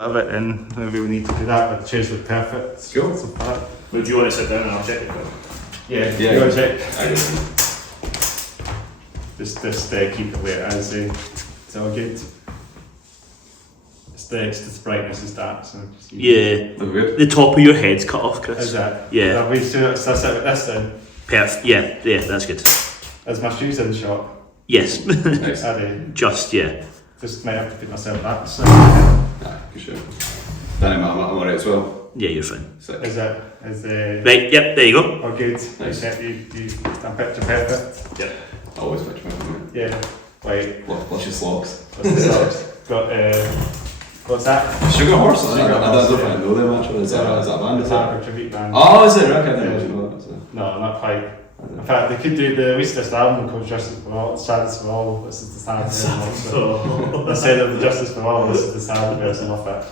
of it, and maybe we need to do that, but the chairs look perfect. Cool. So far. Would you want to sit down and I'll check it? Yeah, Yeah. you want to check? I guess. Just keep it where it is. It's all good. It's the brightness is dark, so just Yeah. Look good. The top of your head's cut off, Chris. Is that? Yeah. We sit with this then. Perfect. Yeah, that's good. Is my shoes in the shop? Yes. Nice. Are they? Just, yeah. Just might have to put myself back. So. Nah, good shit. Danny, I'm alright as well. Yeah, you're fine. Sick. Is it? Is the? Right, yep, there you go. Oh, good. Nice. You stand picture perfect. Yeah. Always picture my phone. Yeah. Right. Luscious logs. What's the socks? Got what's that? Sugar Horse? I Sugar don't Horse, know if yeah. I know them actually. Is that a band? Is it? Metalcore tribute band. Oh, is it? Okay, I didn't know that. No, not quite. In fact, they could do the Justice album called Justice for All, Saddest for All. This is the sad version of it. Instead of the Justice for All, this is the sad version of it.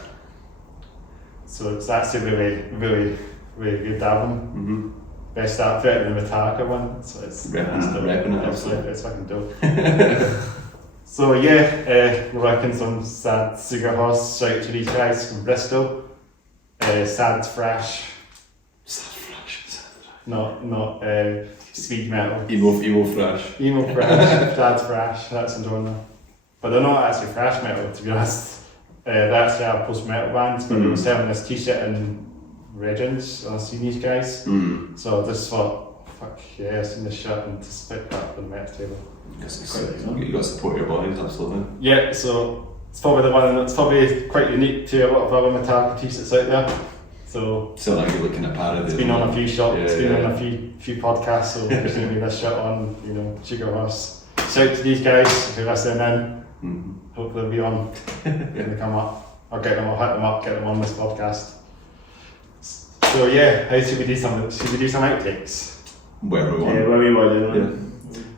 So it's actually really good album. Mm-hmm. Best out better than the Metallica one. So it's Repping it, absolutely. It's fucking dope. So yeah, we're working some sad Sugar Horse. Shout out to these guys from Bristol. Sad Fresh. Not speed metal. Emo fresh. Emo Fresh, Dad's Fresh, that's in Dorna. But they're not actually thrash metal, to be honest. They're actually a post-metal band, but they were selling this t-shirt in Regents, and I've seen these guys. So I just thought, fuck yeah, I've seen this shirt and to spit that for the Met table. You got to support your bodies, absolutely. Yeah, so it's probably the one that's probably quite unique to a lot of other Metallica t-shirts out there. So like you're looking at parody. it's been on a few shops, Yeah, it's been yeah. on a few podcasts, so presumably this shit on, Sugar Horse. Shout out to these guys if you're listening in. Mm-hmm. Hopefully they'll be on when they come up. I'll hit them up, get them on this podcast. So yeah, how should we do some outtakes? Wherever we want. Yeah, where we were, Yeah.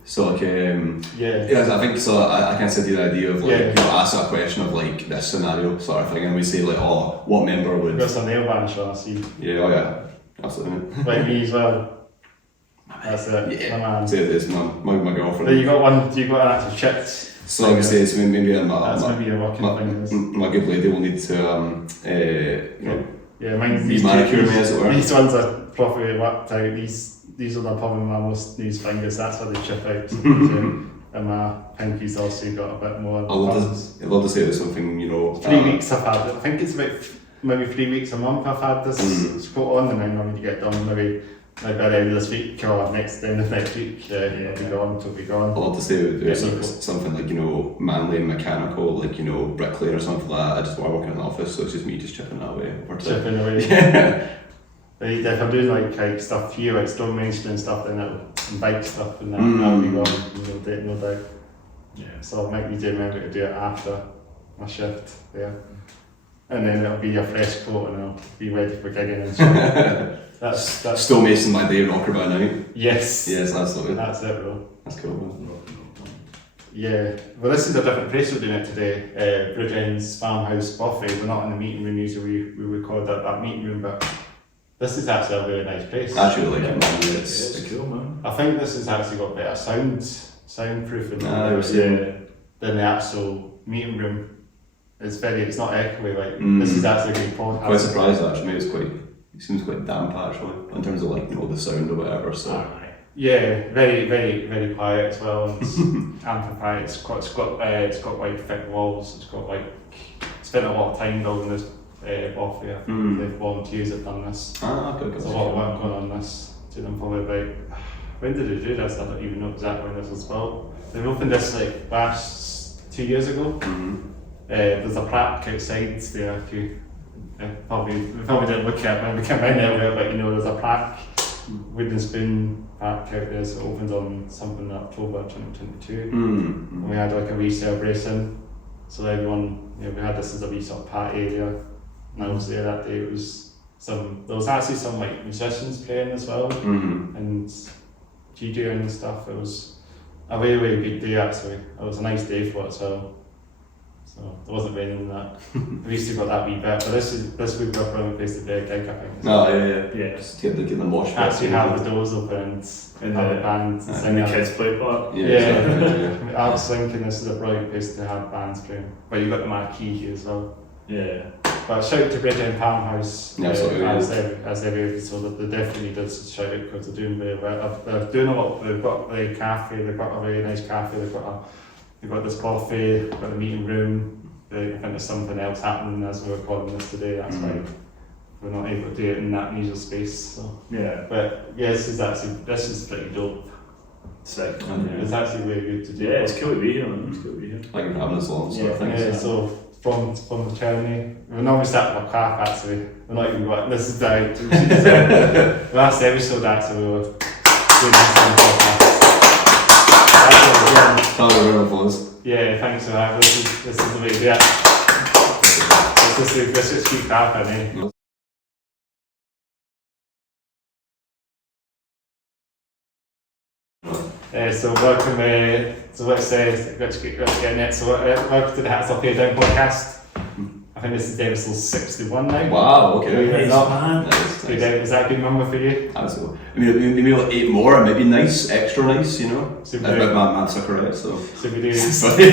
So like, Yeah. I think so. I kind of said the idea of like, Yeah. ask a question of like this scenario sort of thing, and we say like, oh, what member would? We've got some nail band show, I see. Yeah, oh yeah, absolutely. Like me as well. That's it. Yeah. My man. Say this, my girlfriend. There you got one, you got an actual chipped. So like I say, it's maybe That's maybe your working thing. my good lady will need to Yeah, mine. These manicure me as it were. These ones are properly worked out. These are probably my most used fingers. That's why they chip out. And my pinky's also got a bit more. I'd love to say there's something 3 weeks I've had it. I think it's about maybe 3 weeks a month I've had this coat on, and then I need to get done maybe by the end of this week or next week. It'll be gone. I'd love to say it Yeah, was something like manly and mechanical, like bricklayer or something like that. I just want to work in an office, so it's just me just chipping that away. Chipping away. If I'm doing like stuff here, like stone mentioning stuff, then and bike stuff, and that'll be gone, no doubt. Yeah. So it might be remember to do it after my shift, yeah. And then it'll be a fresh coat, and I'll be ready for gigging and stuff. That's Stonemason by day, rocker by night. yes. Yes, absolutely. That's it, bro. That's cool, man. Yeah. Well, this is a different place we're doing it today. Bridgen's Farmhouse Buffet. We're not in the meeting room. Usually we record that meeting room, but this is actually a really nice place. I actually like it, man. It's cool, man. I think this has actually got better soundproofing than the actual meeting room. It's not echoey. Like this is actually a good podcast. Quite surprised actually. It seems quite damp actually in terms of the sound or whatever. So yeah, very very quiet as well. And it's amplified. It's got like thick walls. It's got spent a lot of time building this buffet. I think the volunteers have done this. Okay. There's a lot of work going on this. To them probably about when did they do this? I don't even know exactly when this was built. They opened this last 2 years ago. There's a plaque outside there. If you probably didn't look at it when we came in earlier, but there's a plaque, wooden spoon plaque out there. So it opened on something in October 2022. And we had a wee celebration. So everyone, we had this as a wee sort of party area. And I was there that day. There was actually some musicians playing as well, and DJing and stuff. It was a really good day actually. It was a nice day for it as well. So there wasn't raining that. At least we got that wee bit, but this would be a brilliant place to play a gig, I think. Yeah. Just get the mosh. Actually have the doors open and have a band And the kids play part. Yeah. I was thinking this is a brilliant place to have bands playing. But you've got the marquee here as well. Yeah. But shout out to Bridget and Palm House Absolutely. as every episode. They definitely did shout out because they're doing very well. They're doing a lot. They've got the cafe. They've got a very nice cafe. They've got this coffee. They've got a meeting room. I think there's something else happening as we're recording this today. That's why we're not able to do it in that usual space. So Yeah. but yeah, this is pretty dope. Sick. It's actually really good to do. Yeah, it's cool to be here, man. It's cool to be here. Like you're having this long sort of thing. Yeah, so from the Tyranny, we normally start with a clap actually. We're not even going, this is the last episode actually we were doing this on the podcast. That was a round of applause. Yeah, thanks for that. This is the way to do it. Let's just keep clapping, eh? So welcome, so let's get in it. So welcome to the Hats Off Here Down podcast. I think this is episode 61 now. Wow, okay. Nice, man. Nice. Is that a good number for you? Absolutely. I mean, maybe like 8 more, it might be nice, extra nice, you know? So That's my maths are correct, so. So we do 70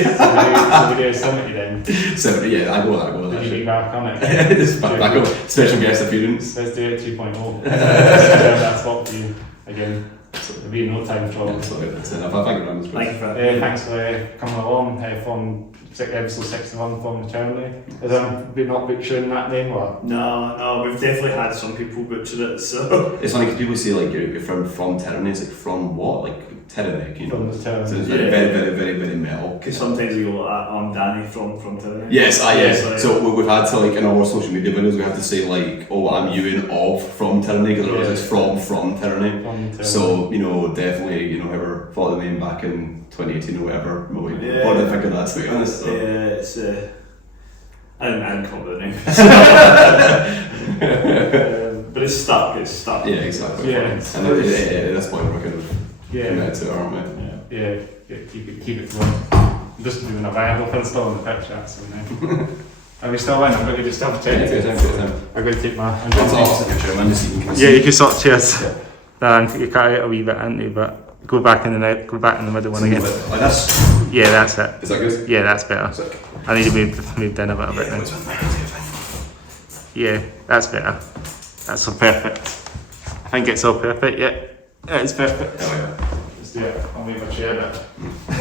then. 70, yeah, I go with that Did you shit. be back on it? Just back up, special guest appearance. Let's do it 2.0. That's what for you again. There'll be no time for it. Sorry, that's enough. I think I'm Thank you for that. Thanks for coming along from episode 61 from the Tyranny. Is we not butchering that name or? No, we've definitely had some people butcher it, so. It's funny because people say like you're from Tyranny, it's like from what? Like Tyranny, you know? From the Tyranny. So it's Yeah. very metal. Because sometimes you go, I'm Danny from Tyranny. Yes, yes. Yeah. So we've had to like in our social media videos we have to say like, oh, I'm Ewan of from Tyranny because otherwise it's from Tyranny. From Tyranny. So definitely whoever thought the name back in 2018 or whatever, what did I think of that? To be honest, so. Yeah, it's I didn't come up with the name. But it's stuck. Yeah, exactly. Yeah. And at this point we're kind of committed to it, aren't we? Yeah, keep it going. I'm just doing a viral thing still in the picture actually now. Are we still in? I'm going to just have a check. I'm going to take my. That's awesome. Picture, man. Just so you can see. Yeah, you can sort of cheers. You cut out a wee bit, haven't you? But go back in the middle one again. Like this. Yeah, that's it. Is that good? Yeah, that's better. Sick. I need to move in a little bit now. Yeah, that's better. That's all perfect. I think it's all perfect. Yeah, it's perfect. Oh yeah. Let's do it. I'll move my chair a bit.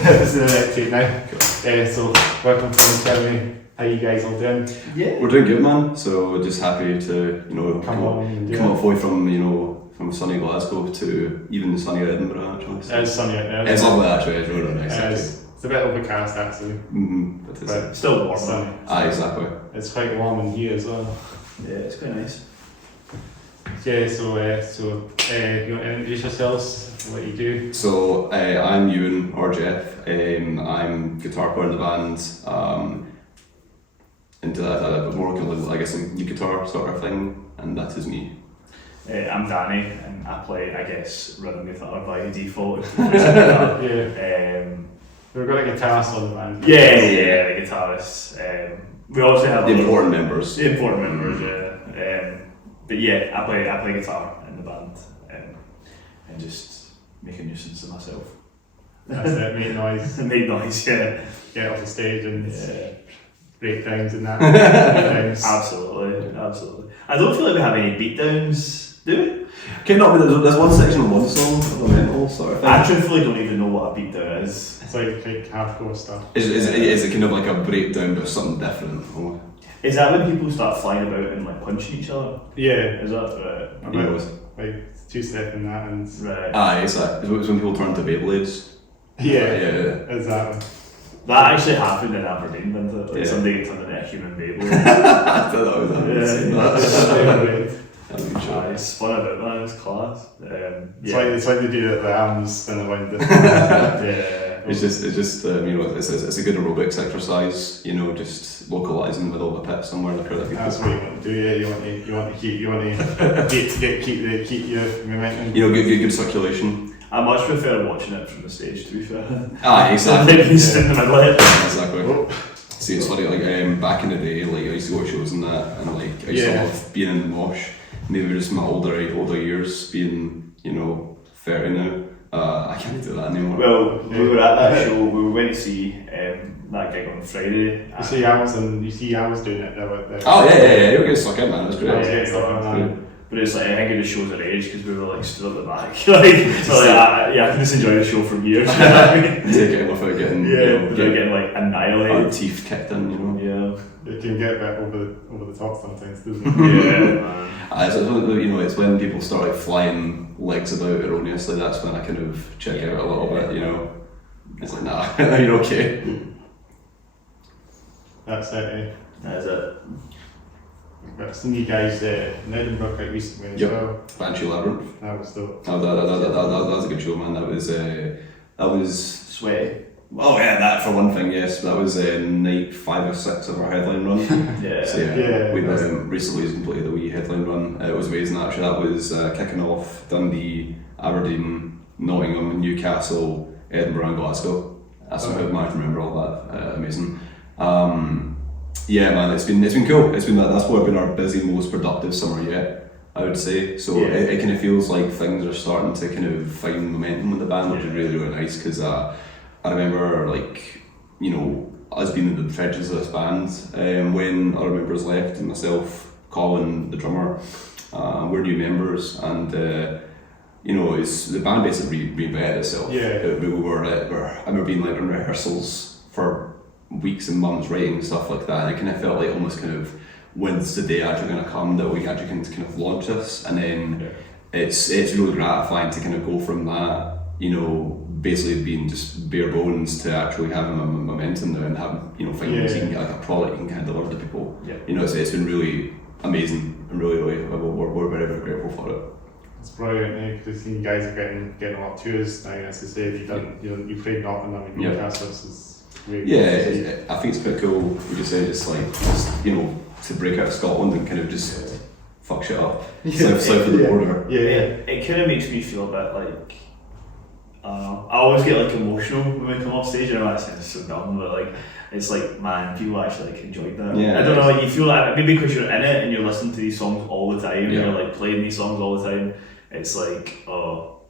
This is the tape now. So welcome to the Tyranny. How you guys all doing? Yeah. We're doing good, man. So just happy to Come on, come up from sunny Glasgow to even sunny Edinburgh actually. So. It's sunny out there. It's lovely actually. It's really nice. It's a bit overcast actually. But But Still warm. sunny. exactly. It's quite warm in here as well. Yeah, it's quite nice. Yeah, so you want to introduce yourselves, what you do? So I'm Ewan or Jeff. I'm guitar player in the band. Into that more kind of I guess a new guitar sort of thing, and that is me. I'm Danny, and I play, I guess, rhythm guitar by default. Yeah. We've got a guitarist on the band. Yeah, the guitarist. We also have The important members. The important members, yeah. But yeah, I play guitar in the band, and just make a nuisance of myself. That's it, make noise. Make noise, yeah. Get off the stage and breakdowns and that. Absolutely. I don't feel like we have any beatdowns, do we? Okay, no, but there's one section of one song, fundamental sort of thing. I truthfully don't even know what a beatdown is. It's like hardcore stuff. Is it kind of like a breakdown but something different? Oh. Is that when people start flying about and like punching each other? Yeah. Is that right? About like 2 step in that and Right. It's when people turn to Beyblades. yeah, That exactly. actually happened in Aberdeen, didn't it? Like somebody turned into a human baby. I thought that was It's fun about man, it's class. It's like they do it at the arms and the wind. It's just it's a good aerobics exercise. Just localising in the middle of a pit somewhere in the crowd. That's what you want to do. Yeah, you want to keep your momentum. Good circulation. I much prefer watching it from the stage, to be fair. Exactly. Being stood in the middle of it. Exactly. See, it's funny. Like back in the day, like I used to go to shows and that, and like I used to love being in the mosh. Maybe just my older years, being 30 now. I can't do that anymore. Well, we were at that show. We went to see that gig on Friday. You see, I was doing it there. Oh yeah, you were getting stuck in, man. It was great. I was getting stuck in, man. But it's like, I think it just shows our age because we were like stood at the back. I can just enjoy the show from here. You know what I mean? Take it without getting, without getting like annihilated. Our teeth kicked in, you know. Yeah. It can get a bit over the top sometimes, doesn't it? It's when people start like flying legs about erroneously. That's when I kind of check out a little bit, you know. It's like, nah, you're okay. That's it, eh? That is it. I've seen you guys in Edinburgh quite recently as well. Banshee Labyrinth. That was dope. That was a good show, man. That was Sweaty. Oh yeah, that for one thing, yes. That was night 5 or 6 of our headline run. Yeah. So we recently completed the wee headline run. It was amazing actually. That was kicking off Dundee, Aberdeen, Nottingham, Newcastle, Edinburgh and Glasgow. That's how I managed to remember all that. Amazing. Yeah, man, it's been cool. That's probably been our busy, most productive summer yet, I would say. So it kind of feels like things are starting to kind of find momentum with the band, which is really, really nice because I remember us being in the trenches of this band when other members left, and myself, Colin, the drummer, we're new members, and it's the band basically reinvented itself. Yeah. We were I remember being like in rehearsals for weeks and months writing stuff like that, and it kind of felt like almost kind of when's the day actually going to come that we actually can kind of launch this, and then it's really gratifying to kind of go from that, basically being just bare bones to actually having a momentum now and having finally you can get like a product you can kind of deliver to people. It's been really amazing and really we're very, very grateful for it. It's brilliant, because you guys are getting a lot of tours now. As I say, you played Nottingham and Newcastle. Yeah, I think it's quite cool. We just say just to break out of Scotland and kind of just fuck shit up south of the border. It kind of makes me feel a bit like I always get like emotional when we come off stage. I know that sounds so dumb, but like it's like, man, people actually like enjoyed that. I don't know, like you feel like maybe because you're in it and you're listening to these songs all the time, and you're like playing these songs all the time. It's like, oh,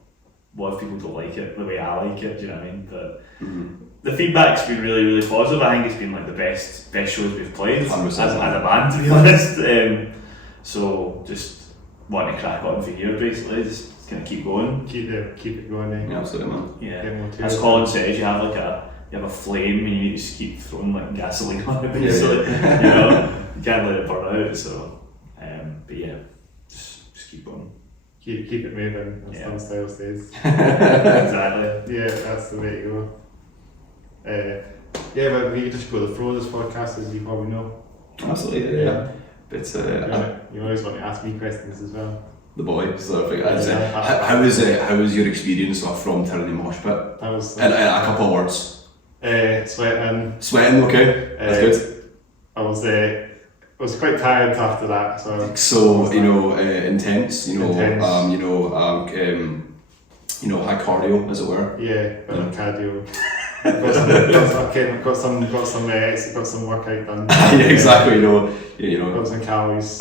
what if people don't like it the way I like it? Do you know what I mean? But the feedback's been really, really positive. I think it's been like the best shows we've played as a band, to be honest. So just want to crack on for here, basically. Just kind of keep going. Keep it going. Eh? Yeah, absolutely, man. Yeah. As Colin says, you have a flame and you just keep throwing like gasoline on it, basically. You can't let it burn out. So, but yeah, just keep going. Keep it moving, as Tom Style says. Exactly. Yeah, that's the way to go. But we just go the flow of this podcast, as you probably know. Absolutely, yeah. But you always want to ask me questions as well. The boy, so I think how was your experience from Tyranny Mosh Pit? That was and a couple of words. Sweating, okay. That's good. I was quite tired after that, so intense, intense. High cardio, as it were. Yeah, cardio. got some workout done. Yeah, exactly. Got some calories.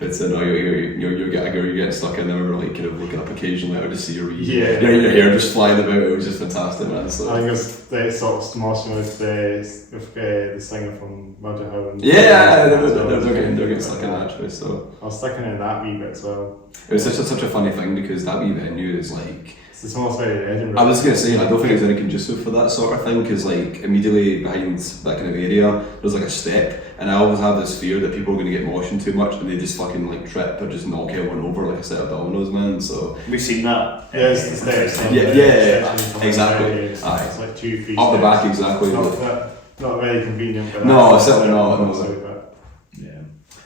But no, you're getting stuck in there. We're like kind of looking up occasionally. I would just see your hair just flying about. It was just fantastic, man. So I think it was the sort of Moshing with the singer from Motherhood. They're getting stuck in that actually. So I was sticking in that wee bit as well. It was such a funny thing because that wee venue is like. It's the smallest venue in Edinburgh. I was going to say, I don't think it's very conducive for that sort of thing because like immediately behind that kind of area there's like a step, and I always have this fear that people are going to get moshing too much and they just fucking like trip or just knock everyone over like a set of dominoes, man. So we've seen that. Yeah, it's the steps. Yeah, exactly. It's like 2 feet. Up the back, exactly. Not very convenient. But no, certainly not. But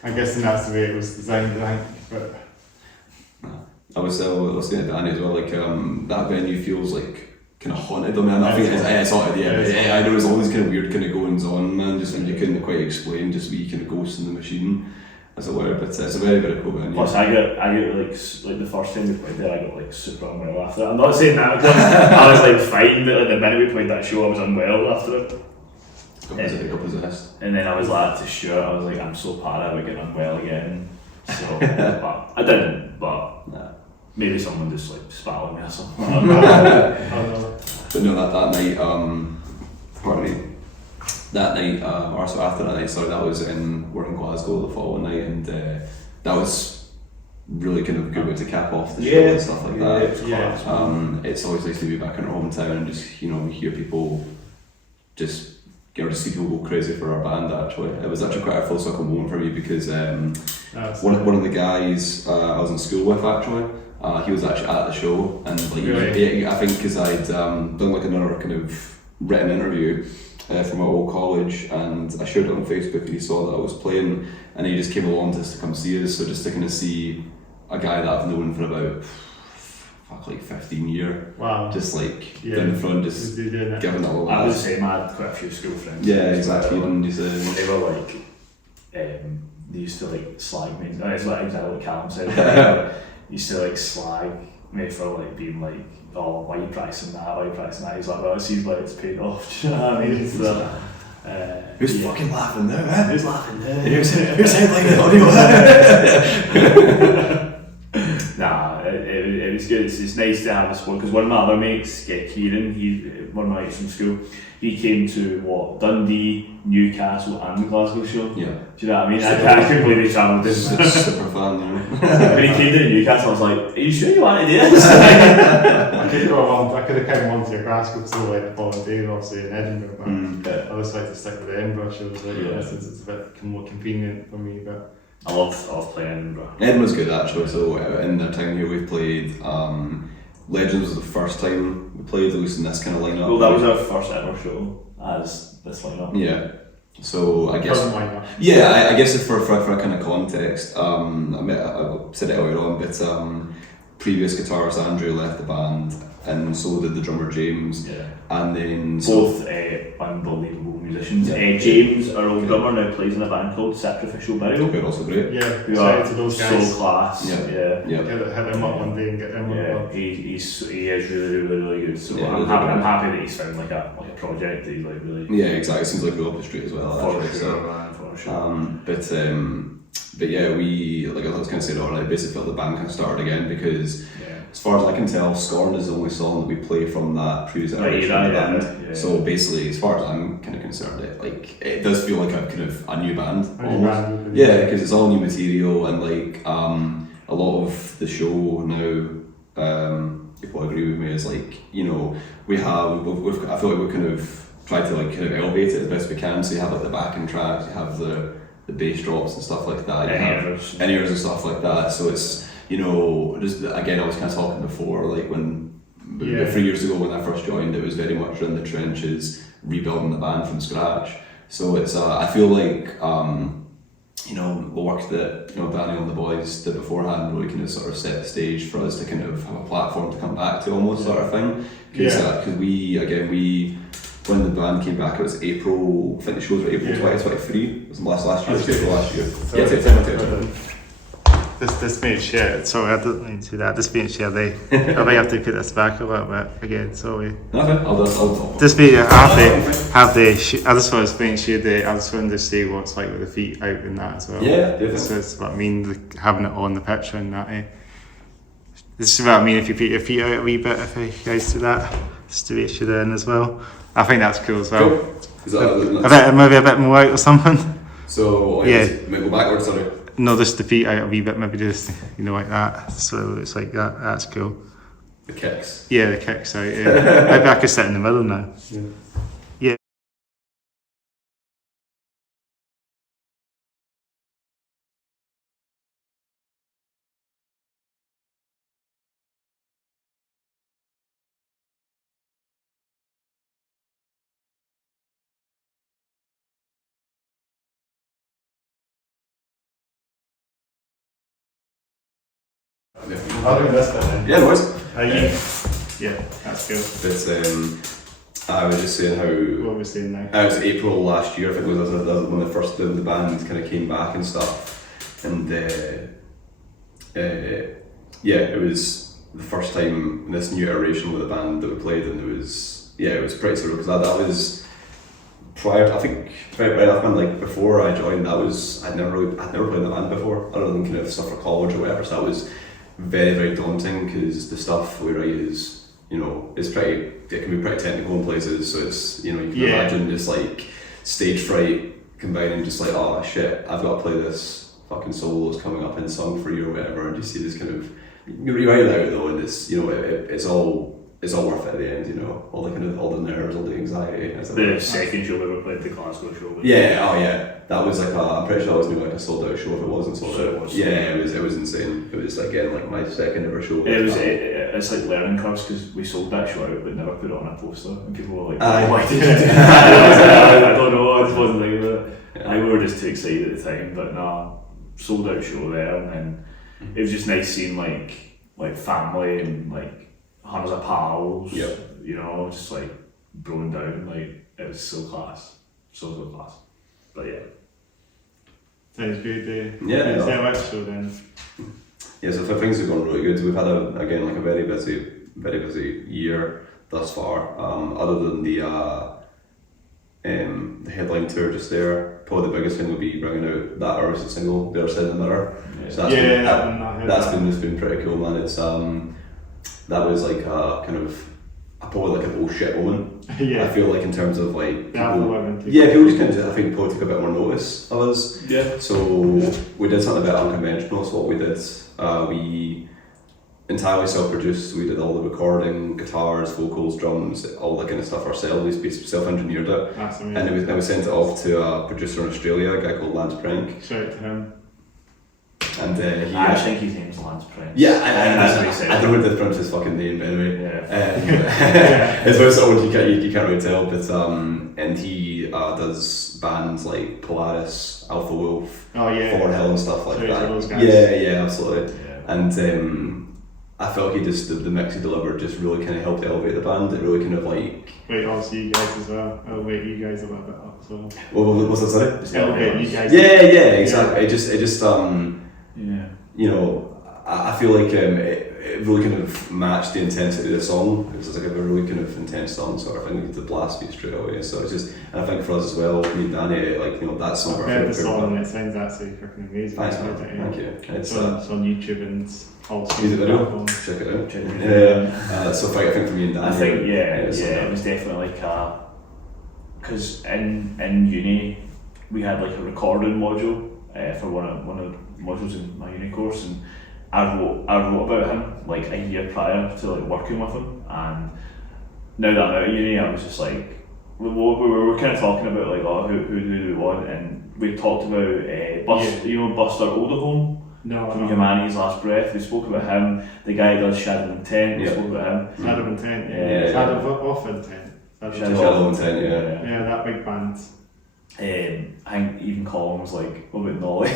I'm guessing that's the way it was designed. But I was saying to Danny as well, like that venue feels like kind of haunted. I mean, I think it's haunted, I know there's all these kind of weird kind of goings on, man, just you couldn't quite explain, just wee kind of ghosts in the machine, as it were, but it's a very, very cool venue. Plus I got like the first time we played there, I got like super unwell after it. I'm not saying that because I was like fine, but like the minute we played that show I was unwell after it. Got possessed. And then I was like to Stuart, I was like, I'm so paranoid about getting unwell again. So but I didn't, but maybe someone just like spat on me or something. But no, that night, pardon me, that night, or so after that night, sorry, that was we're in Glasgow the following night, and that was really kind of a good way to cap off the show and stuff like that. It's always nice to be back in our hometown and just, hear people just see people go crazy for our band. Actually, it was actually quite a full circle moment for me because one of the guys I was in school with actually, he was actually at the show, and I think because I'd done like another kind of written interview from my old college, and I shared it on Facebook, and he saw that I was playing, and he just came along just to come see us. So just to kind of see a guy that I've known for about 15 years. Wow. Just like in the front, just giving it a lot. I was the same, I had quite a few school friends. Yeah, exactly. And they were like, they used to like slag me. It's like exactly what Callum said. They used to like slag me for like being like, oh, why are you pricing that? Why are you pricing that? He's like, well, it seems like it's paid off. Do you know what I mean? So, who's fucking laughing now, man? Who's laughing now? Who's headlining audio? Nah, it was good. It's nice to have a sport, because one of my other mates, Kieran, one of my mates from school, he came to Dundee, Newcastle and the Glasgow show. Yeah. Do you know what I mean? I couldn't believe he travelled this. Super fun, When he came to Newcastle, I was like, are you sure you want to do this? I could have come on to your Glasgow show like the following day, obviously in Edinburgh, but I always like to stick with the Edinburgh shows, since it's a bit more convenient for me. But I love playing Edinburgh. Edinburgh's good actually. So in the time here we've played Legends was the first time we played, at least in this kind of lineup. Well, that was our first ever show as this lineup. Yeah. So I guess I guess for a kind of context, I said it earlier on, but previous guitarist Andrew left the band, and so did the drummer James. Yeah. And then both unbelievable musicians. James, our old drummer, now plays in a band called Sacrificial Burial. They're also great. Yeah, who are to those guys. So class. Hit him up one day and get him up. He is really good. So I'm happy that he's found like a project that he's like really. Yeah, exactly. Seems like we're up the street as well. For sure. But yeah, we, like I was going to say, I basically felt the band kind of started again, because as far as I can tell, Scorn is the only song that we play from that previous iteration of the band. Yeah. So basically, as far as I'm kind of concerned, it does feel like a new band. Almost. Yeah, because it's all new material, and like a lot of the show now, people agree with me, is like, we've I feel like we've kind of tried to like kind of elevate it as best we can. So you have like the backing tracks, you have the bass drops and stuff like that, you have in-ears and stuff like that. So it's, just again, I was kind of talking before, like when 3 years ago when I first joined, it was very much in the trenches, rebuilding the band from scratch. So it's I feel like the work that Daniel and the boys did beforehand really kind of sort of set the stage for us to kind of have a platform to come back to, almost sort of thing. Because we when the band came back, it was April. I think the shows were April 2023. It was last year. This being shared, sorry, I didn't mean to do that. This being shared, I might have to put this back a little bit again. Sorry. I'll This being, I just want to being shared. I just wanted to say what it's like with the feet out and that as well. Yeah, definitely. So it's what I mean, having it on the picture and that. This is what I mean. If you put your feet out a wee bit, if you guys do that, just to make sure they're in as well. I think that's cool as well. Cool. Is that maybe a bit more out or something. So might go backwards, sorry. No, just the feet out a wee bit, maybe just like that. So it's like that. That's cool. The kicks. Yeah, the kicks out. Yeah. Maybe I could sit in the middle now. Yeah. I'll do this then. Yeah, boys. Yeah, that's cool. But I was just saying how. What was saying now? It was April last year. I think it was when the band kind of came back and stuff, and it was the first time in this new iteration with the band that we played, and it was pretty surreal, because that was prior. I think right off, like before I joined, I'd never played in a band before, other than kind of stuff for college or whatever. So that was very, very daunting, because the stuff we write is, you know, it can be pretty technical in places, so it's, you know, you can imagine just like stage fright combining just like, oh shit, I've got to play this fucking solo that's coming up in song for you or whatever, and you see this kind of, you write it out though, and it's, you know, it's all worth it at the end, you know, all the nerves, all the anxiety. The second show we ever played, the Glasgow show. That was like I'm pretty sure I was doing like a sold out show if it wasn't sold out. It was insane. It was again like my second ever show. It's like learning curves because we sold that show out but never put it on a poster, and people were like, why did you do that? I don't know, I just wasn't thinking about it. Yeah. We were just too excited at the time, but nah, sold out show there, and then it was just nice seeing like family and like hundreds of pals, you know, just like broing down, like it was so class, so class. But yeah. Sounds good. Yeah. How much so then? Yeah, so things have gone really good. We've had a very busy year thus far. Other than the headline tour just there, probably the biggest thing will be bringing out that our single, The Other Side of the Mirror. Yeah. So that's been pretty cool, man. It's that was like a kind of probably like an oh shit moment. Yeah. I feel like in terms of like people just kind of, I think probably took a bit more notice of us. Yeah. So we did something a bit unconventional. So what we did, we entirely self-produced. We did all the recording, guitars, vocals, drums, all that kind of stuff ourselves. We self-engineered it. That's amazing. And then we sent it off to a producer in Australia, a guy called Lance Prank. Shout out to him. And I think his name's Lance Prince. Yeah, that's what he said. I don't know how to pronounce his fucking name, but anyway. Yeah. It's very someone you can't really tell, but and he does bands like Polaris, Alpha Wolf, Thornhill and stuff like that. Those guys. Yeah, absolutely. Yeah. And I felt he just the mix he delivered just really kind of helped elevate the band. It really kind of like. Wait, also you guys as well. Oh wait, you guys a little bit up. So. What's that? Sorry. Elevate you guys. Yeah, exactly. It just you know, I feel like it really kind of matched the intensity of the song. It was like a really kind of intense song, sort of thing. The blast beat straight away. So it's just, and I think for us as well, me and Danny, like, you know, that's some of our I've heard the favourite. song and it sounds absolutely freaking amazing. Thanks, man. Thank you. It's on YouTube and all music video. platforms. Check it out. So I think for me and Danny, I think it was definitely like because in uni we had like a recording module for one of the modules in my uni course, and I wrote about him like a year prior to like working with him, and now that I'm out of uni I was just like we were kind of talking about like who do we want, and we talked about you know Buster Oldham from Humanity's Last Breath. We spoke about him. The guy who does Shadow Intent, we spoke about him. Shadow Intent, Shadow off Intent. Shadow Intent, yeah, that big band. I think even Colin was like, what about Nolly?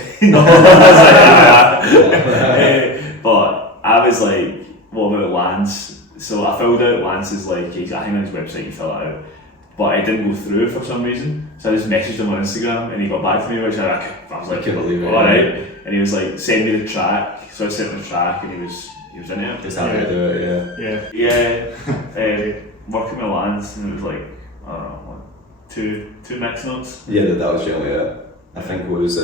But I was like, what about Lance? So I filled out Lance's like, I think on his website you fill it out, but it didn't go through for some reason. So I just messaged him on Instagram and he got back to me, which I was like, I can't believe it. Alright. And he was like, send me the track. So I sent him the track and he was in it. Just happy to do it, Yeah. Working with Lance, and it was like, I don't know, two mix notes. Yeah, that was generally it. I think it was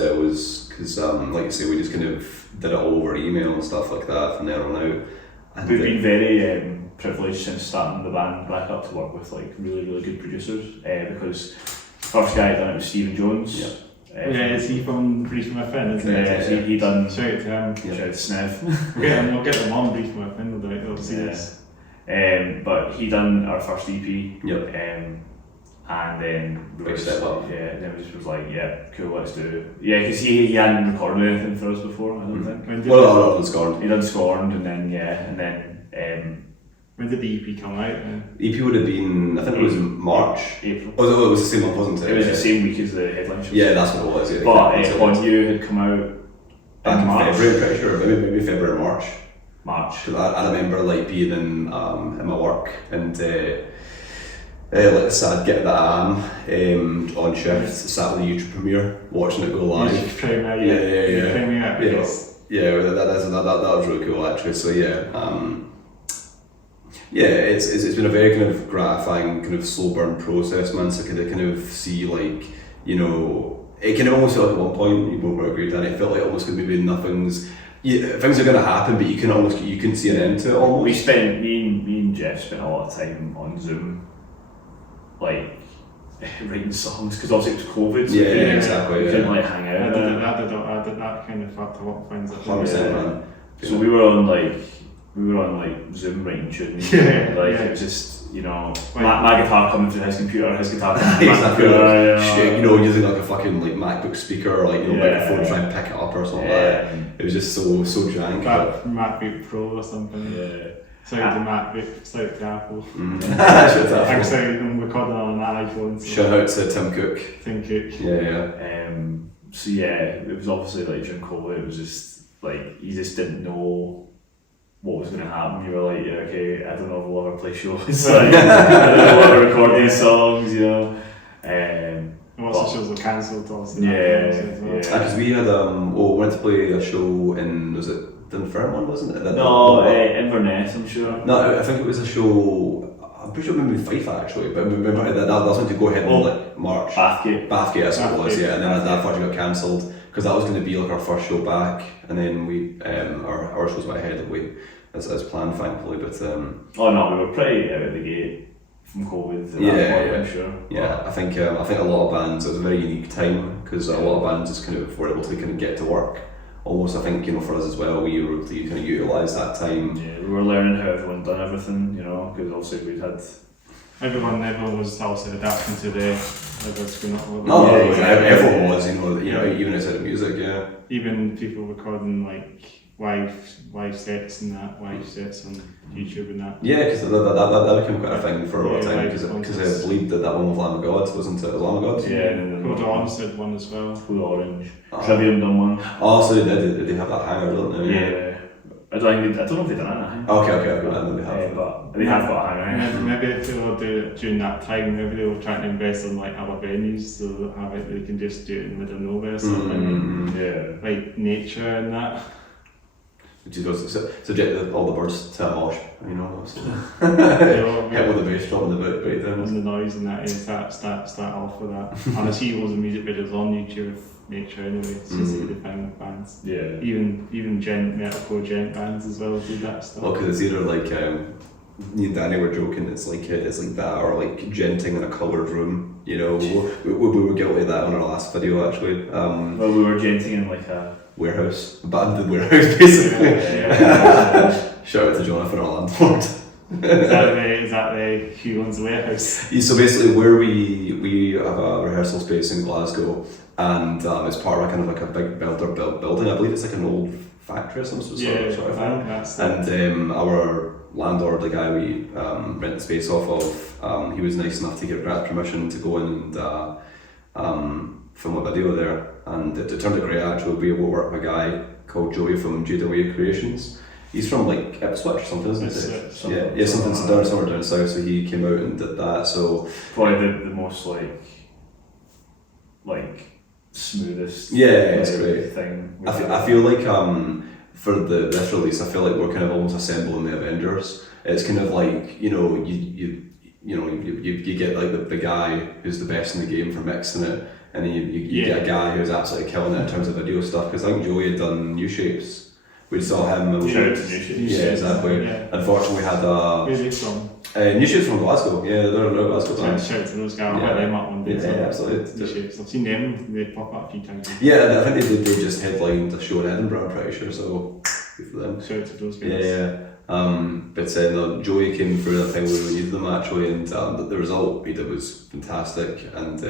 because like I say, we just kind of did it all over email and stuff like that from there on out. And we've been very privileged since starting the band back up to work with like really good producers, because the first guy done it was Stephen Jones. Is he from Brief from Within, isn't it? He done. Shout out to him. Shout out to Sniv. We'll get them on Brief from Within, they'll see this. But he done our first EP. And then big step up. Then we just was like, yeah, cool, let's do it. Yeah, because he hadn't recorded anything for us before, I don't think. Well, no, Scorned. He done Scorned, and then when did the EP come out? EP would have been, I think it was March. April. Oh, it was the same month, wasn't it? It was the same week as the headline show. Yeah, that's what it was. Yeah, but On You had come out back in March. February, I'm pretty sure. Maybe February or March. Because I remember like being in my work and like I said, I'd get that on shift, sat on the YouTube premiere, watching it go live. Yeah. That was really cool actually. So it's been a very kind of gratifying kind of slow burn process, man. So kind of see like, you know, it kind of almost felt like at one point, you both were agreed, and it felt like almost maybe things are going to happen, but you can see an end to it almost. Me and and Jeff spent a lot of time on Zoom, like writing songs, because obviously it was COVID, so exactly. We couldn't like hang out. I did that kind of fucked a lot of things. 100%, man. So we were on like Zoom writing tunes. It was just, you know, my guitar coming through his computer, his guitar coming through my computer. Shit, you know, using like a fucking like MacBook speaker, or like microphone to try and pick it up or something like that. It was just so jank. MacBook Pro or something. Yeah. So the MacBook, so to Apple. Actually, I'm recording on an iPhone. So shout out to Tim Cook. So it was obviously like during COVID, it was just like you just didn't know what was going to happen. You were like, yeah, okay, I don't know if we'll ever play shows. Like, I don't know if we'll record these songs, you know. Lots of shows were cancelled also. Because we had we went to play a show in, was it Dunfermline, wasn't it? Inverness, I'm sure. No, I think it was a show. I'm pretty sure maybe Fife actually, but remember that was meant to go ahead in like March. Bathgate, that's what it was, yeah. And then that project got cancelled because that was going to be like our first show back, and then we our shows went ahead as planned, thankfully. But we were pretty out of the gate from COVID. I'm sure. Yeah, I think a lot of bands, it was a very unique time because a lot of bands just kind of were able to kind of get to work. Almost, I think, you know, for us as well, we were able to kind of utilise that time. Yeah, we were learning how everyone done everything, you know, because also we'd had... Everyone was also adapting to the screen up. Everyone was, you know, even outside of music, yeah. Even people recording like live sets and that, live sets on YouTube and that. Yeah, because that became quite a thing for a lot of time, because I believe that one with Lamb of God, wasn't it? It was Lamb of God? Yeah. Code Orange did one as well. Code Orange. Trivium done one. Oh, so they did. They have that hanger, don't they? Yeah. I don't know if they've done anything. Okay, they have. But they have got a hanger. Maybe if they will do it during that time, maybe they were trying to invest in like other venues, so they can just do it in the middle of nowhere, something like nature and that. Which is subject all the birds to a mosh, you know. Hit with the bass drum and the Beatdowns. And the noise and that, start off with that. And I see loads of music videos on YouTube with nature anyway, it's just a good thing with bands. Yeah. Even metalcore bands as well do that stuff. Well, because it's either like, me and Danny were joking, it's like that, or like genting in a coloured room, you know. We were guilty of that on our last video actually. Well, we were genting in like a warehouse, abandoned warehouse basically. Shout out to Jonathan, our landlord. Is that the who owns the warehouse? So basically, where we have a rehearsal space in Glasgow, and it's part of kind of like a big building. I believe it's like an old factory or some sort of thing. And our landlord, the guy we rent the space off of, he was nice enough to grant permission to go in and film a video there, and it turned out great actually. We will work with a guy called Joey from Jadaway Creations. He's from like Ipswich or something, isn't he? Somewhere down south. So he came out and did that. So probably the most like smoothest. Yeah, it's great thing. I feel like for this release, I feel like we're kind of almost assembling the Avengers. It's kind of like, you know, you get like the guy who's the best in the game for mixing it, and then you get a guy who's absolutely killing it in terms of video stuff. Because I think Joey had done New Shapes. We saw him. Shout out to New Shapes. Yeah, exactly. Yeah. Unfortunately, we had Where's he from? New Shapes from Glasgow. Yeah, they're Glasgow Bands. Shout out to those guys. I'll hit them up one day. Yeah, absolutely. New Shapes. I've seen them. They pop up a few times. Yeah, I think they just headlined a show in Edinburgh. I'm pretty sure. So good for them. Shout out to those guys. Yeah. But no, Joey came through the thing where we needed them actually, and the result he did was fantastic. And I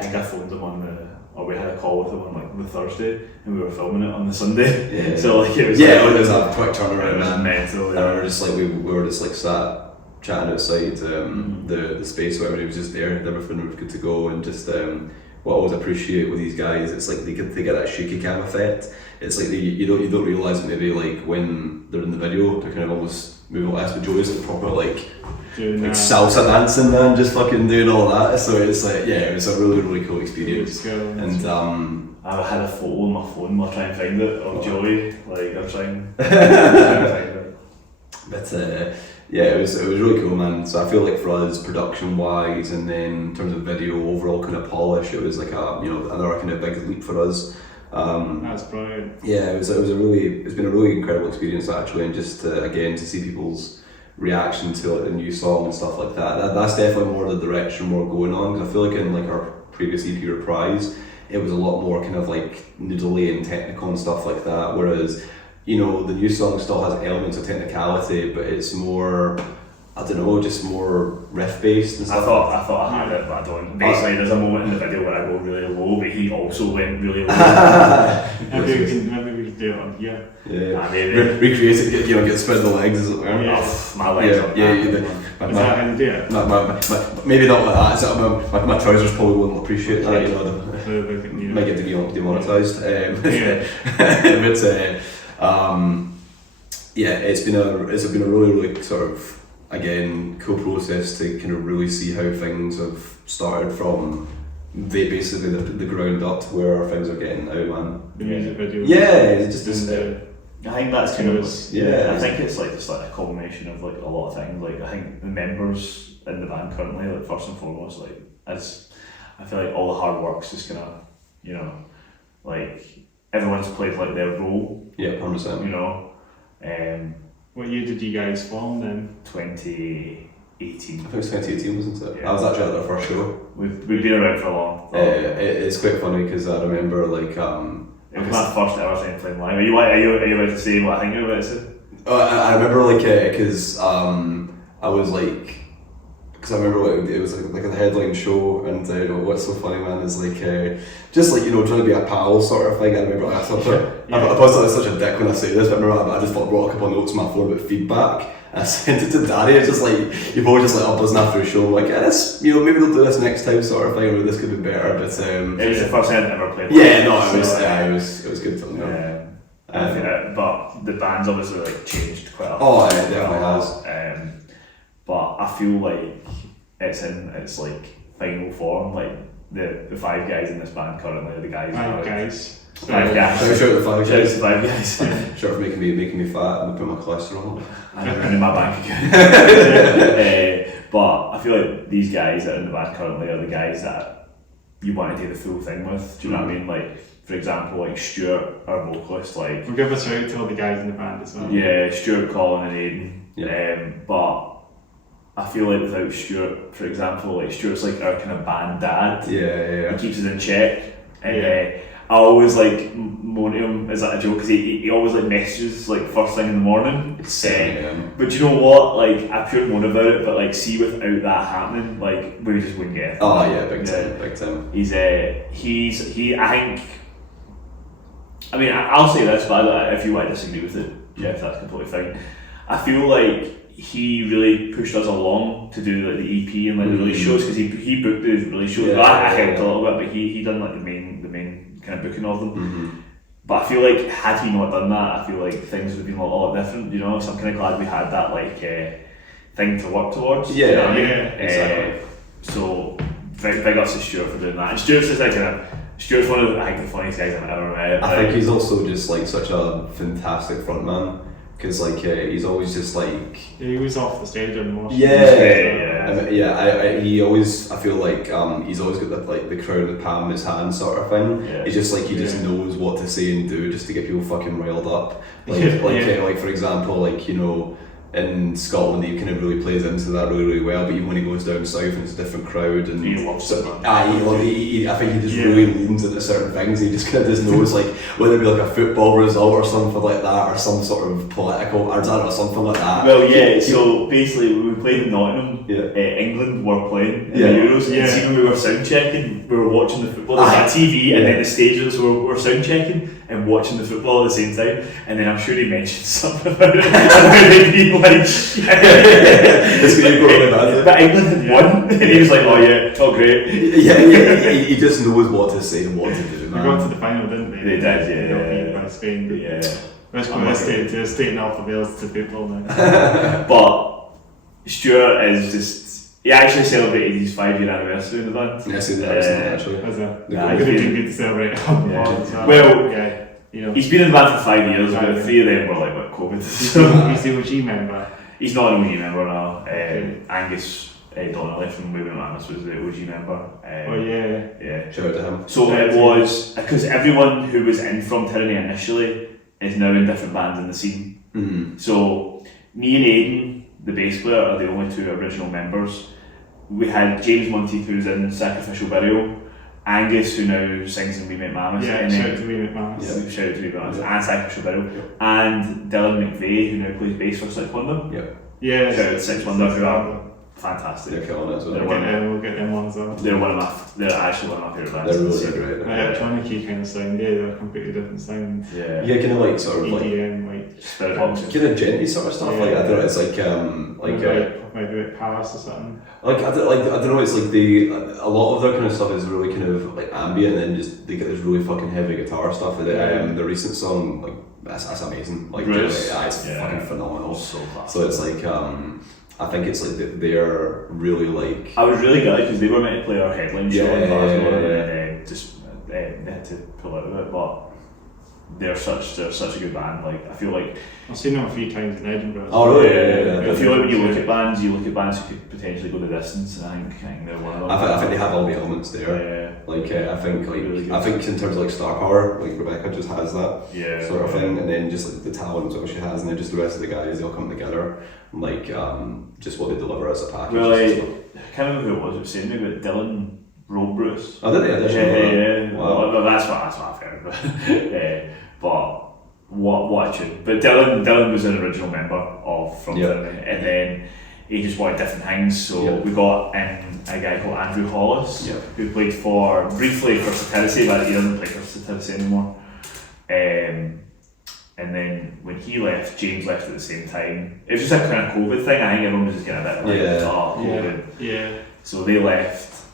think I phoned him we had a call with him on like the Thursday, and we were filming it on the Sunday. Yeah. So like it was it was a quick turnaround. It was mental. And we were just like we were just like sat chatting outside the space where everybody was just there, and everything was good to go. And just what I always appreciate with these guys, it's like they get that shaky cam effect. It's like you don't realise it maybe like when they're in the video, they're kind of almost moving like this, but Joey's like proper like salsa dancing man, just fucking doing all that. So it's like it was a really cool experience. And I had a photo on my phone while trying to find it of Joey. Like I'm trying to find it. But it was really cool, man. So I feel like for us, production wise, and then in terms of video, overall kind of polish, it was like another kind of big leap for us. That's brilliant. Yeah, it's been a really incredible experience actually, and just again to see people's reaction to like the new song and stuff like that. That's definitely more the direction we're going on, because I feel like in like our previous EP Reprise, it was a lot more kind of like noodly and technical and stuff like that, whereas, you know, the new song still has elements of technicality, but it's more, I don't know, just more riff based and stuff. I thought I had it, but I don't. Basically, there's a moment in the video where I go really low, but he also went really low. Maybe we could do it on here. Yeah, maybe. Recreate it, you know, get spread the legs, as it were. Oh, my legs are Is that how you do it? Maybe not like that. So my trousers probably wouldn't appreciate that. You know, might get demonetised. Yeah, it's been a really sort of, again, cool process to kind of really see how things have started from basically the ground up to where our things are getting now, man. The music video. Yeah, it's just I think that's kind of yeah. I think it's like just like a culmination of like a lot of things. Like I think the members in the band currently, like first and foremost, like as I feel like all the hard work's just gonna, you know, like everyone's played like their role. Yeah, 100%. You know. What year did you guys form then? 2018. I think it was 2018, wasn't it? Yeah. I was actually at their first show. We've been around for a long. It's quite funny because I remember like it was my first ever time playing live. Are you about to say what I think you're about to say? I remember like because I was like, because I remember like it was like a headline show, and what's so funny, man, is like just like, you know, trying to be a pal sort of thing. I remember like, I was such a dick when I say this, but I remember I just brought a couple of notes on my phone about feedback. I sent it to Daddy. It's just like, you're always just like buzzing after a show, like, yeah, this, you know, maybe they'll do this next time sort of thing, or this could be better. But it was the first time I'd ever played. Yeah, no, it was good fun. But the band's obviously like changed quite a lot. Oh, it definitely has. But I feel like it's like final form. Like the five guys in this band currently are the guys. Five guys. Five guys. Shout out the five Shout out guys. to the five guys. Sort of making me fat and put my cholesterol up. And in my bank account. But I feel like these guys that are in the band currently are the guys that you want to do the full thing with. Do you know what I mean? Like, for example, like Stuart, our vocalist, like... We'll give a shout out to all the guys in the band as well. Yeah, Stuart, Colin and Aidan. Yeah. But I feel like without Stuart, for example, like Stuart's like our kind of band dad. Yeah. He keeps us in check. And I always like moan at him as like a joke, because he always like messages like first thing in the morning. But you know what? Like, I pure moan about it, but like, see, without that happening, like, we just wouldn't get it. Oh yeah, big time. He's I think. I mean, I'll say this, but if you might disagree with it, Jeff, that's completely fine. I feel like he really pushed us along to do like the EP and like the release shows, because he booked those release shows. I helped a little bit, but he done like the main kind of booking of them. Mm-hmm. But I feel like had he not done that, I feel like things would have been a lot different, you know. So I'm kind of glad we had that like thing to work towards. Yeah, you know what I mean? Exactly. So big ups to Stuart for doing that. And Stuart's just like Stuart's one of the, I think, the funniest guys I've ever met. I think he's also just like such a fantastic frontman, because like he's always just like he was off the stage and Moshing. He always, I feel like he's always got the crowd in the palm of his hand sort of thing. It's just like he just knows what to say and do just to get people fucking riled up. Like for example, like, you know, in Scotland he kind of really plays into that really well, but even when he goes down south and it's a different crowd, and he loves it, man. I think he just really leans into certain things. He just kind of just knows, like, whether it be like a football result or something like that, or some sort of political, or I don't know, something like that. Well, so basically when we played in Nottingham, England were playing in the Euros, and see when we were sound checking, we were watching the football. There was a TV, and then the stages were sound checking and watching the football at the same time, and then I'm sure he mentioned something about it, and they'd be like, shit. But England had won, and he was like, oh yeah, oh great. He just knows what to say and what to do, man. They got to the final, didn't they? They did, They got beat by Spain. Yeah. Let's go to state Alpha Wales to football now. But Stuart is just, he actually celebrated his 5-year anniversary in the band. Yeah, I see that actually. Was it? Yeah, It would have been good to celebrate Well, you know. he's been in the band for 5 years, but 3 of them were like, what, COVID. He's the OG member. He's not an OG member now. Angus Donnelly from Women Madness was the OG member. Yeah. Shout out to him. So it was, because everyone who was in from Tyranny initially is now in different bands in the scene. Mm-hmm. So me and Aidan the bass player are the only two original members. We had James Monteith, who's in Sacrificial Burial, Angus, who now sings in We Make Mammoth, and then Shout to We Make Mammoth, Shout to We Make Mammoth, and Sacrificial Burial, and Dylan McVeigh, who now plays bass for Six Wonder. Yeah, Shout out Six Wonder, who are fantastic. They're killing it as well. We'll get them on as well. They're actually one of my favourite bands. They're really great. Electronic kind of sound, they're completely different sound. Yeah, kind of like sort of like EDM, like Spirit Box. kind of genty sort of stuff. Like I don't know, it's like maybe like Palace or something. I don't know. It's like a lot of their kind of stuff is really kind of like ambient, and then just they get this really fucking heavy guitar stuff. And the recent song, like that's amazing. Like Bruce. It's fucking phenomenal. So classic. So it's like I think it's like they're really like. I was really glad because they were meant to play our headline show in Glasgow, and they had to pull out of it. But they're such a good band. Like I feel like I've seen them a few times in Edinburgh. Oh really? Yeah. I feel like when you look at bands who could potentially go the distance, and I think they're one of them. I think they have all the elements there. Like I think really I think in terms of like star power, like Rebecca just has that sort of thing, and then just like the talent that she has, and then just the rest of the guys, they all come together, and like just what they deliver as a package. Well, I can't remember who it was saying me, but Dylan wrote Bruce. Oh, did they? Yeah. Wow. Well, that's what I've heard. But what a tune. But Dylan was an original member of from Tyranny, and then he just wanted different things. So we got in a guy called Andrew Hollis, who played briefly for Satirici, but he doesn't play for Satirici anymore. And then when he left, James left at the same time. It was just a kind of COVID thing. I think everyone was just getting a bit like, COVID. Yeah. So they left,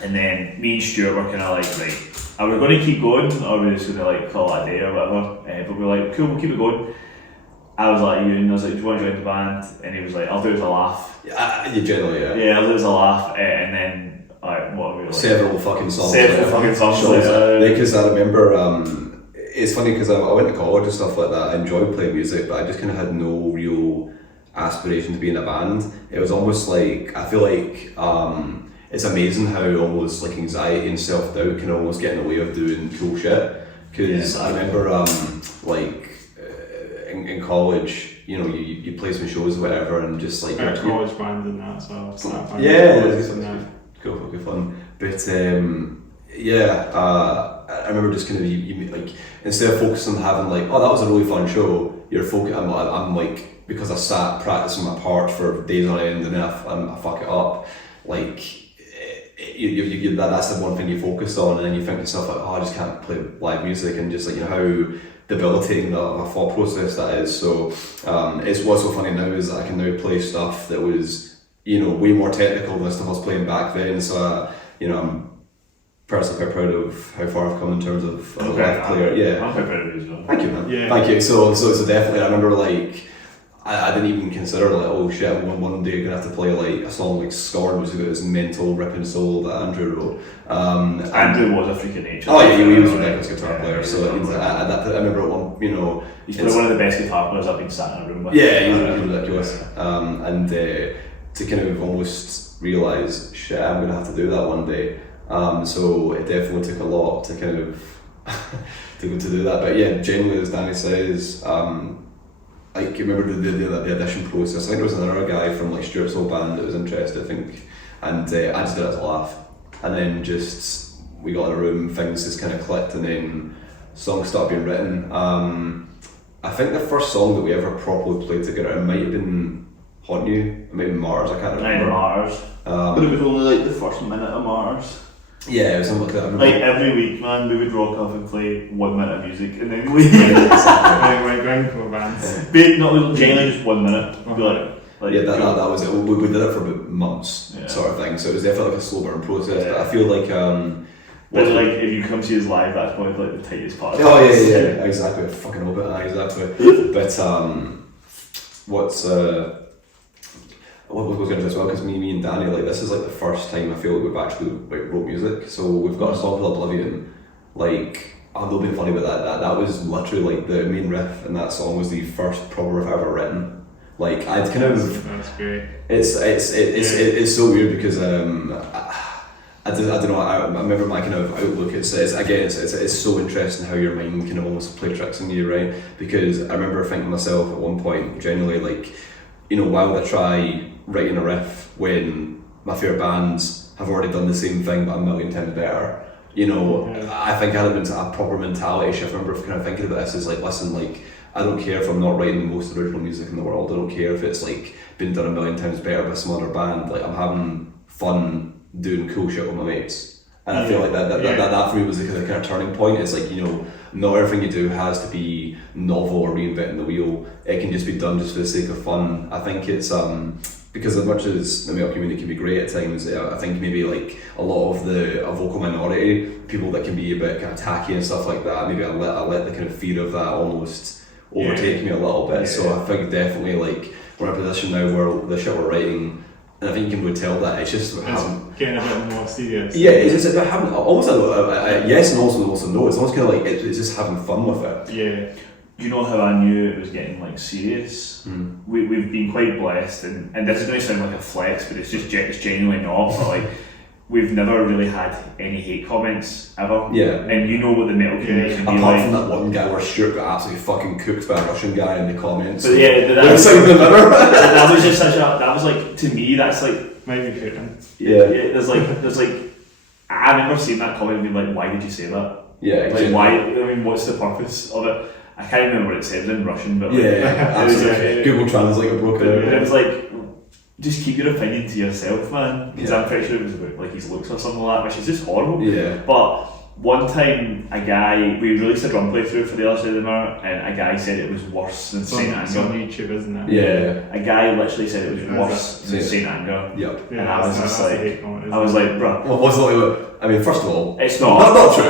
and then me and Stuart were kind of like, right, are we going to keep going, or are we just going to like call it a day or whatever? But we were like, cool, we'll keep it going. I was like, you, and I was like, do you want to join the band? And he was like, I'll do it as a laugh. You generally, Yeah, I'll do it as a laugh, and then what were we like? Several fucking songs. Because I remember. It's funny because I went to college and stuff like that. I enjoyed playing music, but I just kind of had no real aspiration to be in a band. It was almost like, I feel like it's amazing how almost like anxiety and self-doubt can almost get in the way of doing cool shit. Because I remember in college, you know, you play some shows or whatever, and just like a college band and that, so it's not fun. It's cool, fun. But I remember just kind of you like, instead of focusing on having like, oh, that was a really fun show, you're focused. I'm like, because I sat practicing my part for days on end, and then I fuck it up. Like that's the one thing you focus on, and then you think to yourself like, oh, I just can't play live music, and just like, you know, how debilitating a thought process that is. So it's what's so funny now is that I can now play stuff that was, you know, way more technical than the stuff I was playing back then. So you know, I'm personally quite proud of how far I've come in terms of a live player. Yeah, I'm quite proud of you as well. Thank you, man. Yeah. Thank you. So definitely, I remember like I didn't even consider like, oh shit, one day I'm gonna have to play like a song like Scorn, which is about this mental ripping soul that Andrew wrote. Andrew was a freak of nature. Oh yeah, he was a ridiculous guitar player. So I remember at one, you know, he's probably one of the best guitar players I've been sat in a room with. Yeah, he's ridiculous. And to kind of almost realise, shit, I'm gonna have to do that one day. So it definitely took a lot to kind of to do that. But yeah, generally, as Danny says, I can remember the audition process. I think there was another guy from like Stuart's old band that was interested, I think, and I just did it as a laugh. And then just we got in a room, things just kind of clicked, and then songs started being written. I think the first song that we ever properly played together, it might have been Haunt You, it might have been Mars, I can't remember. Mars. But it was only like the first minute of Mars. Yeah, it was something like that. Like every week, man, we would rock up and play 1 minute of music and then leave. Like grindcore bands. Not generally just 1 minute. We'd be that was it. We did it for about months, sort of thing. So it was definitely like a slow burn process. But I feel like but like if you come see us live, that's probably like the tightest part. Oh yeah, exactly. I fucking hope it. Exactly. But what was going to do as well, because me and Danny, like, this is like the first time I feel like we've actually like wrote music. So we've got a song called Oblivion. Like, I'm not being funny about that was literally like the main riff, and that song was the first proper riff I've ever written. Like, I'd kind of. That's great. It's so weird because I don't know. I remember my kind of outlook. It's so interesting how your mind can almost play tricks on you, right? Because I remember thinking to myself at one point, generally like, why would I try writing a riff when my favourite bands have already done the same thing but a million times better? I think I had a proper mentality shift. I remember kind of thinking about this as like, listen, like, I don't care if I'm not writing the most original music in the world. I don't care if it's like been done a million times better by some other band. Like, I'm having fun doing cool shit with my mates. And I feel like that for me was the kind of turning point. It's like, not everything you do has to be novel or reinventing the wheel. It can just be done just for the sake of fun. I think it's because as much as the metal community can be great at times, I think maybe like a lot of a vocal minority, people that can be a bit kind of tacky and stuff like that, maybe I let the kind of fear of that almost overtake me a little bit. So I think definitely like we're in a position now where the shit we're writing, and I think you can really tell that it's just getting a bit more serious. Yeah, it's just about having almost a yes and also no. It's almost kind of like it's just having fun with it. Yeah. You know how I knew it was getting like serious? We've been quite blessed, and this is going to sound like a flex, but it's genuinely not. But like, we've never really had any hate comments ever. Yeah. And you know what the metal community can be apart like. from that one guy where Stuart got absolutely fucking cooked by a Russian guy in the comments. But yeah, that was just such a. That was like, to me, that's like maybe cooking. Yeah. There's like, I remember seeing that comment and being like, why did you say that? Yeah. Exactly. Like, why? I mean, what's the purpose of it? I can't remember what it said in Russian, but like, absolutely. Google Translate broke it. It was like, just keep your opinion to yourself, man. Because I'm pretty sure it was about like his looks or something like that, which is just horrible. Yeah. But one time, we released a drum playthrough for the other side of the mirror, and a guy said it was worse than Saint Anger. It's on YouTube, isn't it? Yeah. A guy literally said it was worse than Saint Anger. Yep. And I was just like, bro. Well, what's the I mean, first of all, it's not true.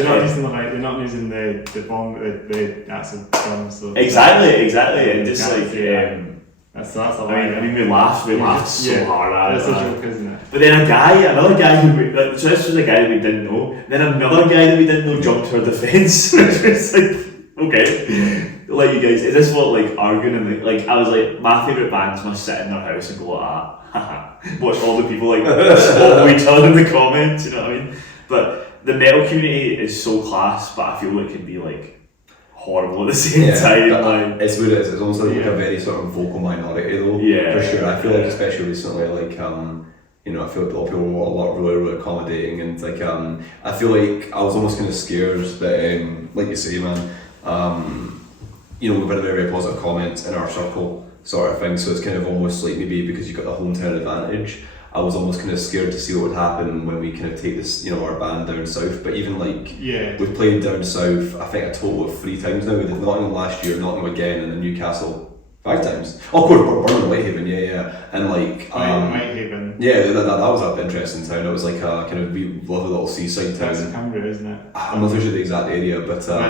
You're not using the bong, the actual drums. So exactly, and just like that's a lie. I mean, we laughed so hard at it. That's a joke, isn't it? But then another guy who so this was a guy that we didn't know. Then another guy that we didn't know jumped to our defence. Which was like, okay, like, you guys, is this what like arguing and like I was like, my favourite bands must sit in their house and go like, watch all the people like swallow each other in the comments. You know what I mean? But the metal community is so class, but I feel it can be like horrible at the same time. Like, it's weird. It's almost like a very sort of vocal minority though. Yeah, for sure. I feel like especially recently, like I feel like a lot of people were a lot really accommodating, and like I feel like I was almost kind of scared that like you say, man, we've had a very positive comments in our circle sort of thing. So it's kind of almost like maybe because you've got the hometown advantage. I was almost kind of scared to see what would happen when we kind of take this, our band down south. But even like, we've played down south, I think a total of 3 times now. We did Nottingham last year, Nottingham again, and then Newcastle 5 times. Oh, of course, Burn and Whitehaven, and like, Whitehaven. Yeah, that was an interesting town. It was like a kind of lovely little seaside town. That's Cumbria, isn't it? I'm not too sure the exact area, but it's a bit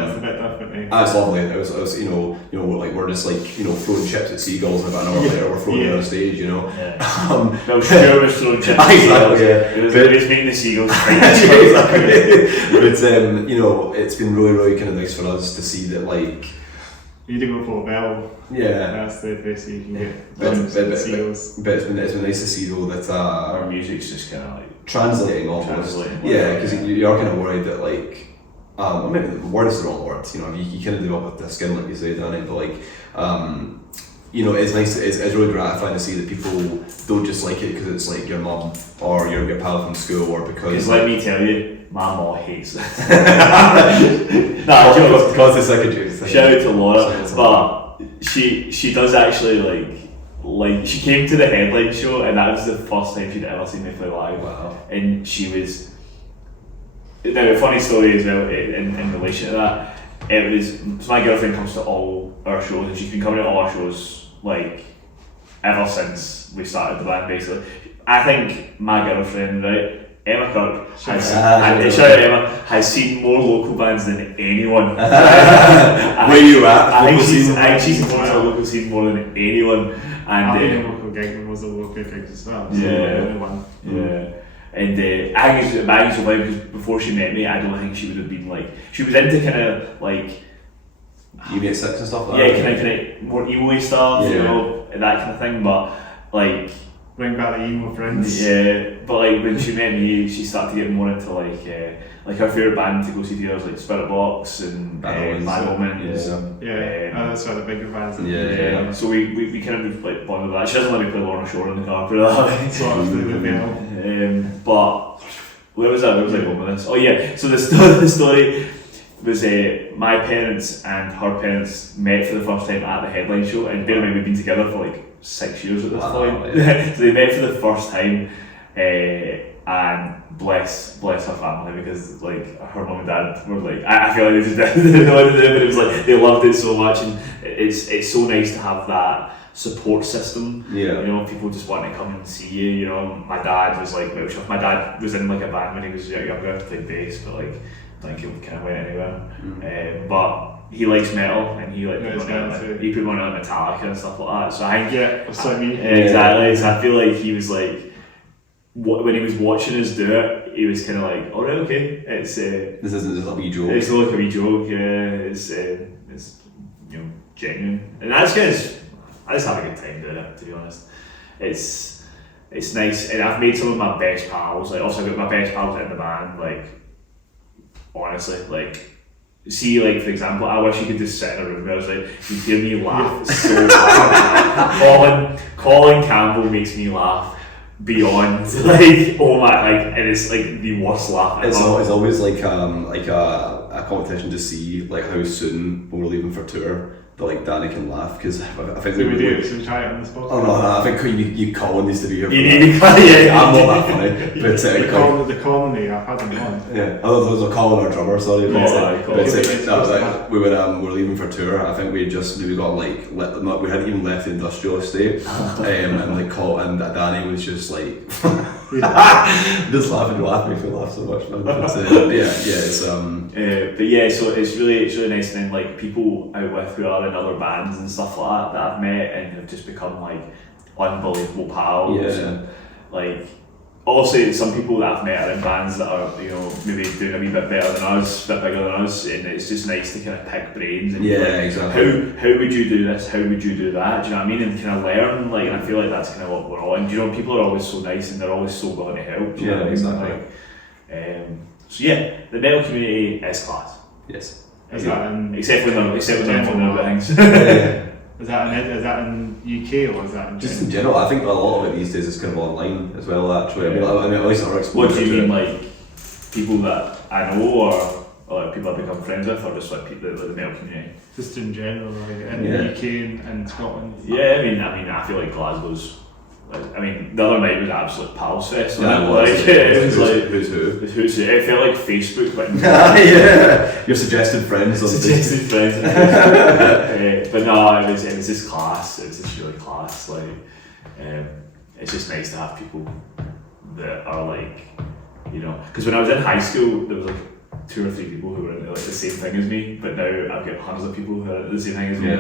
different. It's lovely. It was like we're just like throwing chips at seagulls, and about an hour later we're throwing it on stage. Well, sure, was throwing chips. Exactly. It was making the seagulls fight. Exactly. But it's been really, really kind of nice for us to see that like. You need to go for a bell. Yeah. That's the best you can get. But it's been nice to see though that our music's just kind of like translating almost. Yeah, because you're kind of worried that like. Maybe the word is the wrong word. You kind of do it with the skin, like you say, Danny. But like, it's nice. It's really gratifying to see that people don't just like it because it's like your mum or your pal from school, or because. Let me tell you, my mom hates it. Because it's like a juice. Shout out to Laura, but she does actually like she came to the headline show, and that was the first time she'd ever seen me play live. Wow. And she was. Now, a funny story as well in relation to that. It was so my girlfriend comes to all our shows, and she's been coming to all our shows like ever since we started the band. Basically, I think my girlfriend, right, Emma Kirk, has seen more local bands than anyone. Where you at? I think she's gone to the local scene more than anyone. And I've been a local gig, and was a local gig as well. So yeah. And I think it's so funny because before she met me, I don't think she would have been like, she was into kind of like UB6 and stuff like that. Yeah, kind of more emo stuff, that kind of thing. But like, bring back the emo friends. Yeah, but like when she met me, she started to get more into like her favourite band to go see together was like Spirit Box and Bad Omens. That's one of the bigger bands. So we kind of like bonded with that. She doesn't let me play Lorna Shore in the car, put it that way. But where was I going with this? Oh yeah, so the story was my parents and her parents met for the first time at the headline show, and bear in mind we've been together for like 6 years at this point. So they met for the first time, and bless her family, because like her mum and dad were like, I feel like they just didn't know what to do, but it was like they loved it so much, and it's so nice to have that support system. You know, people just want to come and see you. You know, my dad was like, my dad was in like a band when he was younger, played bass, but like I think he kind of went anywhere. But he likes metal, and he put me on like Metallica and stuff like that. So I think exactly. So I feel like he was like, when he was watching us do it, he was kind of like, all right, okay, it's this isn't just a wee joke. It's not like a wee joke. It's genuine, and that's kind of. I just have a good time doing it, to be honest. It's nice, and I've made some of my best pals. Like, also I've got my best pals in the band. Like, honestly, like, see, like for example, I wish you could just sit in a room where I was like, you hear me laugh so hard. Colin Campbell makes me laugh beyond like, oh my, like, and it's like the worst laugh. It's always like a competition to see like how soon we're leaving for tour. But like Danny can laugh, because I think we do. So we try it on the spot. Oh no, I think you Colin needs to be here. I'm not that funny. But the Colony, I've had them on. Those are Colin, our drummer. Sorry, we're leaving for tour. I think we got like we hadn't even left the industrial estate, and like Colin and Danny was just like just laughing. You laugh, makes me laugh so much, man. But so it's really nice, and then like people out with who are in other bands and stuff like that I've met and have just become like unbelievable pals. And like obviously some people that I've met are in bands that are, you know, maybe doing a wee bit better than us, a bit bigger than us, and it's just nice to kind of pick brains and exactly. How would you do this? How would you do that? Do you know what I mean? And kind of learn, like, and I feel like that's kind of what we're all. And you know, people are always so nice and they're always so willing to help. Do you know what I mean? Exactly. So yeah, the metal community is class. Yes. Except for the things. Is that in UK or is that in just in general? I think a lot of it these days is kind of online as well. Actually, I mean, at least our exposure. What do you mean, like people that I know, or like people I've become friends with, or just like people with the metal community? Just in general, like in the UK and Scotland. Yeah, I mean, I feel like Glasgow's. I mean, the other night was an absolute pals fest. It was who's who. It felt like Facebook, but your suggested friends. But no, it was just class. It was just really class. Like, it's just nice to have people that are like, you know, because when I was in high school, there was like 2 or 3 people who were into like the same thing as me. But now I've got hundreds of people who are into the same thing as me.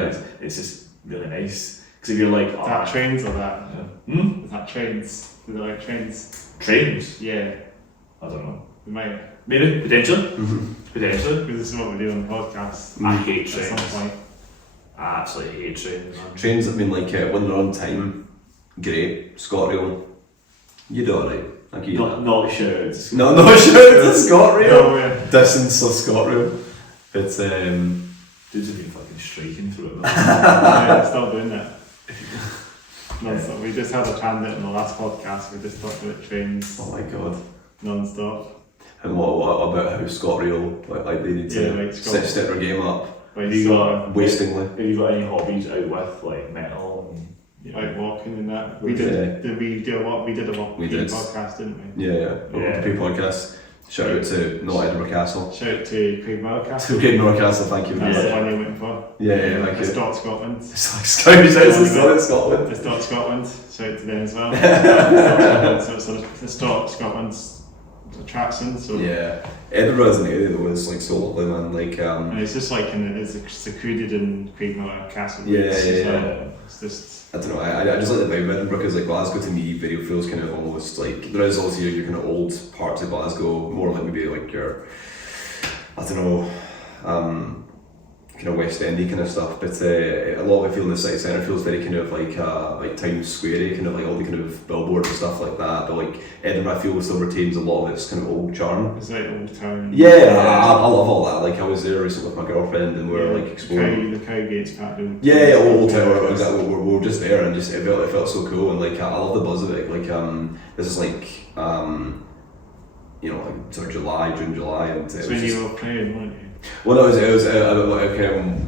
It's just really nice. Because if you're like, is that trains or that? Is that trains? Do they like trains? Trains? Yeah. I don't know. We might. Maybe, potentially. Potentially. Because this is what we do on the podcast. I hate trains. At some point. I absolutely hate trains. Trains, I mean, like when they're on time, great. ScotRail, you do alright. Not Shoutout. No, Shoutout to ScotRail. No, yeah. Distance of ScotRail. It's dudes have been fucking striking through it. Stop doing that. Non-stop. We just had a tangent in the last podcast. We just talked about trains. Oh my god. Non-stop. And what about how ScotRail, like they need to step their game up? Have you got wastingly? Have you got any hobbies out with like metal? Like walking and that. We did. Did we do a walk? We did a walk podcast, didn't we? Yeah. The podcast. Shout out to Not Edinburgh Castle. Shout out to Craig Castle. Craig Castle, thank you. That's the one you went for. Yeah, thank you. It's Dot Scotland. It's like Scotland. It's Dot Scotland. Shout out to them as well. So it's Dot Scotland's attraction. So yeah, Edinburgh is an area that was like so lovely, man. Like and it's just like it's secluded in Craig Castle. Yeah. It's just. I don't know, I just like the vibe of Edinburgh, because like Glasgow to me video feels kind of almost like, there is also your kind of old parts of Glasgow, more like maybe like your, I don't know, kind of West Endy kind of stuff, but a lot of it feels in the city centre feels very kind of like Times Square, kind of like all the kind of billboards and stuff like that. But like Edinburgh, I feel still retains a lot of its kind of old charm. It's like old town. Yeah, I love all that. Like I was there recently with my girlfriend, and we were like exploring the Cowgate's part of old town. Exactly, we were just there, and just it felt so cool, and like I love the buzz of it. Like this is like you know, like sort of June, July, and it was when just, you were playing, weren't you? well, no, it was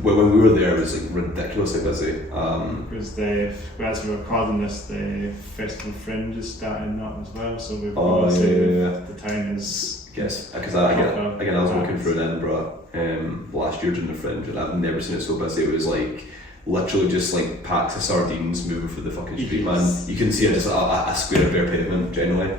when we were there, it was like ridiculously busy. Because as we were recording this, the Festival Fringe is starting up as well, so we've the town is. Yes, because again, I was working for in Edinburgh last year during the Fringe, and I've never seen it so busy. It was like literally just like packs of sardines moving through the fucking street, man. You can see it just a square of bare pavement generally.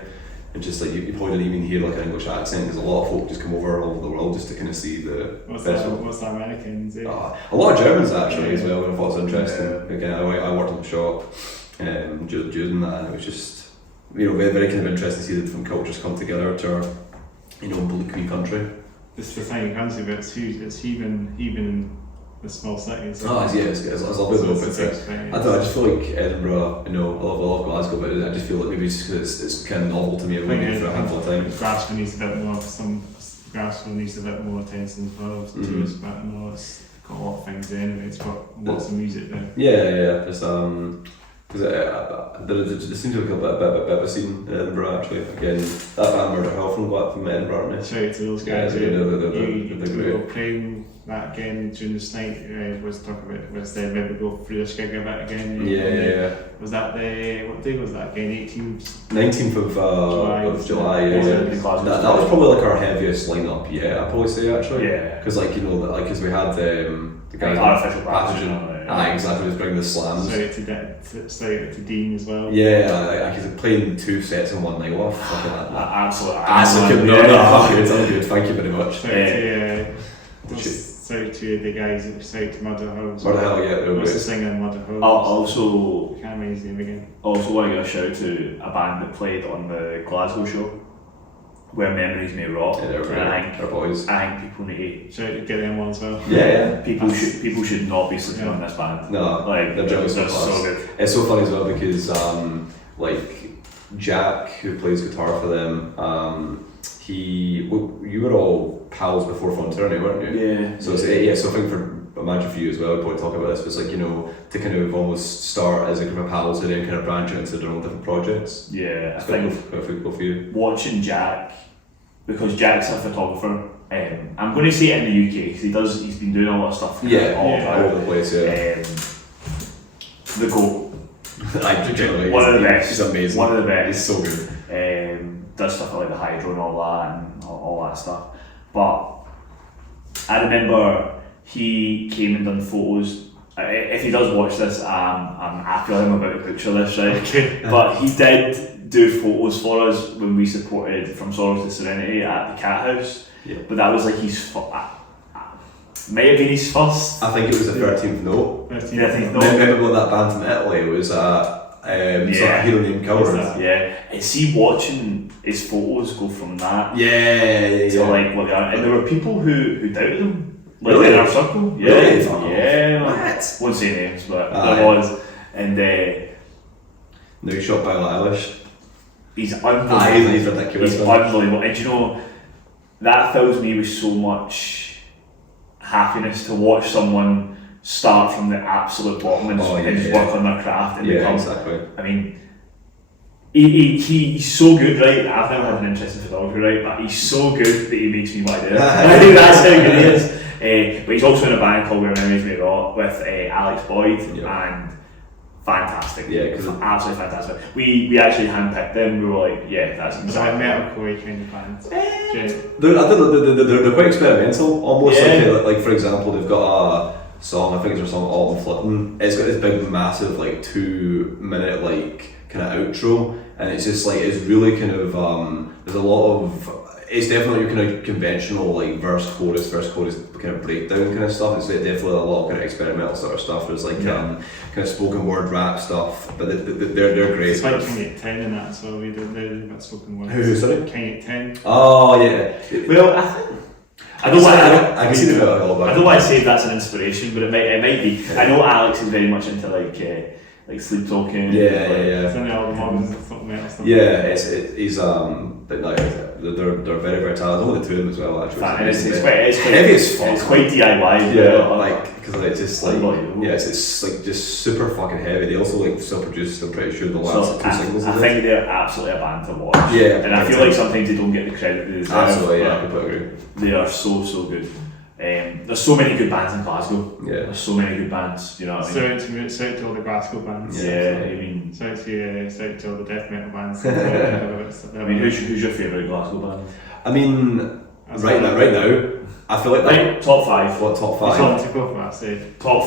And just like you probably didn't even hear like an English accent, because a lot of folk just come over all over the world just to kind of see the festival. What's the Americans? A lot of Germans actually as well, which I thought was interesting. Again, I worked in the shop during that, and it was just, you know, very, very kind of interesting to see the different cultures come together to our, you know, bleak wee country. It's the tiny country, but it's huge. It's even in the small cities. It's lovely though. But I don't know, I just feel like Edinburgh, you know, I love Glasgow, but I just feel like maybe it's because it's kind of novel to me. I've been here for a handful of times. Glasgow needs a bit more. Glasgow needs a bit more attention as well. To us, but I know it's got a lot of things anyway. It's got lots of music there. Yeah. It's because there seems to be a bit of a scene in Edinburgh actually. Again, that band Murder Hell from Edinburgh, aren't they? Shout out to those guys. They're were playing that again during this night. Was maybe go through this gig a bit again. Yeah. Was that what day was that again? 19th of July. Yeah. That was probably like our heaviest lineup. Yeah, I'd probably say actually. Yeah. Because like, you know, like because we had the guys Artificial Pathogen. Exactly, was bringing the slams. Shout out to Dean as well. Yeah, I could playing 2 sets in one night off. Absolutely. No, it's all good. Thank you very much. Shout out to the guys that shout out to Mother House. Mother Hell, yeah. What's the singer in Mother House? Also, can't remember his name again. Also want to give a shout out to a band that played on the Glasgow show, Where Memories May Rot. Yeah, they're boys. I think people need to shout out to get them on as well. Yeah. People should not be sleeping on this band. No, like they're so good. It's so funny as well because like Jack, who plays guitar for them, you were all pals before Tyranny, weren't you? Yeah. So so I think imagine for you as well, we'll probably talk about this, but it's like, you know, to kind of almost start as a group of pals and then kind of branch out into their own different projects. Yeah, I think quite cool for you. Watching Jack, because Jack's a photographer. I'm going to say it in the UK because he's been doing a lot of stuff. All over the place. The GOAT. One of the best. He's amazing. One of the best. He's so good. Does stuff like the hydro and all that stuff. But I remember he came and done photos. If he does watch this, I feel I'm about to butcher this, right? But he did do photos for us when we supported From Sorrow to Serenity at the Cat House. Yeah. But that was like his might have been his first. I think it was the 13th note. 13th note. Remember when that band from Italy was sort of Hero Named Coward? Yeah. And see watching his photos go from that to like what they are. And there were people who doubted him. Like really? In our circle. Yeah. Really? What? Won't say names, but there was. And now he's shot by Eilish. He's unbelievable. He's ridiculous. He's unbelievable. And you know, that fills me with so much happiness to watch someone start from the absolute bottom and just work on their craft and become. Exactly. I mean, he's so good, right? I've never had an interest in photography, right? But he's so good that he makes me want to do it. I think that's how good he is. But he's also in a band called Where Memories May Rot with Alex Boyd and fantastic. Yeah, because absolutely fantastic. We actually handpicked them. We were like, that's exactly metalcore kind of bands. They're quite experimental, almost like for example, they've got a song. I think it's a song Autumn Flitting. It's got this big, massive, like 2-minute, like kind of outro, and it's just like it's really kind of there's a lot of. It's definitely your kind of conventional like verse chorus kind of breakdown kind of stuff. It's definitely a lot of kind of experimental sort of stuff. There's like kind of spoken word rap stuff, but they're great. It's like King at 10 in that, so we did that spoken word. Who's sorry? King at 10. Oh yeah. Well, I think I don't want. I can see the bit a little bit. I don't want to say that's an inspiration, but it might be. I know Alex is very much into like sleep talking. Yeah. It's in the album models and something else. Yeah, he's but like they're very very talented. I know the two of them as well actually. It's quite heavy as fuck. It's quite DIY. Yeah, like because it's just like Unbelievable. it's like just super fucking heavy. They also like self-produced. I'm pretty sure the last two singles. I think they're absolutely a band to watch. Yeah, and I feel like sometimes they don't get the credit they deserve. Absolutely, yeah, I completely agree. They are so good. There's so many good bands in Glasgow. Yeah, there's so many good bands. You know what I mean? Shout to all the Glasgow bands. Yeah, I mean, shout to all the death metal bands. I mean, who's your favourite Glasgow band? I mean, right now, I feel like that. Top 5. What top 5? Top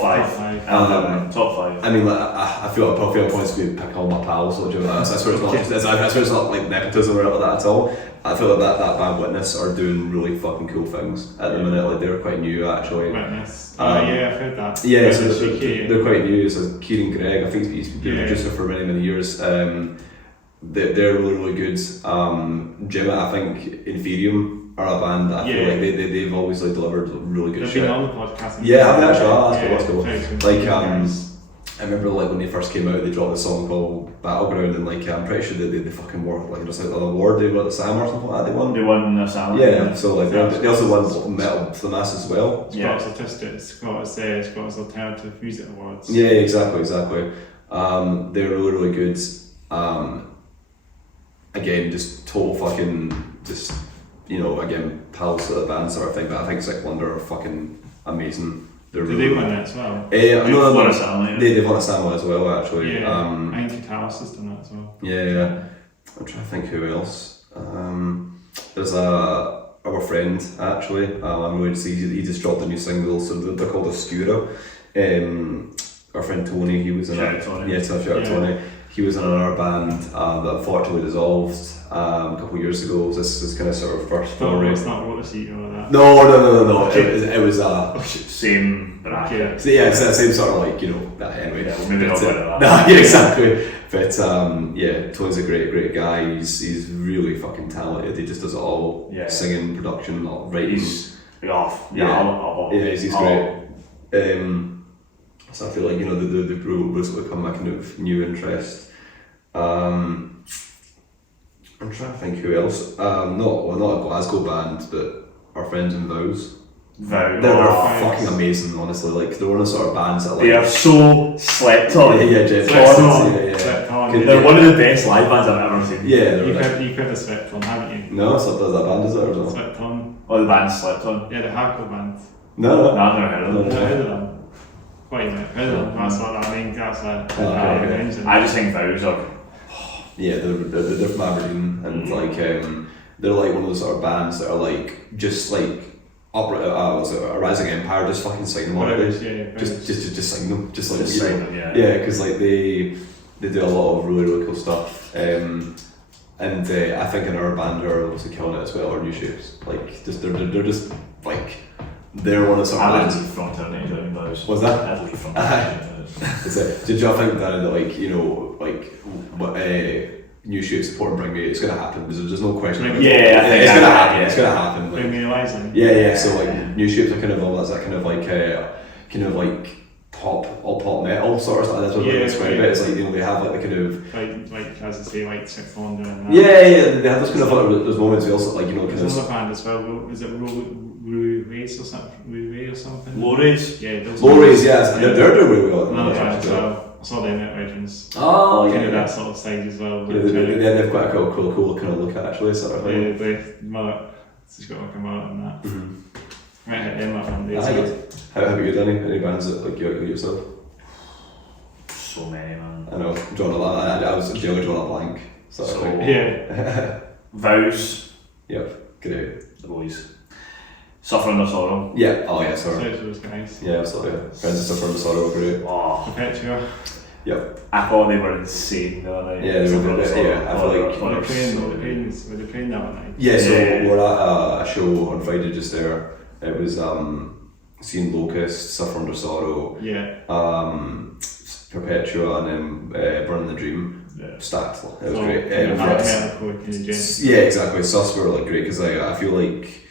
5. Top 5. I mean, like, I feel like probably points to be picking all my pals. So I swear it's not. I swear it's not like nepotism or anything like that at all. I feel like that band Witness are doing really fucking cool things at the minute. Like they're quite new actually. Witness. Yeah, I've heard that. Yeah, so they're quite new. So Kieran Gregg, I think he's been a producer for many years. They're really good. Gemma, I think Inferium are a band that I feel like they've always like delivered really good shit. They've been on the podcast. Yeah, I've actually. That's cool. Like I remember like when they first came out, they dropped a song called Battleground, and like I'm pretty sure they fucking won like just like an award. They won the SAM or something like that. They won the SAM. Yeah, so like they also won Metal to the Mass as well. Scottish Scottish Alternative Music Awards. Yeah, exactly. They're really good. Again, just total fucking just again pals of the band sort of thing. But I think Sick Wonder are fucking amazing. Did they win that as well? They've won a SAM as well actually. Yeah, I think Talos has done that as well. Yeah. I'm trying to think who else. There's our friend actually. I'm going to see he just dropped a new single. So they're called Oscura. Our friend Tony, he was in Tony. Yeah, Shoutout Tony. He was in another band that unfortunately dissolved a couple of years ago. This is kind of sort of first story. It's not Water Seat or that. No. It was same bracket. So yeah, it's that same sort of like anyway. Yeah, maybe not better. No, yeah, exactly. But Tony's a great guy. He's really fucking talented. He just does it all. Yeah. Singing, production, writing. He's off. He's great. So I feel like the group was become my kind of new interest. I'm trying to think who else. Not a Glasgow band, but our friends in Vows. They're fucking amazing, honestly. Like they're one of the sort of bands that they are so slept on. Slept on. They're one of the best live bands I've ever seen. Yeah, you've heard of Slept On, haven't you? No, so does that band is it or something? Slept On. Oh, the band Slept On. Yeah, the hardcore band. No, I've never heard of them. Never heard of them. Wait a minute, that's what I mean. That's I just think Vows are. Yeah, they're from Aberdeen, and like they're like one of those sort of bands that are like just like a rising empire. Just fucking sign them nowadays. Just sign them. Just like sign them. Yeah, because like they do a lot of really cool stuff. And I think in our band are also killing it as well. Our New Shapes, like just they're just like. They're one of the sort of bands. From Tyranny, doing those. Was that? I'd leave from Tyranny. Did y'all think that what New Shape support and Bring Me, it's gonna happen. There's no question. It's gonna happen. It's gonna happen. Bring Me Horizon. Yeah. So like New Shapes are kind of all that kind of like pop metal sort of stuff. That's what I describe it. It's like they have like the kind of like as I say like Sick Wonder and that. Yeah. They have those kind of those moments. We also like There's another band as well. Is it Race or something? Low Race? Yeah, Low Race, yeah. They're doing really well. Another band as well. I saw them at Legends. Oh, kind of that sort of stage as well. Yeah, they've quite a cool kind of look actually, sort of thing. Yeah, she's got like a mullet and that. Mm-hmm. Might hit them up one day. How about you, Danny? Any bands that like you yourself? So many, man. I know, drawing a lot. I was generally drawing a blank. Yeah. Vows. Yep, great. The boys. Suffer Under Sorrow. Yeah, oh yeah, sorry. Those guys. Yeah, absolutely. Friends of Suffer Under Sorrow, great. Oh. Perpetua. Yep. I thought they were insane the other night. Yeah, they were good. Yeah, I feel like. Were they playing that night? Yeah, so we're at a show on Friday just there. It was Seeing Locust, Suffer Under Sorrow. Yeah. Perpetua, and then Burning the Dream. Yeah. Stacked. It was great. Metalcore, yeah, exactly. Sus were like great because I feel like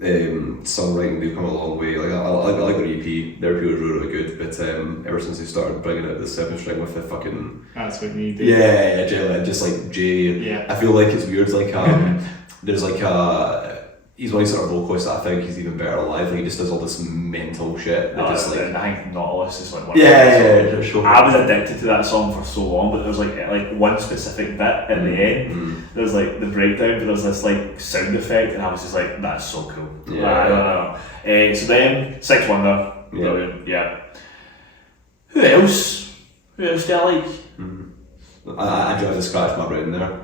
songwriting, they've come a long way. Like I like their EP. Their EP was really good, but ever since they started bringing out the 7-string with the fucking That's what you do. yeah, Jay, just like Jay. Yeah. I feel like it's weird. Like there's like he's one of these sort of vocalists that I think he's even better live. Like he just does all this mental shit that just like I think Nautilus is like one yeah, sure. I was addicted to that song for so long, but there was like one specific bit at the end. There was like the breakdown, but there was this like sound effect, and I was just like, that's so cool. I don't know. So then Six Wonder, brilliant. Yeah. Who else? Who else do I like? I tried to scratch my brain there.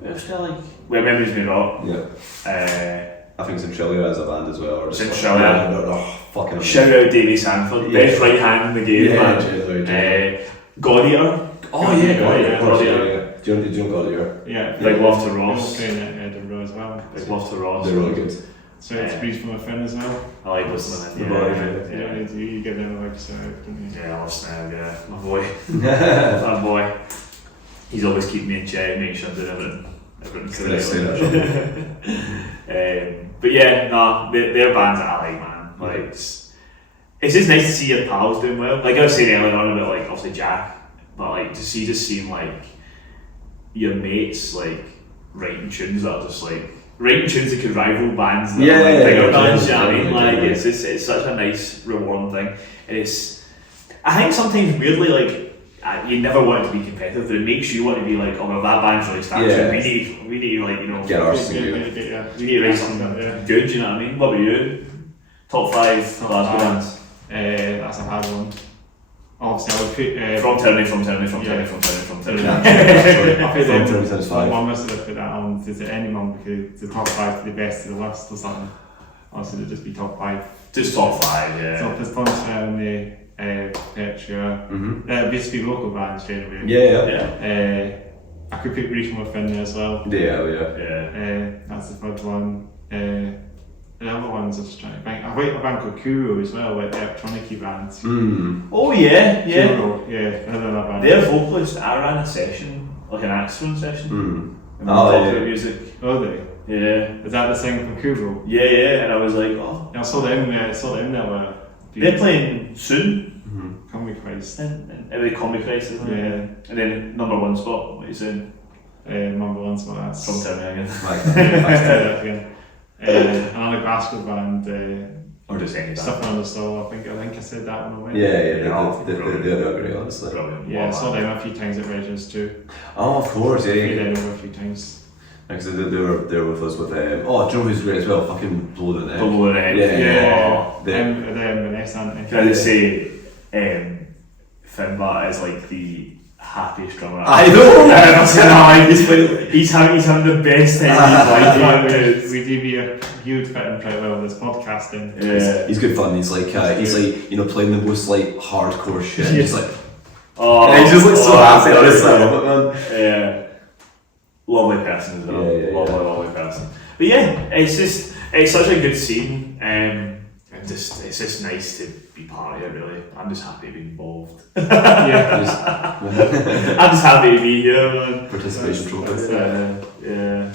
Who else do I like? Well, Memories May Rot. Yeah. I think Centralia as a band as well. Centralia. Fucking Shout out Davey Sanford, best right hand in the game, man. God Eater. Oh yeah, God Eater. Do you know God Eater? Yeah. Big love to Ross. Playing at Edinburgh as well. Big love to Ross. They're really good. So it's Breeze from a Friend as well. I like listening to Yeah, you give them a like so, don't you? Yeah, I love Snell, yeah. My boy. My boy. He's always keeping me in check, making sure I'm doing everything correctly. But yeah, nah, they're bands that I like, man. Like, it's just nice to see your pals doing well. Like I was saying earlier on about like obviously Jack, but like to see seeing like your mates like writing tunes that are just like writing tunes that could rival bands that are like bigger bands, you know what I mean? Like it's such a nice rewarding thing. And I think sometimes weirdly like you never want it to be competitive, but it makes you want to be like, oh well, that band's really standard. We need like, you know, get ours we need to write something good, you know what I mean? What about you? Top 5 Glasgow bands? That's a hard one. Obviously I would put From Tyranny. I put them times 5. One must have put that on to anyone because the top 5 to the best of the worst or something. Obviously it'd just be top 5. Just top 5, yeah. So there's Tyranny, Petra, basically local bands generally. Yeah. I could pick Breeze from a Friend there as well. Yeah. That's the third one. The other ones I'm just trying to think. I like a band called Kuro as well, like the electronic bands. Oh yeah. Kuro, another band. Their vocalist, I ran a session, like an Axon session. And we Oh, talked yeah. about music. Oh, they? Yeah. Is that the singer from Kuro? Yeah, and I was like, oh. Yeah, I saw them there. They're playing soon. Comedy Christ. And every Comedy Christ, isn't it? Yeah. And then number 1 spot, what are you saying? Number 1 spot, that's... From Tyranny again. Another Glasgow band, or just any band. Stuff on the Stall, I think I said that one already. They're great, honestly. Brilliant. Yeah, I saw them a few times at Regis too. Oh, of course, Played them over a few times. Because they were with us with do you know who's great as well? Fucking Blow the Neck. Blow the Neck. Yeah. Them. Them Vanessa, aren't they? Can I just say, Finbar is like the happiest drummer I know! I've ever seen in my life. He's having the best time of his life. We do be a huge fit and pretty well with this podcasting. Yeah. He's good fun. He's like playing the most like hardcore shit. Yeah. He's like, and he's just like so happy. Honestly, I love it, man. Yeah. Lovely person as well. Lovely person. But yeah, it's such a good scene. And it's just nice to be part of it, really. I'm just happy to be involved. I'm just happy to be here, man. Participation trophy. Yeah.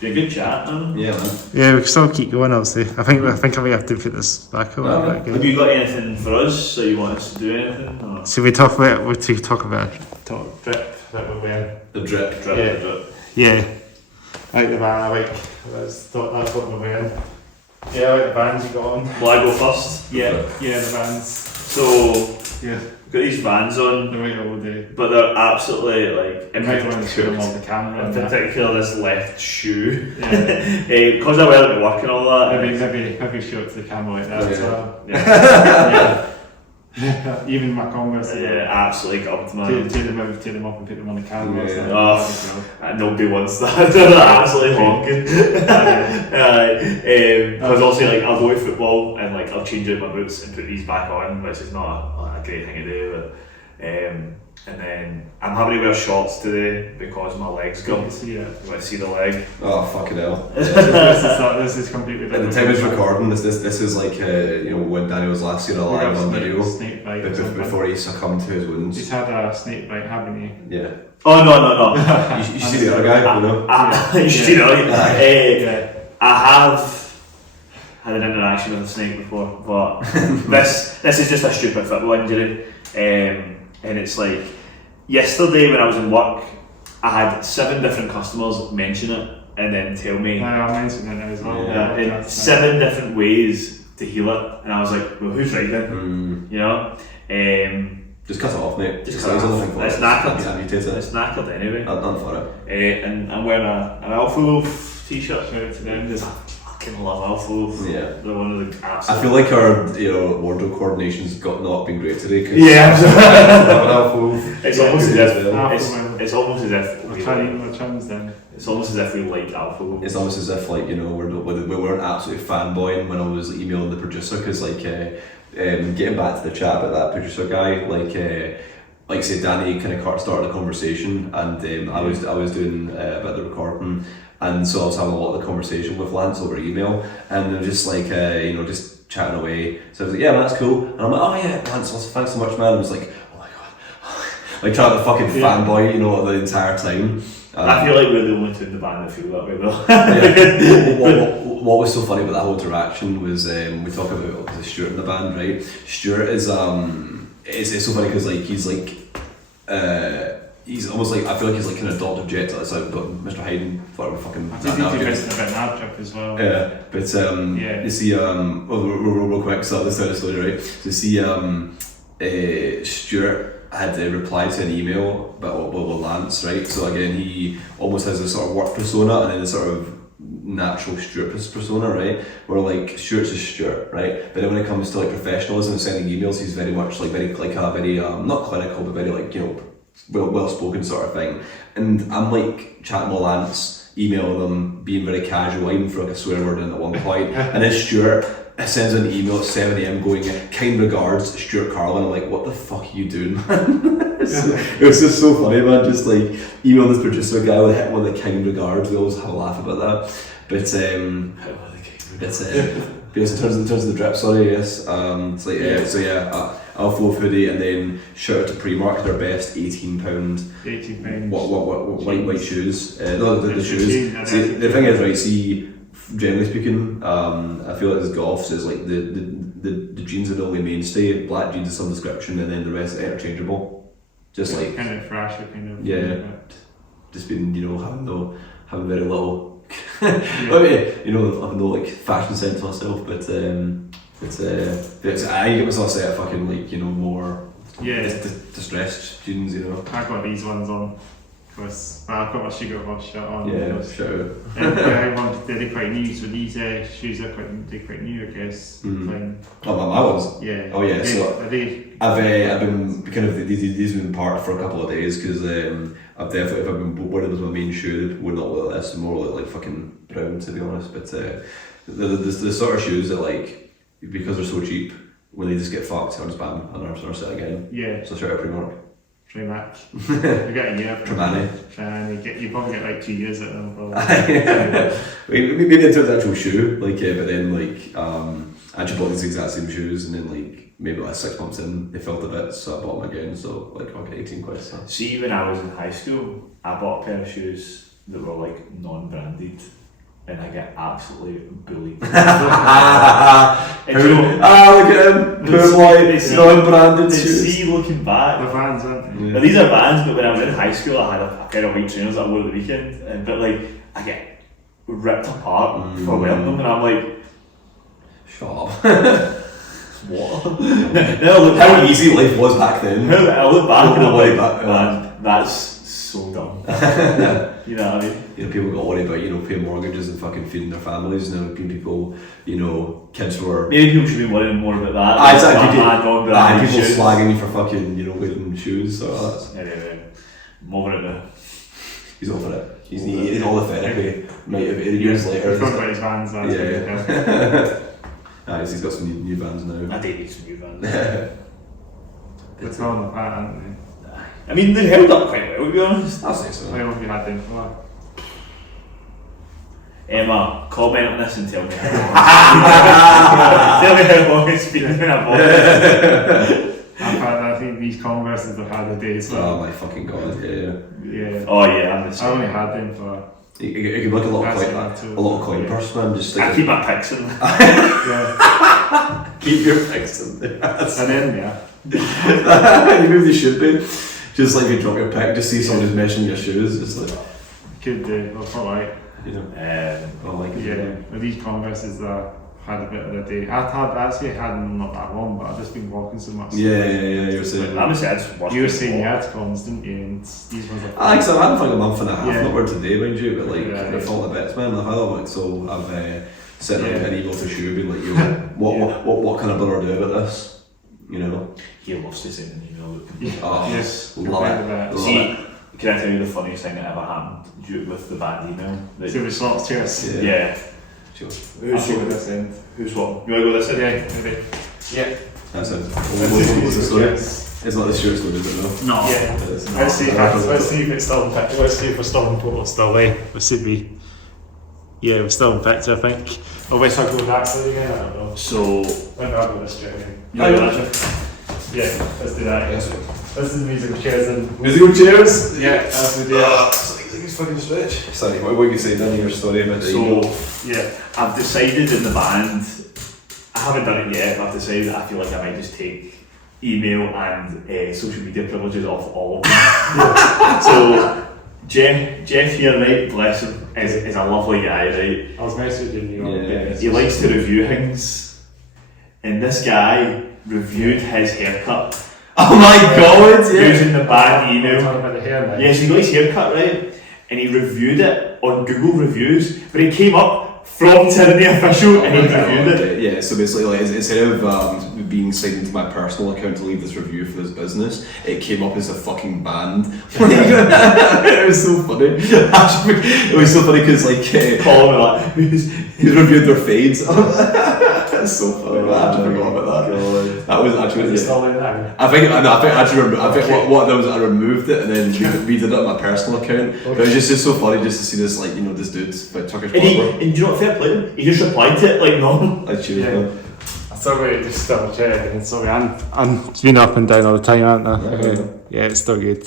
Be a good chat, man. Yeah, man. Yeah, we can still keep going, obviously. I think I may have to put this back a little bit. Have you got anything for us? So you want us to do anything? Or? So we talk about drip that we're wearing. The drip. Yeah. I like the band, I like that's what we're wearing. Yeah, I like the bands you got on. Will I go first? Yeah, the bands. So yeah, we've got these bands on. They're right all day. But they're absolutely like You might want to show them on the camera. in particular this left shoe. Yeah. Because I wear it to work and all that. Maybe show it to the camera like that as well. Yeah. Even my Converse. Yeah, absolutely gobbled, man. Take them up and put them on the camera. Yeah. Nobody wants that. They're absolutely honking. Because also like I'll go to football and like I'll change out my boots and put these back on, which is not a great thing to do. But, and then I'm having to wear shorts today because my legs go. You want to see the leg? Oh, fucking hell. This is completely At different. the time it's recording, this is like when Danny was last year alive on video. Snake bite Before he succumbed to his wounds. He's had a snake bite, haven't you? Yeah. Oh no. You see the other guy, you know? You should see the other guy. I have had an interaction with a snake before, but this is just a stupid football injury, and it's like yesterday when I was in work, I had 7 different customers mention it and then tell me. I mentioned it as well. In 7 different ways to heal it, and I was like, well, who's right then? You know. Just cut it off, mate. Just cut it off. It's knackered. It's It's knackered anyway. I'm done for it. And I'm wearing an Alpha Wolf t-shirt. Shout out to them. I fucking love Alpha Wolf. Yeah. They're one of the absolute... I feel like our wardrobe coordination's not been great today. It's almost as if We're trying them. it's almost as if we like Alpha Wolf. It's almost as if we weren't absolutely fanboying when I was emailing the producer, because getting back to the chat about that producer guy, like say Danny kind of started the conversation, and I was doing a bit of the recording, and so I was having a lot of the conversation with Lance over email, and they're just just chatting away. So I was like, yeah, man, that's cool, and I'm like, oh yeah, Lance, thanks so much, man. I was like, oh my god, like trying to fucking fanboy, the entire time. I feel like we're the only two in the band that feel that way though. What was so funny about that whole interaction was we talk about Stuart in the band, right? Stuart is it's so funny because he's almost like, I feel like he's like an adoptive jet. It's like Mr. Hayden, whatever fucking. I think you mentioned about an trip as well. Yeah, but you see, real quick, so this is the story, right? So you see, Stuart had replied to an email but with Lance, right? So again, he almost has a sort of work persona and then a sort of natural Stuart persona, right? Where like Stuart's just Stuart, right? But then when it comes to like professionalism and sending emails, he's very much like very not clinical, but very like well spoken sort of thing. And I'm like chatting with Lance, emailing them, being very casual, even for like a swear word in at one point, and then Stuart sends an email at 7 AM going, kind regards, Stuart Carlin. I'm like, what the fuck are you doing, man? It was just so funny, man. Just like email this producer guy with a kind regards. We always have a laugh about that. But it's because in terms of the drip, sorry, yes. It's like Alpha Wolf hoodie, and then shout out to Primark, their best £18. £18. What white shoes? No, the shoes. See, the thing is, right? See, generally speaking, I feel like as golfs is like the jeans are the only mainstay. Black jeans of some description, and then the rest are interchangeable. Just like kind of fresher, kind of. Yeah. Just been having very little. Having no like fashion sense myself, but I get myself set fucking like more distressed jeans, I got these ones on because I've got my Sugar Rush shirt on. Yeah, sure. They're quite new, so these shoes are quite new, I guess. Oh, my ones. Yeah. Oh yeah. So I've been kind of these have been parked for a couple of days because I've definitely, if I've been wearing them as my main shoe, it would not look like this, more like fucking brown, to be honest. But the sort of shoes that like, because they're so cheap, when they just get fucked, I'll just buy them and I'll set again. Yeah. So shout out Primark. Primark. You're getting Tremanny. You probably get like 2 years at them probably. Maybe in terms of actual shoe, but then I actually bought these exact same shoes, and then maybe like 6 months in, they felt a bit, so I bought them again. So I'll get 18 quid. So. See, when I was in high school, I bought a pair of shoes that were like non-branded, and I get absolutely bullied. Look at him! Poor boy, non-branded shoes. See, looking back, the Vans, aren't they? Now, these are Vans, but when I was in high school, I had a pair of white trainers that I wore at the weekend, but I get ripped apart for wearing them, and I'm like, shut up. What? How easy life was back then. I look back and I'm like, man, that's so dumb. You know what I mean? People got worried about, paying mortgages and fucking feeding their families, and then people, kids were... Maybe people should be worrying more about that. Exactly. People slagging you for fucking, wearing shoes, so that's... Anyway, I'm over it now. He's over it. He's all the therapy. Years later. He's talking about his Vans, Nice, he's got some new Vans now. I did need some new Vans. They're falling apart, aren't they? I mean, they held up quite well, to be honest. I'll say so. How long have you had them for? Emma, comment on this and tell me how long it's been in a box. I think these Converses have had a day, so. Oh my fucking god, yeah. Yeah. Oh yeah, I'm the same. I only had them for You can look a lot of coin purse, man. Just I keep my pics in. Keep your pics in there. And then, You maybe should be. Just like you drop your pic, just see someone who's meshing your shoes. It's like could do. That's alright. I like it. Yeah, with these Converses had a bit of a day. I actually had them not that long, but I've just been walking so much. Yeah. You were saying. You were saying you had cons, didn't you? And these ones are. I think I've had them for like a month and a half. Yeah. Not word today, mind you, but like Yeah, they're falling to bits, man. I've had them like so. I've sent like an email to Shu, being like, what can a brother do about this? You know. He loves to send an email. Oh, yes, love it. See, can I tell you the funniest thing that ever happened with the band email? So the slots to us. Yeah. Sure. I'll go with this end. Who's what? You want to go this end? Yeah, maybe. Yeah. That's it. Let's What's the story? Yes. It's not the short story, is it? No. No. Yeah. Let's see if it's still in picture. Let's see if we're still in photo still. We should be. Yeah, we're still in picture, I think. Or wait, I'll go back to it again. I don't know. So. Maybe I'll go this straight again. You want to go that way? Yeah, let's do that. Yes. This is musical chairs and. Musical chairs? Yeah, that's the deal. It's fucking stretch. Sorry, what were you saying in your story about the email? Yeah. I've decided in the band, I haven't done it yet, but I've decided that I feel like I might just take email and social media privileges off all of them. So, Jeff here, right, bless him, is a lovely guy, right? I was messaging you on He likes to review things, and this guy reviewed his haircut. Oh my god, Using the bad email. Talking about the hair now. Yeah, so he got his haircut, right? And he reviewed it on Google Reviews, but it came up from Tyranny Official and he reviewed it. Yeah, so basically, like, instead of being signed into my personal account to leave this review for this business, it came up as a fucking band. It was so funny. It was so funny because, like, Calling me like, he's reviewed their fades. That's so funny. I actually forgot about that. That was actually. It's still in there. I think what there was, I removed it and then redid it on my personal account. Okay. But it was just so funny just to see this, like, you know, this dude like Turkish and do you know what, fair play to him? He just replied to it like normal. I choose Yeah. man. Sorry, just double check. And sorry, it's been up and down all the time, aren't I? Yeah, it's still good.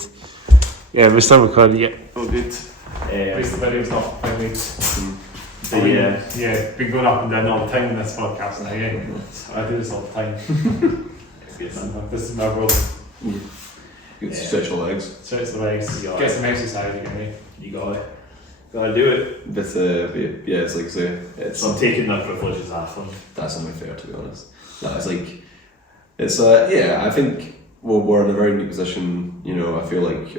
Yeah, we're still recording. Yeah, all good. At least the video's not finished. Yeah, been going up and down all the time in this podcast now. Yeah, I do this all the time. This is my role. You can stretch your legs. Stretch the legs. Get some exercise again. You got it. Gotta do it. But yeah, it's like say So I'm taking that privilege as Athlon. that's only fair, to be honest. That's like it's yeah. I think we're in a very neat position. You know, I feel like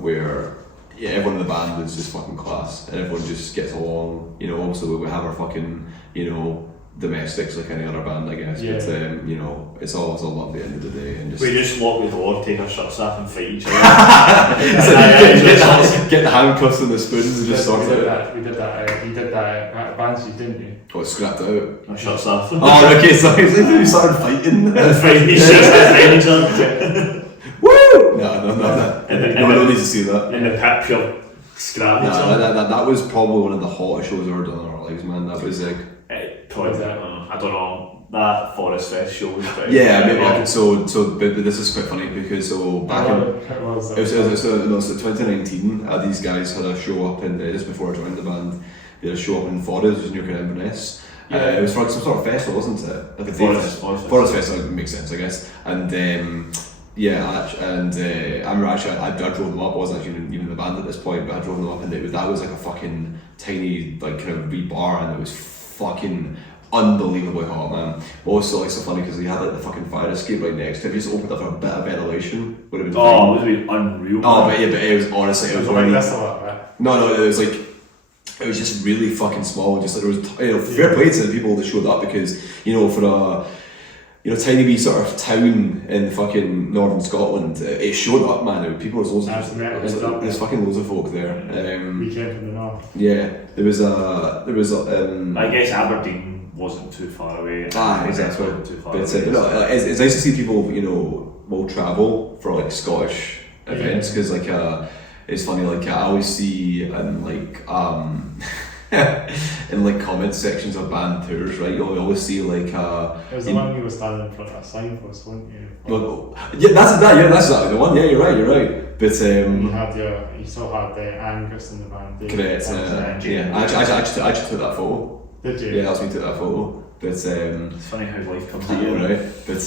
where everyone in the band is just fucking class, and everyone just gets along. You know, obviously we have our fucking domestics like any other band, I guess. Yeah. But you know, it's all love at the end of the day, and just We just lock the door, take our shirts off and fight each other. get the handcuffs and the spoons and just sort it out. We did that at Banshee, didn't you? Oh, it's scrapped out. My shirts off. Oh, okay, sorry. It's like we started fighting. Fighting each other. Woo! No. And I don't need to see that. In the pit, pure scrap each other. That was probably one of the hottest shows I've ever done in our lives, man. That was like. Probably, I don't know. That Forest Fest show was pretty. Yeah, maybe. But this is quite funny because back in. It was 2019. These guys had a show up in just before I joined the band. They had a show up in Forest, which is near Inverness. It was for some sort of festival, wasn't it? Like a Forest Festival makes sense, I guess. And I remember actually I drove them up. I wasn't actually even in the band at this point, but I drove them up, and that was like a fucking tiny like kind of wee bar, and it was fucking unbelievably hot, man. Also, like so funny because we had like the fucking fire escape right next to it. If you just opened up for a bit of ventilation, would have been. It would have been unreal. Oh, but it was honestly, it was like really. this a lot, right? No, it was like. It was just really fucking small. Just like there was, fair play to the people that showed up because for a tiny wee sort of town in fucking northern Scotland, it showed up, man. People was loads of there's fucking loads of folk there. We came from the north. Yeah, there was I guess Aberdeen wasn't too far away. Exactly. Too far But it's away, nice to see people will travel for like Scottish events because it's funny, like I always see and like in like comment sections of band tours, right? You'll always see like It was the one you were standing in front of a signpost, weren't you? that's exactly the one. Yeah, you're right. But you still had Angus in the band. correct. Yeah, I actually took that photo. Did you? Yeah, that's me took that photo. But It's funny how life comes to you. right? But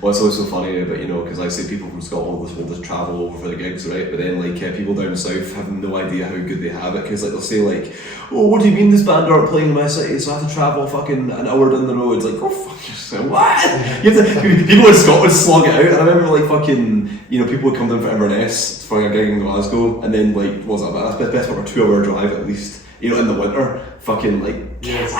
what's also funny about, because I say people from Scotland will just travel over for the gigs, right? But then like people down south have no idea how good they have it, because like they'll say like, oh, what do you mean this band aren't playing in my city, so I have to travel fucking an hour down the road? It's like, oh fuck yourself, what? People in Scotland slog it out. And I remember like fucking, people would come down for Inverness for a gig in Glasgow, and then like, what's that, that's best part of a 2 hour drive at least, in the winter, fucking like, Yes,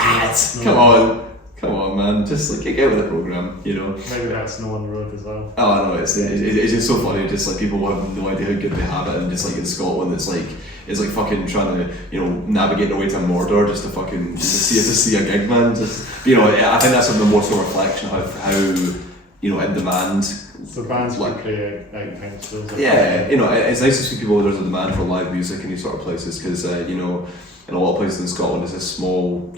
Come on, man! Just like get with the program, Maybe that's snow on the road as well. Oh, I know, it's just so funny. Just like people have no idea how good they have it, and just like in Scotland, it's like fucking trying to navigate their way to Mordor just to see a gig, man. Just I think that's a more sort of reflection of how in demand. So bands can play like kind of shows. Yeah, it's nice to see people. There's a demand for live music in these sort of places, because in a lot of places in Scotland, it's a small,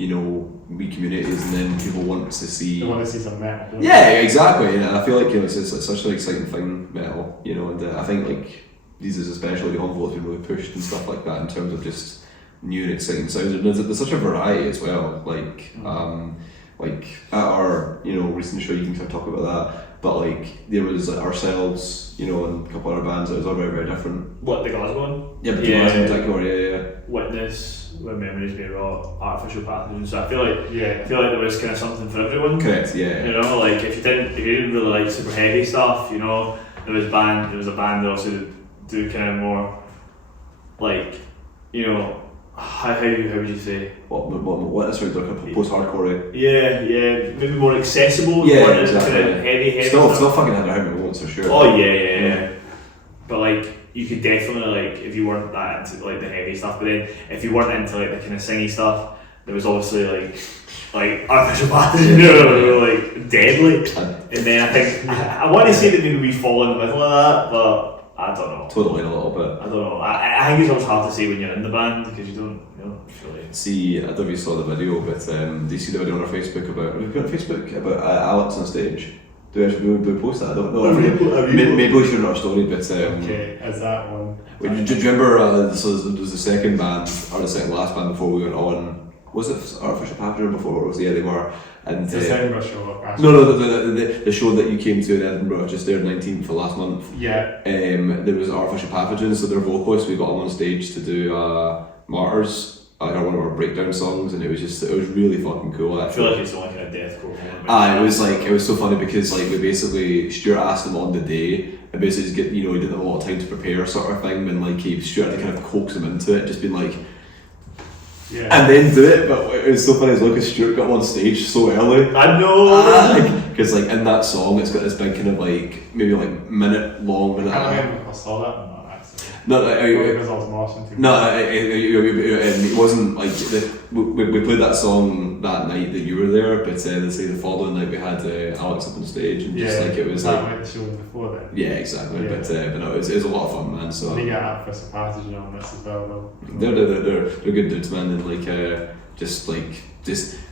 wee communities, and then people want to see. They want to see some metal. Yeah, exactly. And I feel like it's such an exciting thing, metal. And I think like these is especially the envelope's been really pushed and stuff like that in terms of just new and exciting sounds. And there's such a variety as well. Like at our recent show, you can kind of talk about that. But like there was like ourselves, and a couple other bands that was all very, very different. What, the Glasgow one? Yeah, but Glasgow in particular, yeah. Witness, When Memories May Rot, Artificial Pathogens. So I feel like there was kind of something for everyone. Correct, yeah. Like if you didn't really like super heavy stuff, there was a band that also do kind of more like, how would you say? What is it, like post-hardcore? Yeah, maybe more accessible. Yeah, exactly. Kind of heavy Still stuff. fucking had their own for sure. Oh yeah. But like, you could definitely like, if you weren't that into like the heavy stuff, but then if you weren't into like the kind of singy stuff, there was obviously like Artificial Pathogens, like deadly. And then I think I want to say that maybe we fall in the middle of that, but I don't know. Totally, a little bit. I don't know. I think it's always hard to say when you're in the band, because you don't really. See, I don't know if you saw the video, but do you see the video on our Facebook about? We put on Facebook about Alex on stage. Do we post that? I don't know. Maybe we should on our story, but okay, as that one. Do you remember? There was the second band, or the second last band before we went on. Was it Artificial Pathogen before? Or was yeah, they were. And December show. No, the show that you came to in Edinburgh, just there 19th for last month. Yeah. There was Artificial Pathogens, so their vocalist, we got them on stage to do Martyrs, one of our breakdown songs, and it was really fucking cool. I feel like it's only kind of deathcore. It was so funny because like we basically, Stuart asked him on the day, and basically just he didn't have a lot of time to prepare sort of thing, and like Stuart had to kind of coax him into it, just being like, yeah. And then do it, but it was so funny as well because Stuart got on stage so early. I know! Because like in that song, it's got this big kind of like, maybe like minute long. I don't know if I saw that or not actually. No, because I was moshing too much. No, it wasn't like, we played that song that night that you were there, but the following night we had Alex up on stage, and just like it was like. The show before then. Yeah, exactly. Yeah. But no, it was a lot of fun, man. So. They get Artificial Pathogen on this as well, though. They're good dudes, man, and like just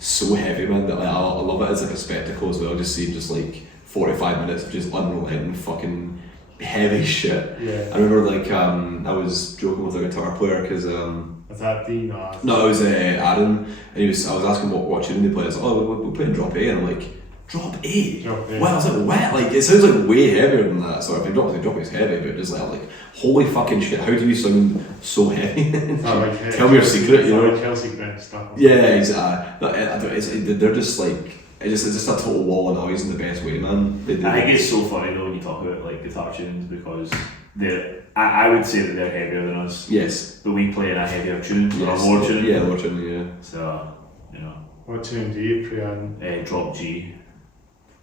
so heavy, man. That like I love it as like a spectacle as well. Just seeing just like 45 minutes of just unrelenting fucking heavy shit. Yeah. I remember like I was joking with a guitar player because was that Dean or? No, it was Adam, and I was asking what tune they play. I was like, oh, we're playing Drop A, and I'm like, Drop A? Drop A. Well, I was like, what? Like, it sounds like way heavier than that sort of thing. Drop A is heavy, but just like, holy fucking shit, how do you sound so heavy? Tell me your secret, Like Chelsea Grin stuff. Yeah, exactly. They're just like, it's just a total wall of noise in the best way, man. I think it's so funny though when you talk about like guitar tunes, because I would say that they're heavier than us. Yes. But we play in a heavier tune, or yes. a lower tune. Yeah, lower tune, yeah. So, What tune do you play on? Drop G.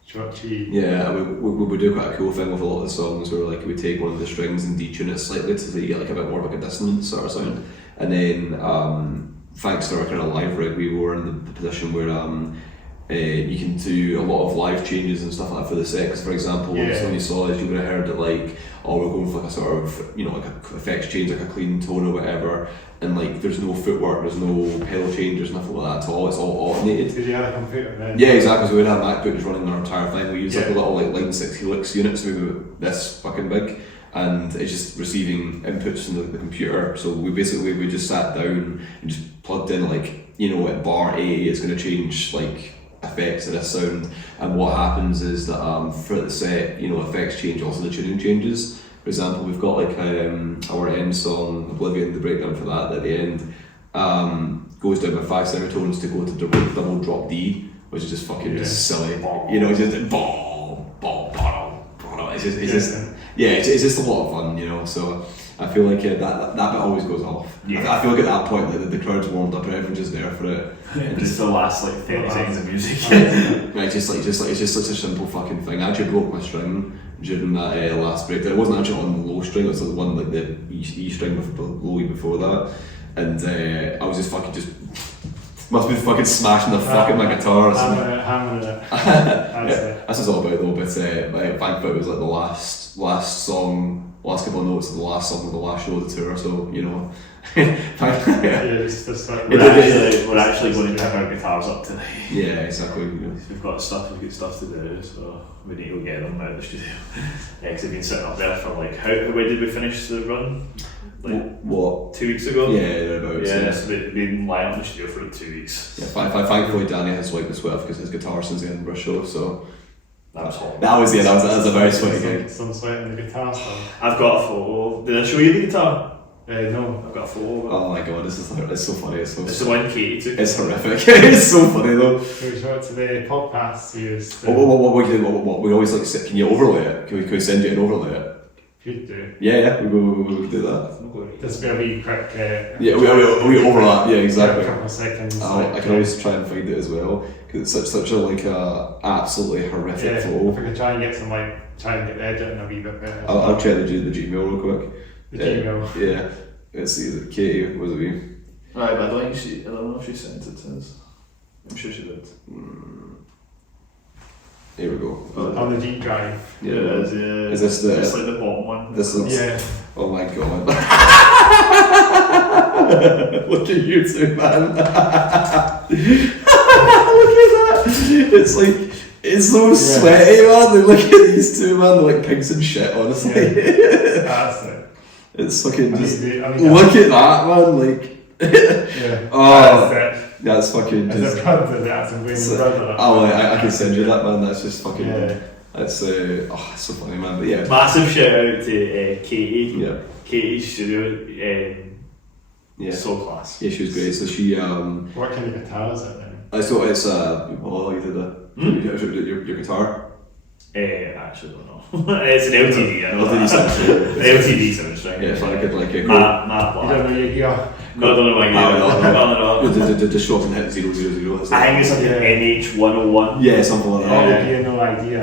Drop G. Yeah, we do quite a cool thing with a lot of the songs where like we take one of the strings and detune it slightly so you get like a bit more of like a dissonant sort of sound. And then thanks to our kind of live rig, we were in the position where you can do a lot of live changes and stuff like that for the set. Because for example, when you saw this, you would have heard that like, oh, we're going for like a sort of, you know, like a effects change, like a clean tone or whatever, and like there's no footwork, there's no pedal change, there's nothing like that at all. It's all automated. Did you have a computer then? Yeah, exactly. So we had MacBook just running our entire thing. We used like a little like Line 6 Helix unit, so we were this fucking big, and it's just receiving inputs from the computer. So we just sat down and just plugged in like, you know, at bar A, it's going to change like effects of this sound, and what happens is that for the set, you know, effects change, also the tuning changes. For example, we've got like our end song Oblivion, the breakdown for that at the end goes down by 5 semitones to go to double drop D, which is just fucking just silly, you know, it's just it's just a lot of fun, you know. So I feel like that bit always goes off. I feel like at that point like the crowd's warmed up and everyone's just there for it. And just the last like 30 seconds of music. Right, it's just such a simple fucking thing. I actually broke my string during that last breakdown. It wasn't actually on the low string, it was the one like the E string below before that. And I was just must be fucking smashing the fuck at my guitar. Hammering it. That's what it's all about though, but thankfully it was like the last song, last couple of notes of the last song of the last show of the tour, so you know. We're actually going to pick our guitars up tonight. Yeah, exactly. We've got stuff to do, so we need to get them out of the studio. Because they've been sitting up there for like, when did we finish the run? Like what? 2 weeks ago? Yeah, thereabouts. Yeah, so we've been lying in the studio for 2 weeks. Yeah, thankfully Danny has wiped the sweat off because his guitar since the Edinburgh show, so. That was hot. That was a very sweaty gig. Some sweat in the guitar song. I've got a photo. Did I show you the guitar? No. I've got a photo. Oh my god, it's so funny. It's the one Katie took. It's horrific. It's so funny though. We showed it to the podcast. What we always like say, can you overlay it? Can we send you an overlay it? Could do. Yeah, we could do that. Just be a wee quick. Yeah, we overlap. Yeah, exactly. A couple of seconds. I can always try and find it as well because it's such a like absolutely horrific photo. If we can try and get some try and get the editing a wee bit better. I'll try the Gmail real quick. The Gmail. Yeah. Let's see. Is it Katie? Was it me? Right, but I don't know if she sent it to us. I'm sure she did. Here we go. On the G drive. Yeah, it is. Yeah. Is this the? It's like the bottom one. This looks. Yeah. Oh my god. Look at you two, man. Look at that. It's like, it's so sweaty, man. Like, look at these two, man. They're like pigs and shit, honestly. Yeah. That's it. It's fucking just. Look at that, man. Like. Yeah. Oh. That's it. That's fucking just. I can send you that, man. That's just fucking. Yeah. That's it's so funny, man. But yeah. Massive shout out to Katie. Yeah. Katie's studio. Yeah. So class. Yeah, she was great. So she What kind of guitar is it then? So it's you did that. Your guitar. I actually don't know. It's an LTD. I know LTD sound. LTD sound string. Yeah, it's like a Matt You don't know your gear. No, I don't know my gear. The short and hit 000. I think it's like an NH101. Yeah, something like that. All the gear, no idea.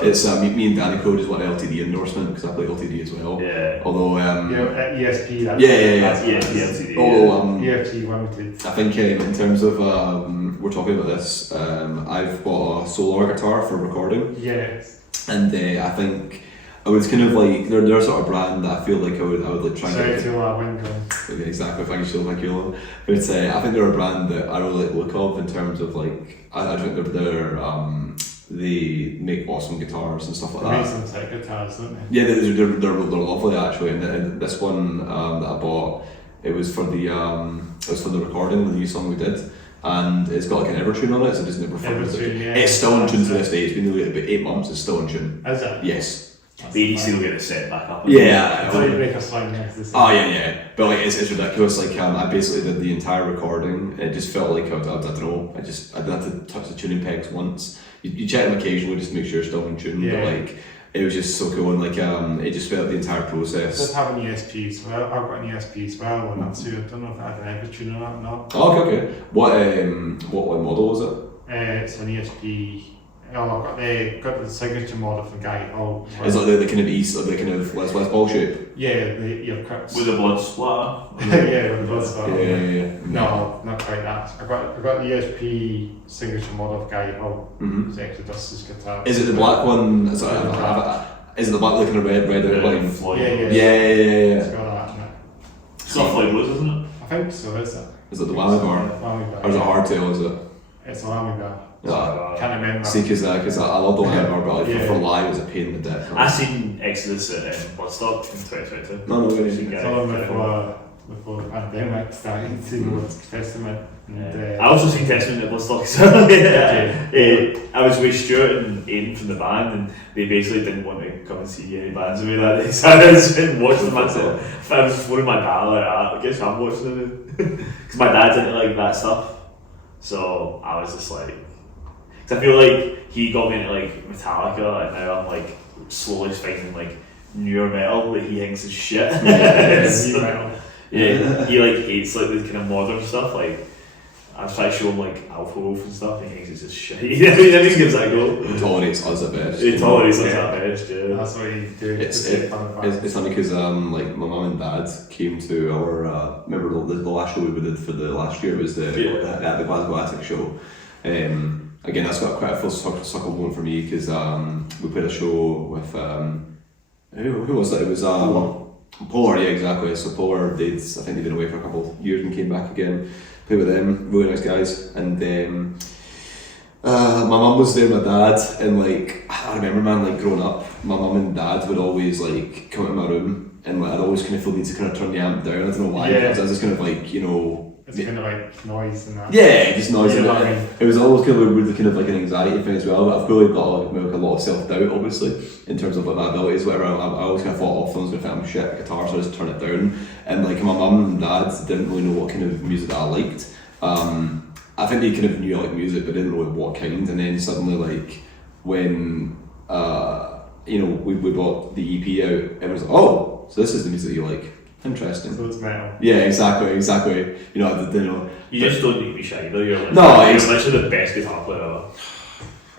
It's me and Danny Code is one LTD endorsement because I play LTD as well. Yeah. Although ESP. That's That's LTD. Although EFT limited. I think in terms of we're talking about this. I've bought a solar guitar for recording. Yes. And I think I was kind of like they're a sort of brand that I feel like I would like try and Sorry get. to our window. Okay, exactly. Thank you. But I think they're a brand that I really like the look of in terms of like I think they make awesome guitars and stuff like They make that. some tech guitars, don't they? Yeah, they're lovely actually. And this one that I bought, it was for the recording of the new song we did. And it's got like an Evertune on it, so it doesn't ever It's still in tune to this day. It's been nearly about 8 months. It's still in tune. Is it? Yes. They still get it set back up. Yeah. I thought you'd make a song next to Oh yeah. But like it's ridiculous. Like I basically did the entire recording. It just felt like I don't know. I didn't have to touch the tuning pegs once. You check them occasionally just to make sure it's still in tune. Yeah. But like it was just so cool and like it just felt the entire process. I did have an ESP as well. I've got an ESP as well, and that's I don't know if I had an Evertune or not. Oh, okay. What model was it? It's an ESP I've got the signature model for Guy. Is it the kind of east, or the kind of less ball shape? Yeah, your cuts. With the blood splatter. Yeah, with the blood splatter. Yeah. No, not quite that. I've got the ESP signature model of Guy. It's actually Dust's guitar. Is it the black one? Is it the black looking at red outline? Yeah. It's got that in it. It's not Floyd Rose, isn't it? I think so, is it? Is it the whammy bar? Or is it hardtail, is it? It's a whammy bar. Yeah. Can't remember. See, because I love the whammy bar, but like, for live it's a pain in the dick. I seen Exodus at Woodstock in 2022. No, It's all before the pandemic started to go to Testament. And, I also seen Testament at Woodstock as well. I was with Stuart and Aidan from the band, and they basically didn't want to come and see any bands with me that day, so I just didn't watch them myself. I was phoning my dad like, I guess I'm watching them. Because my dad didn't like that stuff. So I was just like, because I feel like he got me into like Metallica, and now I'm like slowly finding like newer metal that he thinks is shit. New metal. Yeah, he like hates like the kind of modern stuff. Like I was trying to show him like Alpha Wolf and stuff, and he thinks it's just shit. He never gives that a go. He tolerates us at best. He tolerates us at best. Yeah. That's what he do. It's funny because like my mum and dad came to our remember the last show we did for the last year was the Glasgow Outtakes show. Again, that's got quite a full circle moment for me because we played a show with who was that? It was Polar, yeah, exactly. So Polar, I think they'd been away for a couple of years and came back again. Played with them, really nice guys. And my mum was there, my dad, and like I remember, man, like growing up, my mum and dad would always like come into my room, and like I'd always kind of feel need to kind of turn the amp down. I don't know why. Because I was just kind of like, you know. It's kind of like noise and that. Yeah, just noise. You know what I mean? It was always kind of a weird kind of like an anxiety thing as well. But I've probably got like a lot of self-doubt, obviously, in terms of like my abilities. Whatever, I always kind of thought off, I was going to think I'm shit at guitar, so I just turn it down. And like my mum and dad didn't really know what kind of music that I liked. I think they kind of knew I liked music, but didn't know what kind. And then suddenly, like when we bought the EP out, everyone was like, "Oh, so this is the music you like." Interesting. So it's metal. Yeah, exactly. You know, you just don't need to be shy though. You're like, you're literally the best guitar player ever.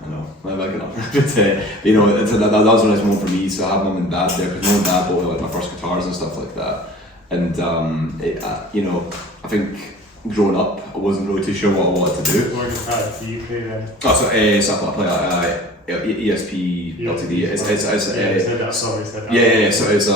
I know, I'm backing up. But that was a nice moment for me. So I have mum and dad there because mum and dad bought like my first guitars and stuff like that. And I think growing up, I wasn't really too sure what I wanted to do. What guitar do you play then? So I play ESP LTD. So it's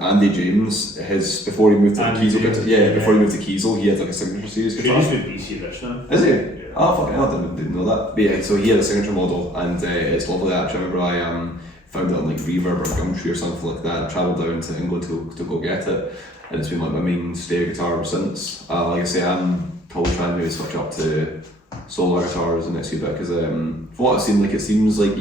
Andy James. Before he moved to Kiesel. Before he moved to Kiesel, he had like a signature series guitar. He's with BC Rich now. Is he? Yeah. Oh fucking hell, I didn't know that. But yeah, so he had a signature model, and it's lovely. Actually, I remember I found it on like Reverb or Gumtree or something like that. I travelled down to England to go get it, and it's been like my mainstay guitar ever since. Like I say, I'm probably trying to maybe switch up to solo guitars in the next few bit because from what I've seen, like it seems like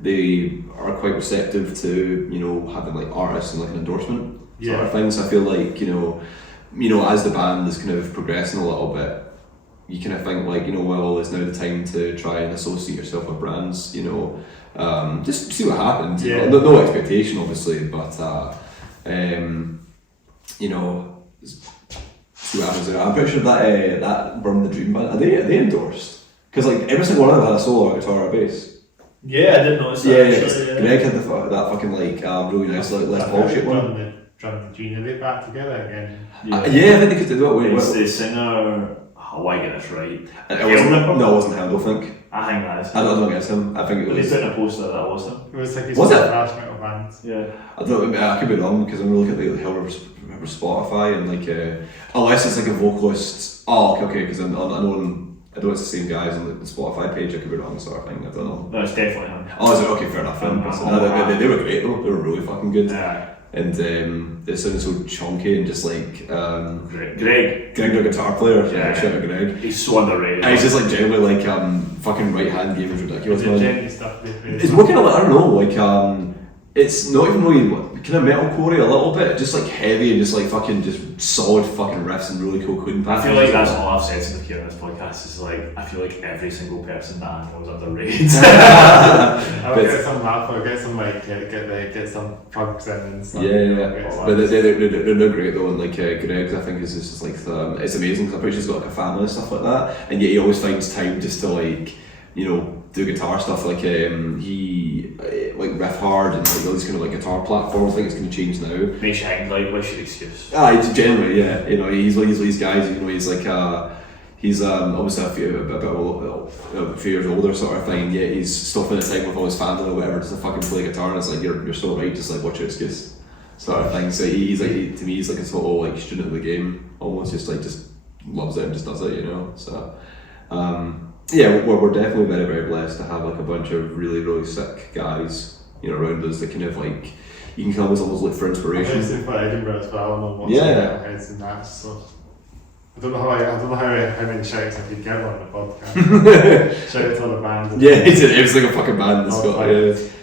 they are quite receptive to having like artists and like an endorsement sort of thing. So I feel like as the band is kind of progressing a little bit, you kind of think like well, it's now the time to try and associate yourself with brands. Just see what happens. Yeah. No expectation, obviously, but see what happens there. I'm pretty sure that Burn the Dream band, are they endorsed? Because like every single one of them had a solo, a guitar, or a bass. Yeah, I didn't notice that. Yeah. Greg had that fucking like really nice like Les Paul shit one. Drum the Dream, are they back together again? I think they could do it. It's the singer. Oh, I get this right. It wasn't him, I don't think. I think that is. I don't think it's him. I think it was. They put in a poster that was him. It was like his Was it? thrash metal band. Yeah. I could be wrong because I'm looking at the Hill River Spotify and like unless it's like a vocalist. Oh, okay, because I know it's the same guys on the Spotify page. I could be wrong, sort of thing. I don't know. No, it's definitely him. Oh, is it? Okay, fair enough. They were great though. They were really fucking good. Yeah. And they sounded so chunky and just like Greg, the guitar player. Yeah. Shout out Greg. he's so underrated. And he's just like generally like fucking right hand game is ridiculous. It's gently stuff they play. It's more kind of like, I don't know, like it's not even really kind of metalcore a little bit, just like heavy and just like fucking just solid fucking riffs and really cool coding patterns. I feel like that's all I've said since here on this podcast is like I feel like every single person that I know is underrated. I'll get some laugh or get some like get some pugs in and stuff. But they're great though, and like Greg I think is just like it's amazing because I'm pretty sure he's got like a family and stuff like that, and yet he always finds time just to like you know, do guitar stuff. Like he like riff hard and like all these kind of like guitar platforms. I think it's going to change now. Makes you hang like, what's your excuse? Generally, yeah. You know, he's like these guys. You know, he's like he's obviously a few years older sort of thing. Yeah, he's still in a time with all his fandom or whatever just to fucking play guitar. And it's like you're so right. Just like what's your excuse? Sort of thing. So he's like to me he's like a total like student of the game. Almost just loves it and just does it. You know. So. Yeah, we're definitely very, very blessed to have like a bunch of really, really sick guys, you know, around us that kind of like you can almost look for inspiration. Obviously for Edinburgh as well, and what's heads and that. So I don't know how many shouts I could get on the podcast. Shout out to all the bands. Yeah, it was like a fucking band that's got.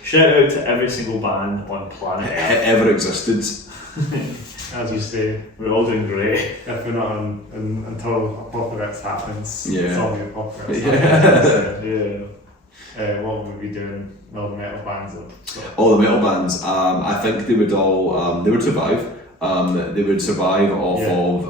Shout out to every single band on planet ever existed. As you say, we're all doing great. If we're not until Apocalypse happens, it's all the Apocalypse. What would we be doing? All the metal bands. All the metal bands. I think they would all. They would survive. They would survive off of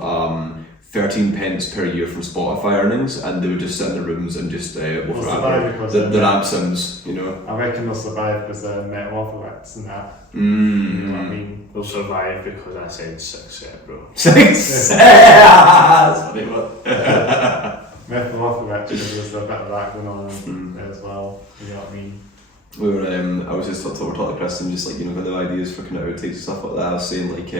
13 pence per year from Spotify earnings, and they would just sit in their rooms and just they'll survive because the rap sounds, you know. I reckon they'll survive because they're Metalcore and that. You know what I mean? They'll survive because I said 6 bro. 6 That's funny, what? Metalcore there's a bit of that going on as well. You know what I mean? We were, I was just talking to Chris and just like, you know, the ideas for kind of outtakes and stuff like that. I was saying like,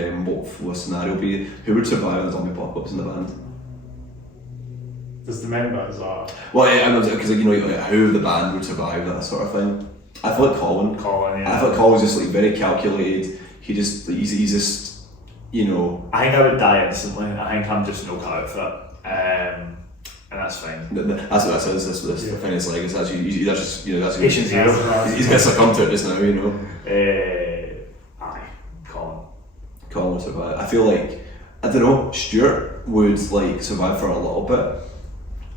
what scenario would be, who would survive in the zombie apocalypse in the band? Just the members or? Well, yeah, I know, because like, you know, like, who the band would survive, that sort of thing. I feel like Colin, yeah. I feel like Colin's just like very calculated. He's just, you know. I think I would die instantly. I think I'm just no cut out for it. And that's fine. That's what that says. That's the thing is like. It's actually that's just, you know, that's patient zero. He's gonna succumb to it just now, you know. Aye, Colin would survive. I feel like I don't know. Stuart would like survive for a little bit,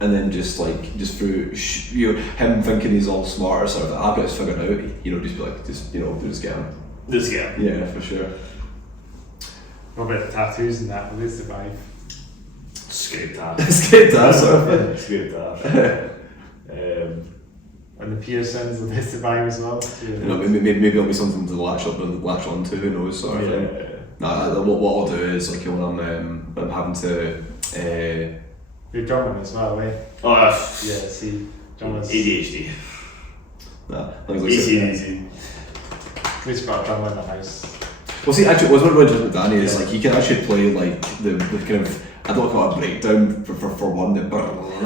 and then just through you know him thinking he's all smart or sort of I've got this figured out. You know, just be like just get him. Just get him. Yeah, for sure. What about the tattoos and that? Will they survive? Skate that. Skate that sort of thing. Skate that. And the piercings, will they survive as well? You know, maybe it'll be something to latch on to. Who knows, sort of thing. Nah, what I'll do is like when I'm having to. You're drumming as well, eh? Oh yeah. See, drummers. ADHD. Nah, easy. We've got a drummer in the house. Well, see, actually, what's really interesting with Danny is like he can actually play like the kind of. I don't call it a breakdown for one.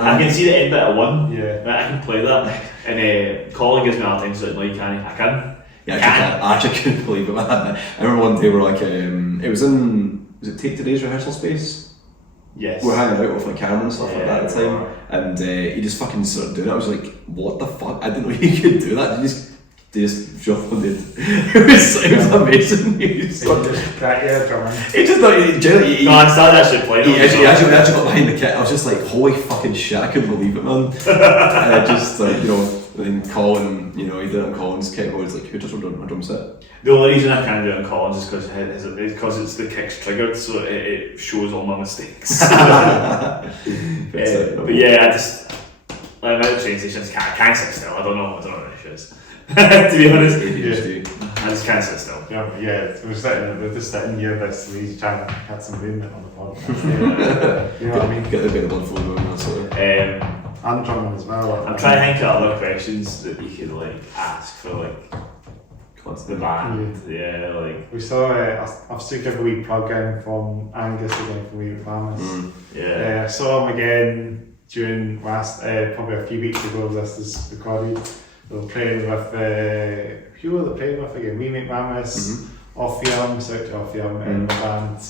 I can see the end bit of one. Yeah. I can play that. And Colin gives me a hard time, so no, you can't. I can. Yeah, I actually couldn't believe it, man. I remember one day we were like, was it Take Today's rehearsal space? Yes. We were hanging out with like Cameron and stuff like that at the time, and he just fucking started doing it. I was like, what the fuck? I didn't know you could do that. They just shuffled it. It was amazing. He just drumming. He just thought generally. No, I started actually playing. He actually got behind the kit. I was just like, holy fucking shit! I couldn't believe it, man. And just like, you know, then Colin, you know, he did it on Colin's kit. He was like, who does a drum set? The only reason I can't do it on Colin's is because it's the kicks triggered, so it shows all my mistakes. But yeah, I just like at the train stations, I can't sit still. I don't know what the issue is. To be honest, I just can't sit still. Yeah, we're just sitting here basically trying to get some movement on the podcast. You know what I mean? Get a bit of blood flow going, that's it. And drumming as well. I'm trying to think of other questions that you could like ask for like the band. Yeah, like we saw. I've still give a wee plug in from Angus again from We Mamas. Yeah. I saw him again during last probably a few weeks ago. This is recorded. They were playing with, who were they playing with again? We Make Mamas, Orpheum, shout to Orpheum, and the band,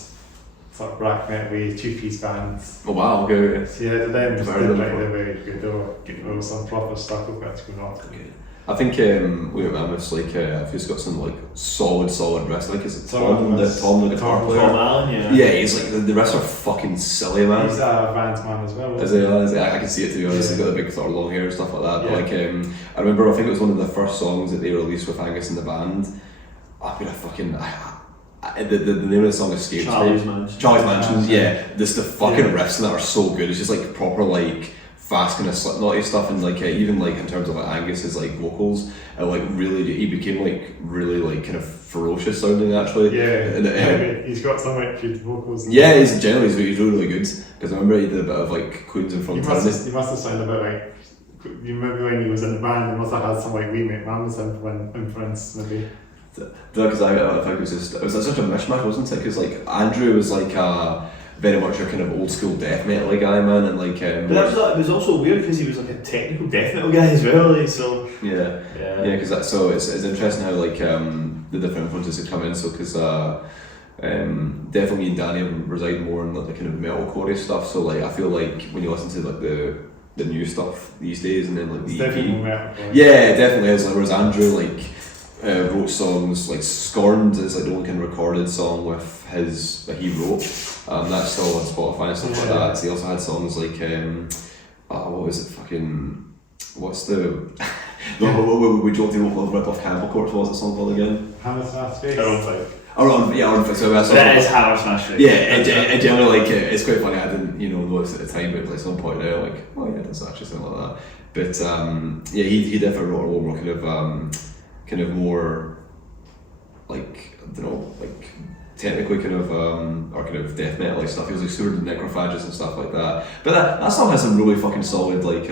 sort of black metal, 2-piece band. Oh wow, okay. So yeah, they were very good. There was some proper stuff we've got to go on. Okay. I think We Make Mamas, like, I've just got some like solid riffs. Like, is it Tom the guitar player? Tom Allen, yeah, he's like, the riffs are fucking silly, man. He's a band man as well. Is he? I can see it, to be honest. He's got the big sort of long hair and stuff like that. But like, I remember, I think it was one of the first songs that they released with Angus in the band. I'm gonna fucking. The name of the song escapes me. Charlie's Mansion. Charlie's Mansion, yeah. The fucking riffs in that are so good. It's just like proper like fast kind of Slipknotty stuff, and like even like in terms of like Angus's like vocals, like really he became like really like kind of ferocious sounding actually. He's got some like good vocals. Yeah, he's really good, because I remember he did a bit of like Queens and from Tyranny. He must have sounded a bit like, you remember when he was in the band, he must have had some like Wee McMahon's influence maybe. Because I think it was such a mishmash, wasn't it? Because like Andrew was like very much a kind of old school death metal guy, man, and like. But it was also weird because he was like a technical death metal guy as well, like so. Yeah. Because it's interesting how like the different influences have come in. So because definitely me and Danny reside more in like the kind of metalcore stuff. So like I feel like when you listen to like the new stuff these days, and then like the EP. Yeah, it definitely is. Like, whereas Andrew like. Wrote songs like Scorned is like the only kind of recorded song with that he wrote. That's still on Spotify and stuff like that. So he also had songs like what was it? Fucking what's the we joked him over rip off Cannibal Corpse. What was the song called again? Hammersmith Face. Around so that is Hammersmith Face. Yeah, it generally like it's quite funny. I didn't notice at the time, but like some point now like oh yeah, that's actually something like that. But he definitely wrote a lot more kind of more like I don't know, like technically kind of or kind of death metal like stuff. He was like super necrophages and stuff like that. But that song has some really fucking solid like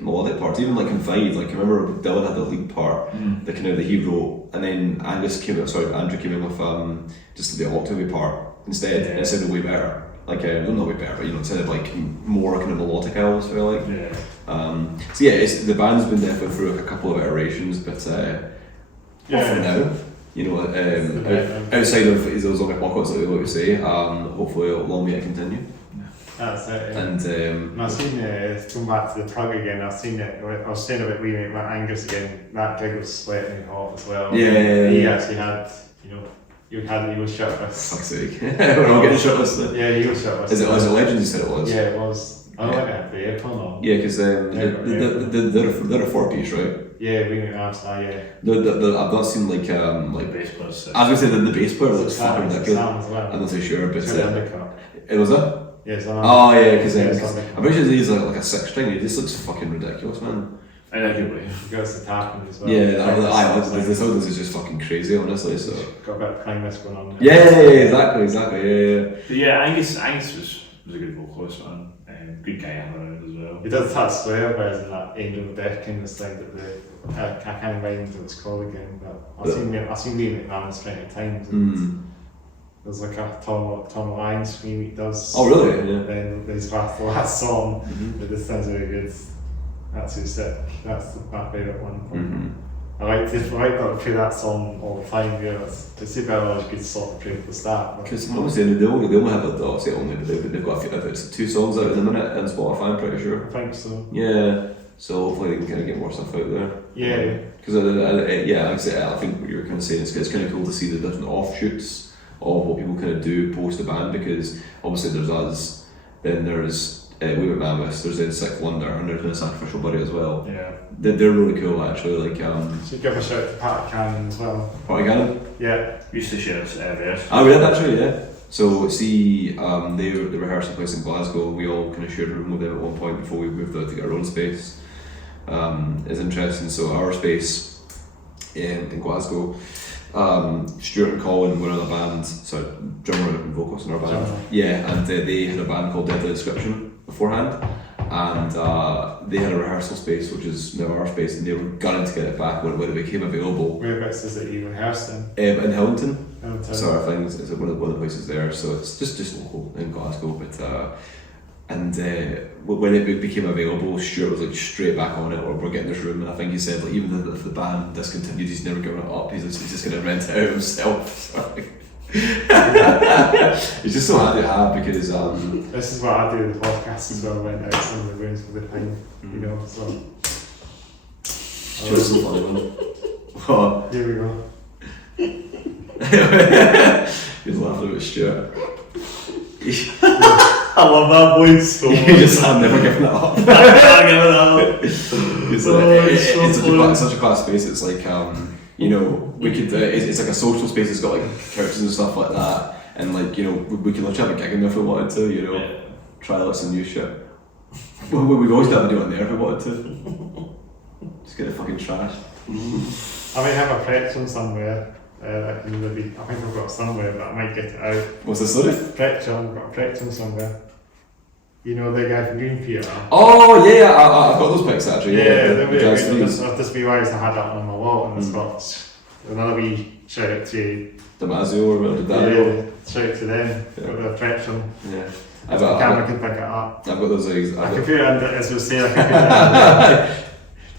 melodic parts. Even like Confide, like I remember Dylan had the lead part, the kind of that he wrote, and then Andrew came in with just the octave part instead, and it sounded way better. Like well, not way better, but it sounded like more kind of melodic. I always feel like. Yeah. So yeah, the band's been definitely through like a couple of iterations, but for now, outside of those long pockets that we like to say, hopefully long may it continue. That's it. Yeah. And I've seen going back to the plug again. I've seen it. I was saying about Wee Angus again. That gig was sweating hot as well. Yeah. He actually had, he was shirtless. Fuck's sake, we're all getting shirtless. Yeah, he was shirtless. Is it Legends you said it was? Yeah, it was. I don't like it had the aircon on. Yeah, because they're a 4-piece, right? Yeah, Wee McMahon's yeah. I've not seen like bass players. I was gonna say the bass player looks fucking ridiculous. Well. I'm not too sure, but it was it? Yeah, it's oh yeah, because I'm pretty sure he's like a 6-string. He just looks fucking ridiculous, man. I know you way. He goes to tapping as well. Yeah, the sound is just fucking crazy, honestly. So got a bit of kindness going on. Yeah, exactly, yeah. But yeah, Angus was a good vocalist, man. Good guy around as well. He does that swear words in that Angel of Death kind of thing that I can't remember what it's called again, but I've seen Wee McMahon's plenty of times. There's like a Tom Lyon scream he does. Oh really? Yeah. Then there's the last song that just sounds really good. That's who's sick. That's my favourite one. I like to play that song all the time. Yeah, it's super a good song to play at the start. Because obviously they only have they've got it's 2 songs out in a minute on Spotify. I'm pretty sure. I think so. Yeah. So hopefully they can kind of get more stuff out there. Yeah. Because I think what you were kind of saying is it's kind of cool to see the different offshoots of what people kind of do post the band, because obviously there's us, then there's Wee Mammoth, there's Insect Wonder, and there's the Sacrificial Buddy as well. Yeah. They're really cool actually. Like so give a shout to Pat Cannon as well. Pat Cannon? Yeah. We used to share theirs. We did actually, yeah. So see, they rehearsed a place in Glasgow. We all kind of shared a room with them at one point before we moved out to get our own space. It's interesting. So our space in Glasgow, Stuart and Colin were in a band, so drummer and vocalist in our band. Yeah, and they had a band called Deadly Inscription beforehand, and they had a rehearsal space which is now our space, and they were gunning to get it back when it became available. Whereabouts is it you rehearsed in? In Hillington. Sort of things. It's one of the places there, so it's just local in Glasgow. But when it became available, Stuart was like straight back on it, or we're getting this room, and I think he said like even if the band discontinued, he's never giving it up. He's just going to rent it out himself. It's just so hard to have, because this is what I do with the podcast as well. I went out some of the rooms for the time, so. Stuart's so funny, man. Here we go. He's laughing about Stuart. I love that voice so much. I'm never giving it up. I'm never giving it up. It's such a class space. It's like we could. It's like a social space. It's got like couches and stuff like that, and like we could literally have a gig in there if we wanted to. Try lots of new shit. Well, we've always done a video on there if we wanted to. Just get it fucking trashed. I might have a Pretcham somewhere. I think I've got somewhere, but I might get it out. What's the story? Pretcham, I've got a Pretcham somewhere. You know the guy from Green Theatre? Oh yeah, I've got those pics actually. Yeah, the jazz freeze. I've just realised I had that one on my wall and it's got another wee shout out to Damasio or whatever Dario. shout out to them for the Pretcham. Yeah. The camera can pick it up. I've got those eggs. I can put it under, as you'll say, I can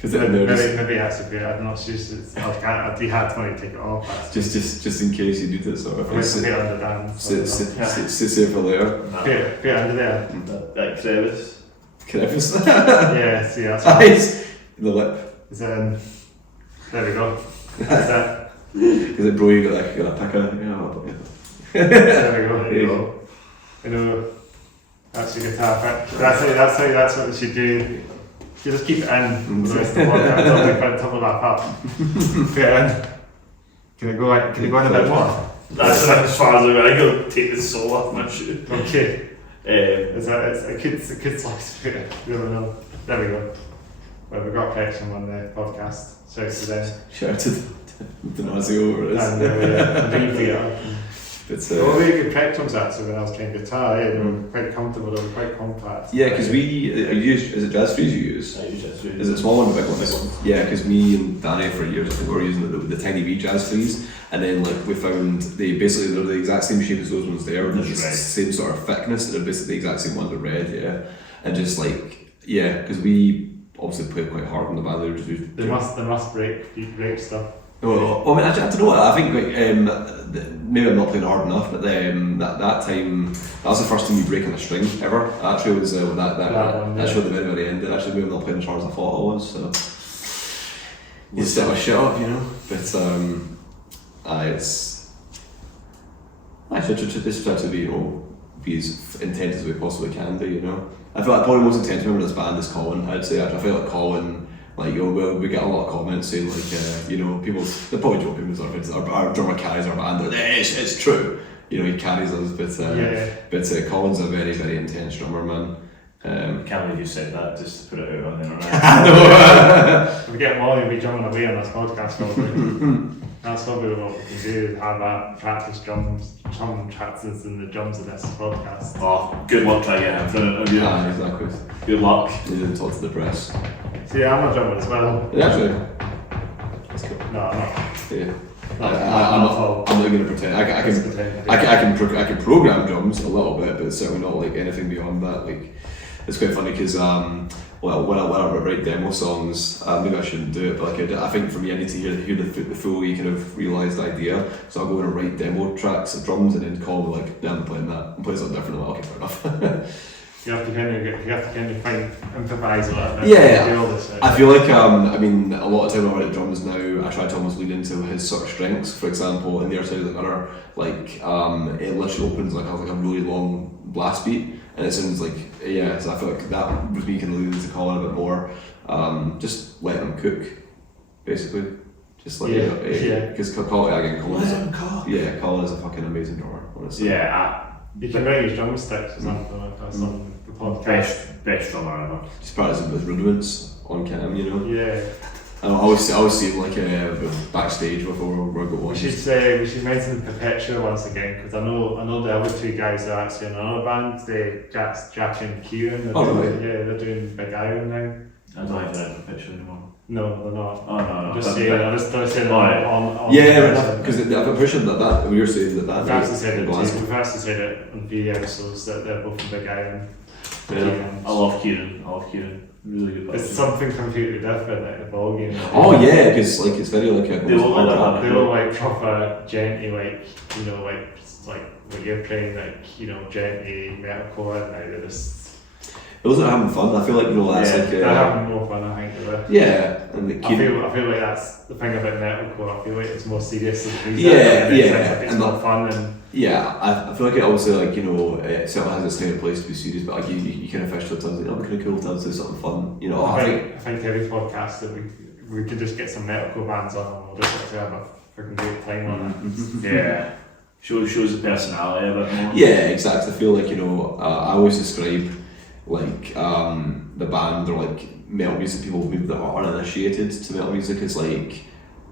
put it under. Maybe that's a bit, I'm not sure, I'd be hard to take it off. Just in case you need it, sort of. I might put it under Dan. Sit for later. Put it under there. That crevice. Crevice. Yeah, see that's right. Nice. The lip. There we go. That's it. Because bro, you got a picker. There we go. There you go. You know, that's your guitar pick. That's what they should do. You just keep it in for the rest of the podcast. Don't put it top of that up. Put it in. Can it go in a bit more? That's as far as I'm going to go. Take the sole off my shoe. Okay. It's a kid's slice of it. You don't know. There we go. Well, we've got Pretcham on the podcast. Shout to them. Shout out to Damasio over it. And Green Theatre. It's really good Pretchams actually when I was playing guitar. Yeah, they were quite comfortable. They were quite compact. yeah, because is it jazz freeze you use? I use Jazz Freeze. Is it small one or big one? Yeah, because me and Danny for years I think we were using the tiny wee jazz freeze, and then like we found they're the exact same shape as those ones there, and the same sort of thickness. They're basically the exact same ones with red, yeah, and just like because we obviously played quite hard on the band. They must break stuff. Well, I mean, I don't know. I think like maybe I'm not playing hard enough, but that time that was the first time you break on a string ever. Actually, was that show at the very end. Actually, maybe I'm not playing as hard as I thought I was. So you just step my shit up, you know. But it's I should just try to be be as intense as we possibly can be, you know. I feel like probably the most intense member of this band is Colin. I'd say I feel like Colin. Like we get a lot of comments saying like people they're probably joking because our drummer carries our band. It's true, you know, he carries us, but Colin's a very very intense drummer, man. I can't believe you said that just to put it out on the internet. If we get Molly, we'll be drumming away on this podcast probably. That's probably what we can do, have practice drums, drum practice in the drums of this podcast. Oh, good luck trying to get in front of you. Yeah, exactly. Good luck. You didn't talk to the press. So yeah, I'm a drummer as well. Yeah, actually. That's cool. No, I'm not. Yeah. I'm not going to pretend. I can program drums a little bit, but certainly not like anything beyond that. Like, it's quite funny because when I write demo songs, maybe I shouldn't do it, but like I think for me I need to hear the fully kind of realised idea. So I'll go in and write demo tracks of drums and then call them like, yeah, I'm playing that. I'm playing something different. I'm like, okay, fair enough. You have to kind of improvise a little bit. Yeah, do all this, I feel like I mean a lot of time when I write drums now, I try to almost lean into his sort of strengths. For example, in the other side of the mirror, like it literally opens like has like a really long blast beat, and it sounds like so I feel like that with me can lean into Colin a bit more. Just let him cook, basically. Just like because Colin is a fucking amazing drummer, honestly. Yeah. You can write his drumsticks or something like that on the podcast. Best drummer ever. Just practicing with rudiments on cam, you know. Yeah. I always see him like backstage before we're going. We should mention Perpetua once again because I know the other two guys are actually in another band. Jack and Kieran. Really? Yeah, they're doing Big Iron now. I don't even know Perpetua anymore. No, they're not. Oh no. I'm just saying on because I'm pretty sure that when you're saying that we've actually said it on video episodes that they're both in Big Iron. Yeah. I love Kieran. Really good. It's something completely different like the ball game. Oh yeah, because like it's very like they look like proper genty, like you know, like when you're playing like you know genty metalcore, and like they're just. Those are having fun. I feel like that's like they're having more fun. I think. And the I feel like that's the thing about metalcore. I feel like it's more serious than music. It's not fun and. Yeah, I feel like it obviously like you know it certainly has its kind of place to be serious, but like you kind of fish to times like it'll be kind of cool to do something fun. You know, I think every podcast that we could just get some metalcore bands on and we'll just have a freaking great time on it. Yeah. Shows the personality a bit more. Yeah, exactly. I feel like I always describe like the band or like metal music people that are uninitiated to metal music is like,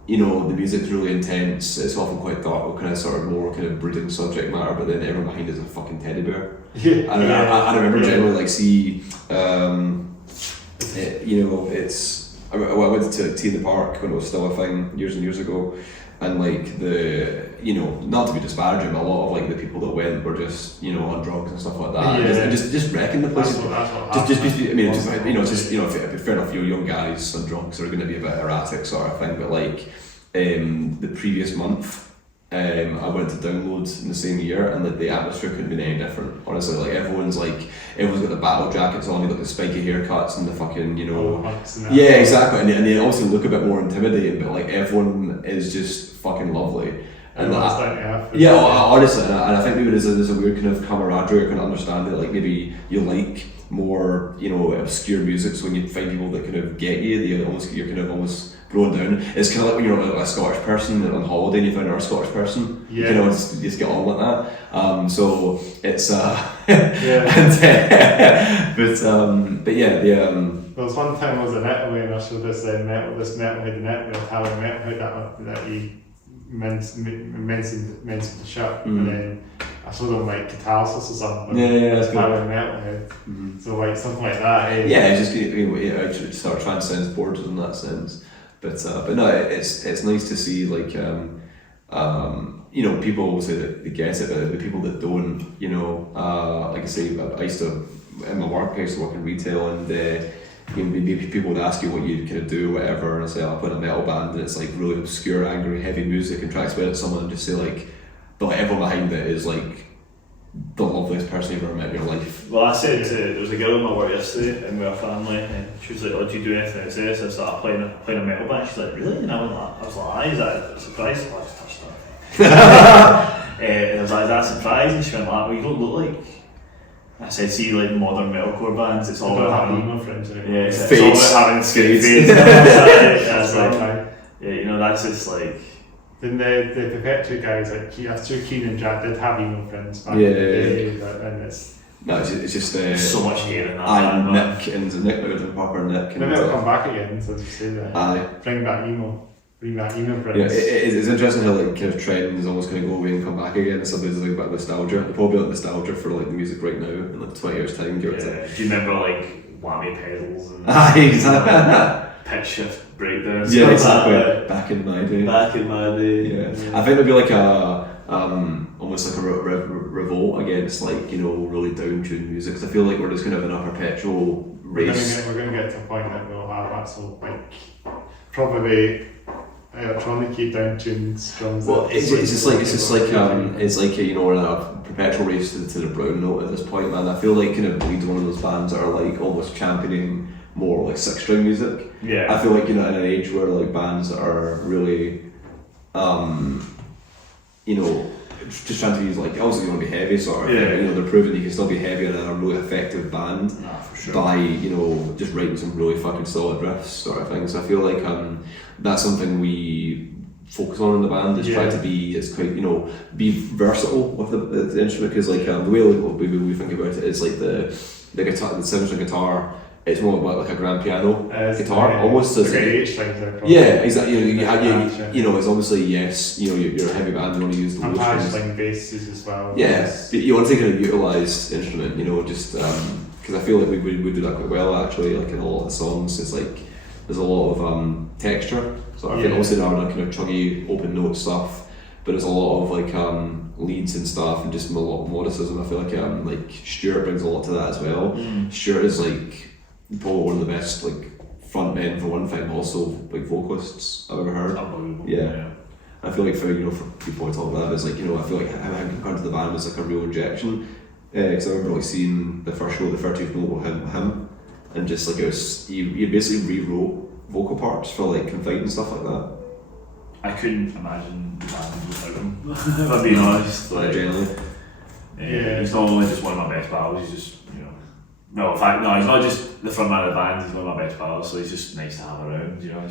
you know, the music's really intense, it's often quite dark, or kind of sort of more kind of brooding subject matter, but then everyone behind is a fucking teddy bear. I remember generally like see, you know, I went to Tea in the Park when it was still a thing years and years ago, and like you know, not to be disparaging, but a lot of like the people that went were just, you know, on drugs and stuff like that, and just wrecking the place. I mean, it's just, you know, it's just, you know, fair enough, you're young guys and drunks are going to be a bit erratic sort of thing, but like the previous month, I went to Download in the same year, and like the atmosphere couldn't be any different. Honestly, like everyone's got the battle jackets on, they got the spiky haircuts and the fucking, you know, yeah, exactly, and they also look a bit more intimidating, but like everyone is just fucking lovely. And honestly, and I think maybe there's a weird kind of camaraderie, or kind of understanding that like maybe you like more, you know, obscure music, so when you find people that kind of get you, you're kind of almost going down. It's kind of like when you're a Scottish person on holiday and you find another Scottish person, you know, just get on with that. So it's but yeah, there was one time I was in Italy and I showed this metalhead in Italy, Italian metalhead that he mentioned the shop, and then I showed him like Catalysis or something. Italian metalhead. So like something like that. It's just, you know, it sort of transcends borders in that sense. But no, it's nice to see like you know, people will say that they get it, but the people that don't, you know, like I say, I used to, in my work, I used to work in retail, and you know, maybe people would ask you what you kind of do, whatever, and I say, I'll put a metal band, and it's like really obscure, angry, heavy music, and try to explain it to someone and just say like, but like everyone behind it is like the loveliest person you've ever met in your life. Well, I said there was a girl in my work yesterday, and we were a family, and she was like, "Oh, do you do anything else?" So I started playing a metal band. She's like, "Really?" And I was like, "Is that a surprise?" I just touched her. And I was like, "Is that a surprise?" And she went, "Well, you don't look like." I said, "See, like modern metalcore bands, it's all about having emo friends anymore. Yeah, it's all about having fades." That's like, yeah, you know, that's just like. Then the Perpetual guys, like Stu Keen and Jack, did have emo friends back in the day, and it's just so much hair in that. Nick was a proper Nick. Maybe it'll come back again, so to say that. Bring back emo friends. Yeah, it's interesting how like kind of trend is almost going to go away and come back again. It's something like about nostalgia. Probably like nostalgia for like the music right now in like 20 years time. Do you remember like whammy pedals and pitch shift breakdowns? Yeah, exactly. Back in my day. Yeah. I think it'd be like a almost like a revolt against like, you know, really down-tuned music. Cause I feel like we're just kind of in a perpetual race. We're going to get to a point that we'll have actual like probably electronic down-tuned drums. Well, it's like you know, we're in a perpetual race to the brown note at this point, man. I feel like kind of Bleed's one of those bands that are like almost championing more like 6-string music. Yeah. I feel like, you know, in an age where like bands that are really, you know, just trying to use like, obviously you want to be heavy sort of thing, you know, they're proving you can still be heavy in a really effective band by, you know, just writing some really fucking solid riffs sort of thing. So I feel like that's something we focus on in the band, is try to be, it's quite, you know, be versatile with the instrument, because like the way we think about it is like the guitar, the 7-string guitar, it's more about like a grand piano guitar, almost as exactly. You know, it's obviously you're a heavy band, you want to use the low strings. Basses as well. Yeah, but you want to kind of utilise the instrument, you know, just because I feel like we do that quite well actually. Like in a lot of the songs, it's like there's a lot of texture. So I think also there are like kind of chuggy open note stuff, but there's a lot of like leads and stuff, and just a lot of melodicism. I feel like Stuart brings a lot to that as well. Stuart is like probably one of the best like front men for one thing, also like vocalists I've ever heard. Yeah. I feel like for people who talk about that, it's like, you know, I feel like how he come to the band was like a real injection. Because I remember like seeing the first show, the 30th note with him, and just like it was, he basically rewrote vocal parts for like Confide and stuff like that. I couldn't imagine the band without him, if I'm being honest. Like, genuinely. Yeah, he's not only just one of my best pals, he's just, you know, no, in fact, no, he's not just the front man of the band, he's one of my best pals, so he's just nice to have around, you know.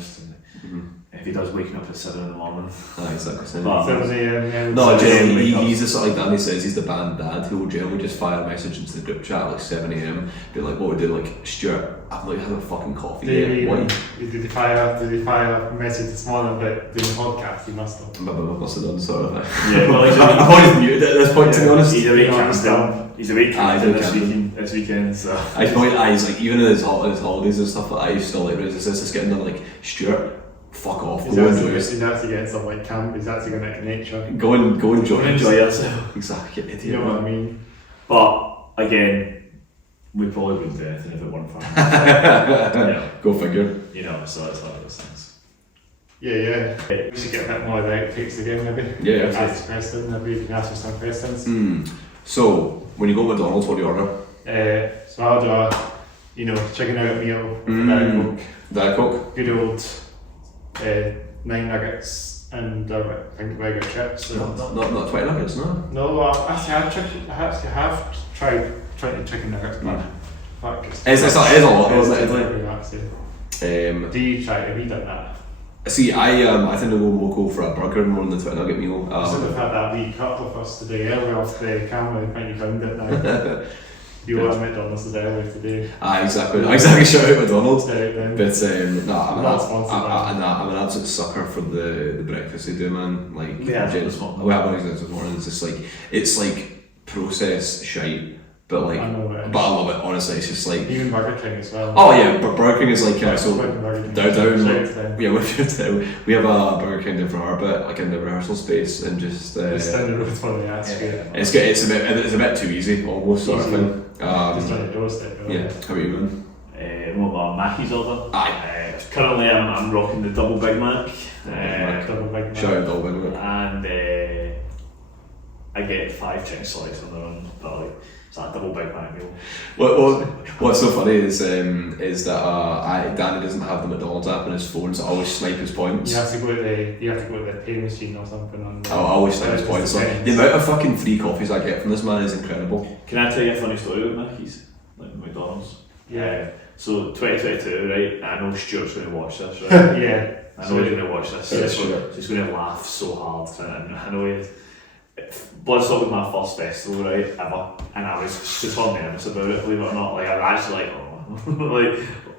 if he does waking up at 7 in the morning. Exactly. But, 7 a.m. No, generally, he's the sort of like Danny says, he's the band dad who will generally just fire a message into the group chat at like 7 a.m. Be like, what we do? Like, Stuart, I've not had a fucking coffee yet. Did he fire a message this morning about doing a podcast? He must have. Must have done sort of. Yeah, well, I've always muted it at this point, to be honest. He's a week captain. He's a week captain this weekend. So He's like, even in his holidays and stuff like that, he's still like, this is getting done. Like, Stuart, fuck off. He's actually getting some like camp. He's actually going to nature. Go and enjoy yourself. Exactly. Idiot. You know what I mean? But again, we probably wouldn't do anything if it weren't for him. Go figure. You know, so it's one of those things. Yeah. We should get a bit more of the outtakes again, maybe. Yeah. Ask questions. Maybe you can ask us some questions. So, when you go to McDonald's, what do you order? So I'll do a, chicken out meal with Diet Coke. good old 9 nuggets and I think regular chips. Not 20 nuggets, no? No, I actually have tried 20 chicken nuggets, but fuck. It's a lot, isn't it? Do you try? Have you done that? See, I think I'll go local for a burger more than the 20 nugget meal. I should have had that wee cut with us today earlier off the camera. I think you found it now. You were at McDonald's earlier today. Exactly. Shout out McDonald's. But I'm an absolute sucker for the breakfast they do, man. Like, we had one this morning. It's just like, it's like processed shite. But like, I love it. Honestly, it's just like even Burger King as well. Oh yeah, but Burger King is like so down. We have a Burger King down for our bit, like in the rehearsal space, and just it's down the road for the ass. It's a bit too easy, almost sort of thing. Just on the doorstep. Yeah. How about you, man? What about Mackey's order? Aye. Currently, I'm rocking the double Big Mac. Double Big Mac. Shout out double Big Mac. And I get 5 chicken slices on the run, but like. It's like a double Big Mac meal. What's so funny is that Danny doesn't have the McDonald's app on his phone, so I always snipe his points. You have to go to the pay machine or something. I always snipe his points. So the amount of fucking free coffees I get from this man is incredible. Can I tell you a funny story about Mackey's? Like McDonald's? Yeah. So 2022, right? I know Stuart's going to watch this, right? Yeah. I know he's going to watch this. Yeah, so he's going to laugh so hard. I know he is. Bloodstock was my first festival, right, ever, and I was super nervous about it, believe it or not. Like, I was actually like,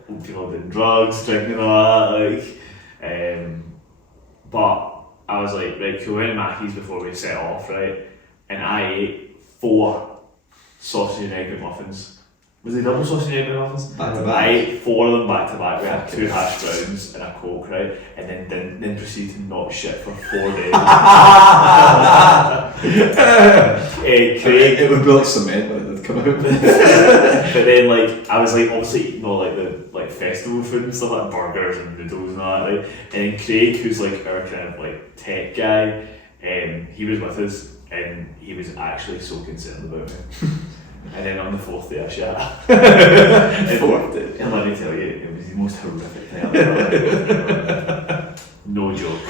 like, people doing drugs, drinking and all that, like, but I was like, right, cool, we went to Mackey's before we set off, right, and I ate 4 sausage and egg McMuffins. Was they double sausage and egg McMuffins? Back to back. I ate 4 of them back to back. We had 2 hash browns and a Coke, right? And then proceeded to not shit for 4 days. Craig, it would be like cement when it did come out. But then, like, I was like, obviously eating all like the festival food and stuff, like burgers and noodles and all that. Like, and then Craig, who's like our kind of like tech guy, he was with us and he was actually so concerned about me. And then on the 4th day I shot. And let me tell you, it was the most horrific thing I've ever done. No joke.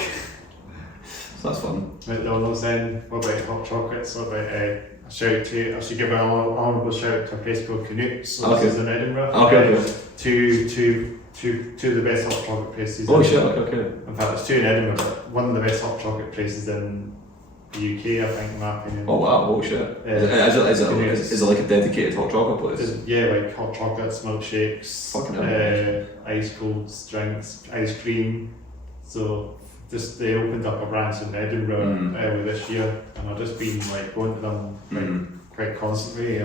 So that's fun. McDonald's then, what about hot chocolates? What about I should give an honourable shout out to a place called Knoops, which is in Edinburgh. Okay. Two of the best hot chocolate places. Oh shit, okay. In fact, there's 2 in Edinburgh, but one of the best hot chocolate places in the UK, I think, in my opinion. Oh wow, oh shit. Is it like a dedicated hot chocolate place? Yeah, like hot chocolates, milkshakes, ice cold drinks, ice cream. So they opened up a branch in Edinburgh earlier this year, and I've just been like going to them quite constantly.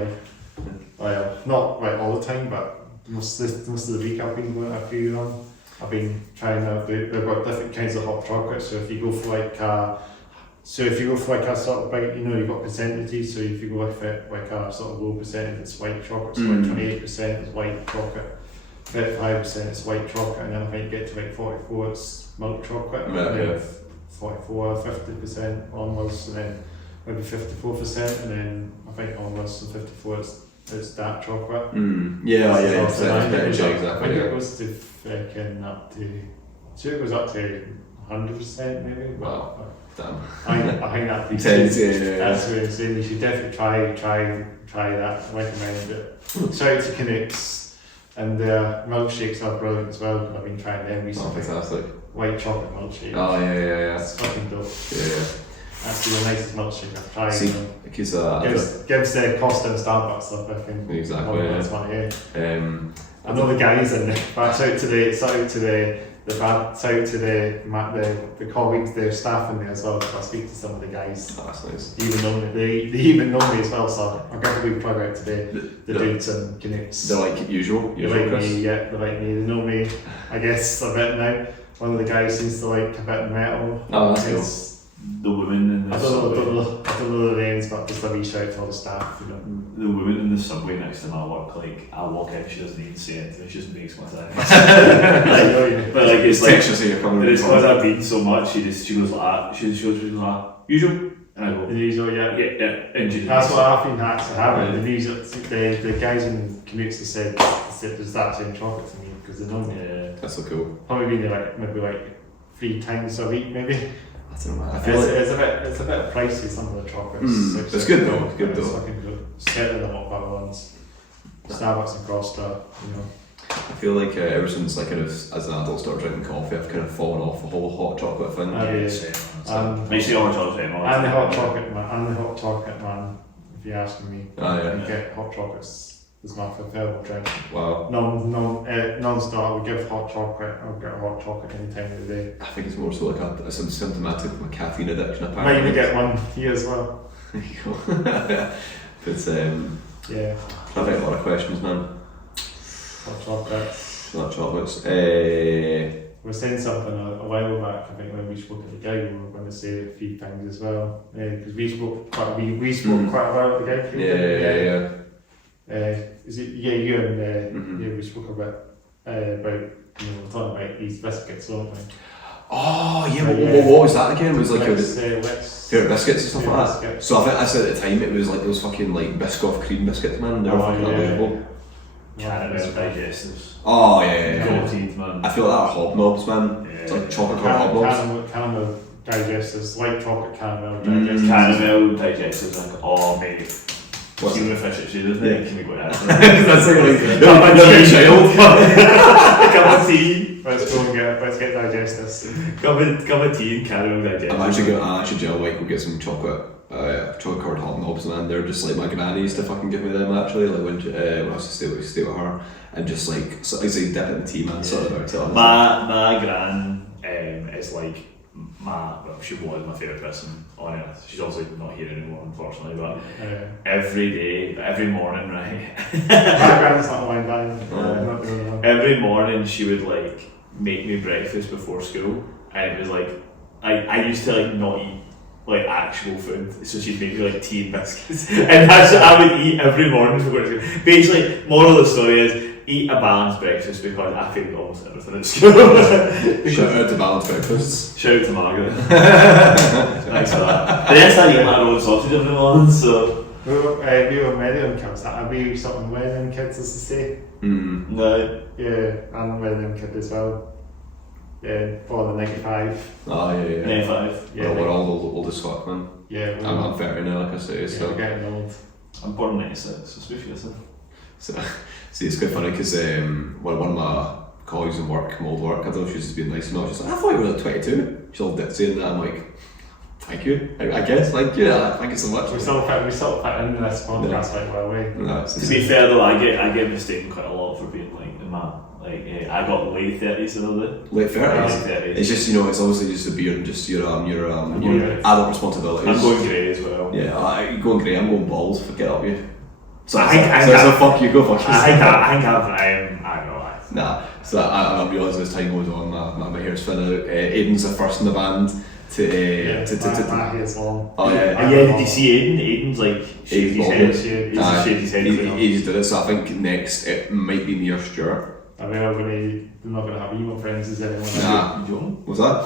Not like all the time, but most of the week I've been going to a few of them. I've been trying out. They've got different kinds of hot chocolate. So if you go for like a sort of big, you've got percentages. So if you go with like a sort of low percentage, it's white chocolate. So like 28% is white chocolate, 35% is white chocolate, and then I think you get to like 44, it's milk chocolate. Yeah. 44, 50% onwards, and then maybe 54%, and then I think onwards from 54 it's dark chocolate. Yeah, exactly. I think it goes to it goes up to 100% maybe. Wow. Damn. I think that'd be that's really insane. You should definitely try that. I recommend it. Shout out to Knoops, and their milkshakes are brilliant as well. I've been trying them recently. Oh, fantastic. white chocolate milkshake. Oh yeah. It's fucking dope. Yeah. That's the nicest milkshake I've tried. See, because gives the cost of Starbucks a fucking exactly. Yeah. I know the guys in there. But shout out to the colleagues, the staff in there as well. I speak to some of the guys. Oh, that's nice. They even know me as well. So I'll give a big plug out today. The dudes and Knoops. They're like usual. They're like me. Yeah, they're like me. They know me. I guess a bit now. One of the guys seems to like a bit of metal. Oh, that's cool. The women in the I don't know the names, but just a wee shout to all the staff, you know. The woman in the subway next to my work, like I walk in, she doesn't even say anything, it just makes my time. But like it's like it's because I've been so much, she goes like that, she goes like usual, and I go the usual, yeah, and she that's what I've been actually having. The usual, the guys in Commutes have said there's that same chocolate to me because they know me. Yeah, that's so cool. Probably been there maybe 3 times a week, maybe. I don't know. I feel it's a bit pricey, some of the chocolates. It's good though. It's good It's though. fucking good. Certainly the hot butter ones. Starbucks and Costa, you know. I feel like ever since like kind of as an adult started drinking coffee, I've kind of fallen off the whole hot chocolate thing. Makes the hot chocolate and the hot chocolate man, if you're asking me. Yeah. Get hot chocolates. Is my preferable drink. Wow. Non-stop, I would give hot chocolate. I'll get hot chocolate any time of the day. I think it's more so like a symptomatic of a caffeine addiction apparently. Might even get one here as well. There you go. But yeah. I've had a lot of questions, man. Hot chocolate. Hot chocolates. We were saying something a while back, I think when we spoke at the gig, we were going to say a few things as well. Because we spoke quite a while at the gig. Yeah. Is it you and we spoke about we're talking about these biscuits, weren't we? Oh yeah, what was that again? It was like favourite biscuits and stuff like that. So I think I said at the time it was like those fucking like Biscoff cream biscuits, man. They were fucking unbelievable. Caramel digestives. Oh yeah. Gold teeth, man. I feel like that hobnobs, man. Yeah. It's like chocolate hobnobs. Caramel digestives, light chocolate caramel digestives. Caramel digestives, like oh mate. What's Human efficiency, doesn't it? Can we go down? That's like you're a child. Cup of tea. Let's get digestives. Cup of tea and caramel digestives. I actually gel like go get some chocolate covered hobnobs, man. They're just like my granny used to fucking give me them actually. Like when I used to stay with her, and just like so I say dip it in the tea, man. Sort of about it. My gran is like she was my favourite person on earth. She's also not here anymore, unfortunately, but every morning, right? My gran's not lying down. Every morning she would like make me breakfast before school, and it was like I used to like not eat like actual food, so she'd make me like tea and biscuits, and that's what I would eat every morning before school. Basically, moral of the story is eat a balanced breakfast because I failed almost everything at school. Shout out to balanced breakfasts. Shout out to Margaret. Thanks for that. And then I started eating my own sausage every morning, so. We were millennium kids. Are we something millennium kids, as to say? No. Yeah, I'm a millennium kid as well. Yeah, born in 95. Oh yeah. 95. Yeah, we're all old as fuck, man. Yeah, I'm 30 now, like I say. So we're getting old. I'm born in 96, so smooth yourself. So, see, it's quite funny because one of my colleagues in work, my old work, I don't know if she's just being nice or not, she's like, I thought you were like 22. She's all saying that, I'm like, thank you, I guess, like, yeah, thank you so much. We sort of fit into this podcast right away. To be fair though, I get mistaken quite a lot for being like a man. Like, I got late 30s the other day. Late 30s? It's just, it's obviously just a beard and just your adult responsibilities. I'm going grey as well. Yeah, you're going grey, I'm going bald, forget up you. So I think fuck you, go fuck yourself. I don't know. Nah, so I realised as time goes on, my hair's thinning out. Aiden's the first in the band to my hair's long. Oh yeah. Did you see Aiden? Aiden's like shaved his head. Shaved his head. He just did it, so I think next it might be me or Stuart. I mean, I'm not going to have emo friends as anyone. Nah. You don't? Was that?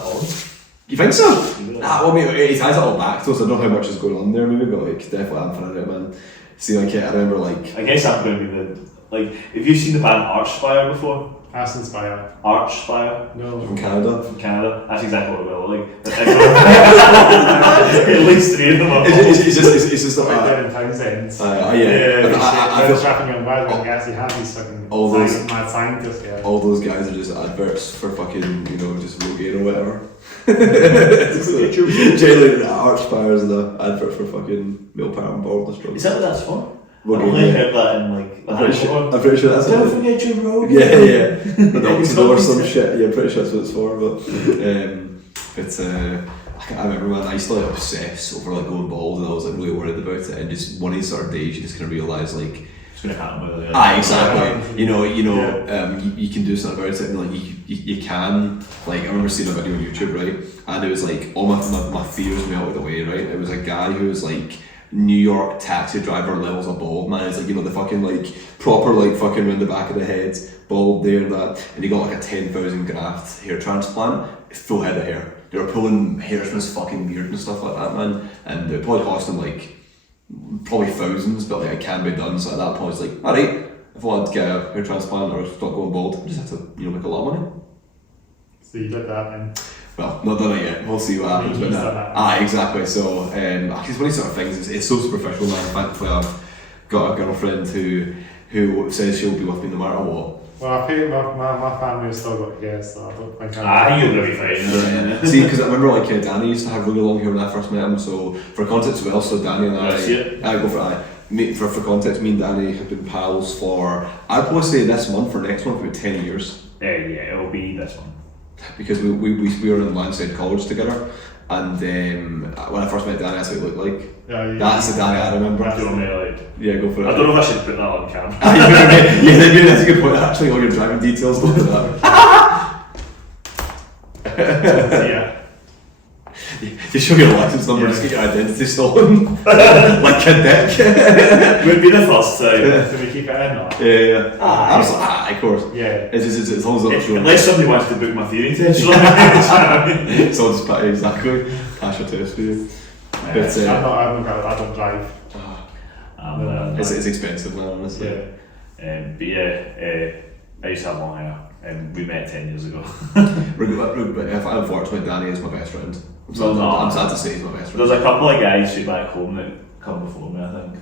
You think so? Nah, well, I mean, his eyes are all back, so I don't know how much is going on there, maybe, but like, definitely I'm finding it, man. See, like, I remember, like. I guess I'm going to be the. Like, have you seen the band Archspire before? Aspenspire. Archspire. No. From Canada. From Canada. That's exactly what we look like. At least 3 of them are. It's just Right like there in Townsend. yeah. I feel trapping on bad when actually have these fucking all those mad scientists. Yeah. all those guys are just adverts for fucking just Rogaine or whatever. Generally, Archspire is the advert for fucking Millpower and Borders drugs. Is that what that's for? Rogaine, I only heard that in like the I'm pretty sure that's Don't what forget your road. yeah. The doctor or some shit. Yeah, I'm pretty sure that's what it's for. But I remember when I used to like obsess over like going bald, and I was like really worried about it. And just one of these sort of days, you just kind of realise like. It's gonna happen with it. Exactly. You can do something about it, and like you can. Like I remember seeing a video on YouTube, right, and it was like all my fears melted away, right. It was a guy who was like New York taxi driver levels of bald, man. It's like the fucking like proper like fucking round the back of the head, bald there and that, and he got like a 10,000 graft hair transplant, full head of hair. They were pulling hairs from his fucking beard and stuff like that, man, and it probably cost him like. Probably thousands, but like it can be done. So at that point, it's like, alright, if I wanted to get a hair transplant or stop going bald, I just have to, make a lot of money. So you did that then? Well, not done it yet. We'll see what happens. But exactly. So, it's one of these sort of things. It's so superficial, man. Thankfully, I've got a girlfriend who says she'll be with me no matter what. Well, I think my family has still got hair, so I don't think I'm... you're going to be fine. Yeah. See, because I remember like Danny used to have really long hair when I first met him, so for context as well, so Danny and I go for context, me and Danny have been pals for, I'd probably say this month or next month, about 10 years. Yeah, it'll be this one. Because we were in Lansdowne College together, and when I first met Danny, that's what he looked like. That's the Danny I remember. Yeah, go for it. I don't know if I should put that on camera. Maybe that's a good point. Actually, all your driving details, look at that. Yeah. You show your license number, just get your identity stolen. Like a dick. Would be the first time. So we keep it in or? Yeah. I was like, of course. Yeah. It's as long as it's not unless somebody wants to book my theory test. So it's exactly. Pass your test for you. I don't drive. It's expensive now, honestly. Yeah. I used to have long hair, and we met 10 years ago. Unfortunately, Danny is my best friend. I'm sad to say he's my best friend. There's a couple of guys who back home that come before me, I think.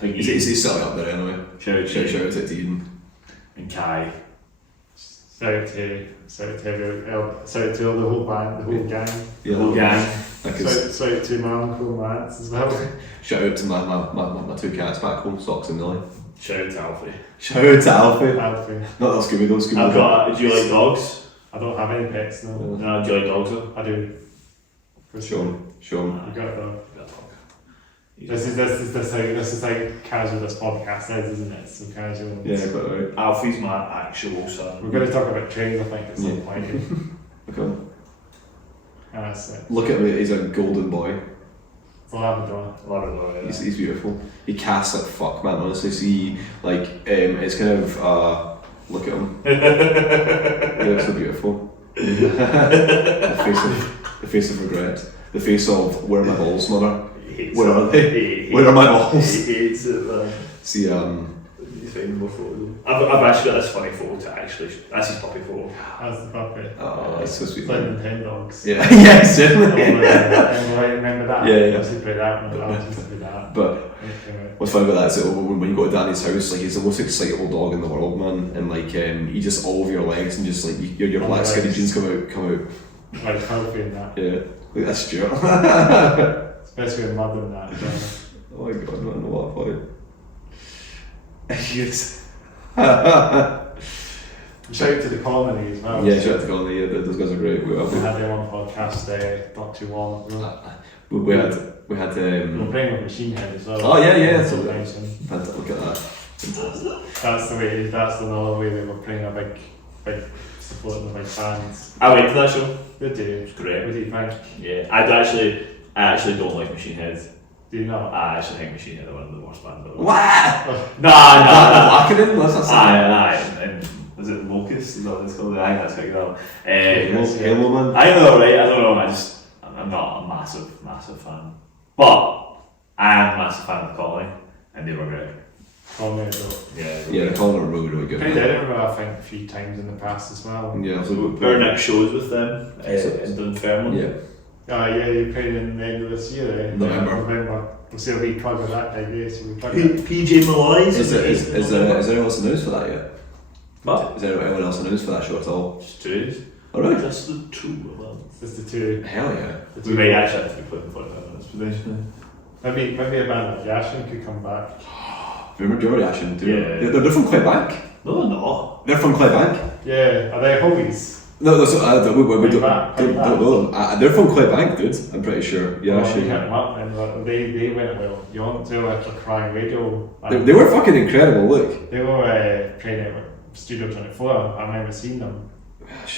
But he's still up there anyway. Shout out to Eden. And Kai. Shout out to the whole band, the whole gang. Yeah, the whole gang. Shout out to my uncle Lance as well. Shout out to my 2 cats back home, Socks and Millie. Shout out to Alfie. Shout out to Alfie. Not that Scooby-Doo. Do you like dogs? I don't have any pets, no. No, do you like dogs though? I do. Show him. You got a dog. This is like casual this podcast is, isn't it? So casual. Yeah, quite right. Alfie's my actual son. We're going to talk about trains, I think, at some point. Okay. That's it. Look at me, he's a golden boy. It's a Labrador. Yeah. He's beautiful. He casts like fuck, man. Honestly, see, like, it's kind of, look at him. Yeah, so beautiful. The face of regret. The face of, where are my balls, mother? Where are they? Where are my balls? He hates it, man. See, he's finding more photos. I've actually got this funny photo to actually. That's his puppy photo. That's the puppy. Oh, that's so sweet. It's like the 10 dogs. Yeah, yeah, certainly. Remember that? Yeah. That. But what's funny about that is that when you go to Danny's house, like, he's the most excitable dog in the world, man. And like, you just all over your legs and just like your black skinny jeans come out. Like healthy and that. Yeah, look at that Stuart. Especially with mud and that. Oh my god, I don't know what for you. Yes. Shout out to the Colony as well. Yeah, shout out to the Colony. Yeah, those guys are great. We had them on podcast not too long ago. We had. We're playing with Machine Head as well. Oh yeah. So look at that. Fantastic. That's another way that we're playing a big supporting the big bands. I went to that show. Good day. It's great. What do you think? Yeah, I actually don't like Machine Head. Do you not? I actually think Machine Head are one of the worst bands ever. What? No. Blackening? What's that? Aye. And is it Locust? Is that what it's called? I think that's quite well. Halo man. I know, right? I don't know. I'm not a massive fan, but I am a massive fan of the Colony, and they were great. Colony though. Yeah, the Colony are really good. Played Edinburgh, I think, a few times in the past as well. Yeah, so Our next shows with them in Dunfermline. Yeah. Yeah, you played in the end of this year, November. We'll see a wee plug of that day, so we plug it. PJ Malloy's. Is there anyone else announced for that yet? What? Is there anyone else announced for that show at all? Just two. Alright. Just the two of them. Just the two. Hell yeah. We may actually have to be putting 45 minutes potentially. Maybe a band like Yashin could come back. Do you remember Yashin too? Yeah. They're from Claybank. No. They're from Claybank. Yeah, are they homies? No, we don't know them. They're from Claybank, dude. I'm pretty sure. Yeah, well, hit them up and they went well. You want to like a crying radio. They were fucking incredible. Look. They were playing at Studio 24. I remember seeing them.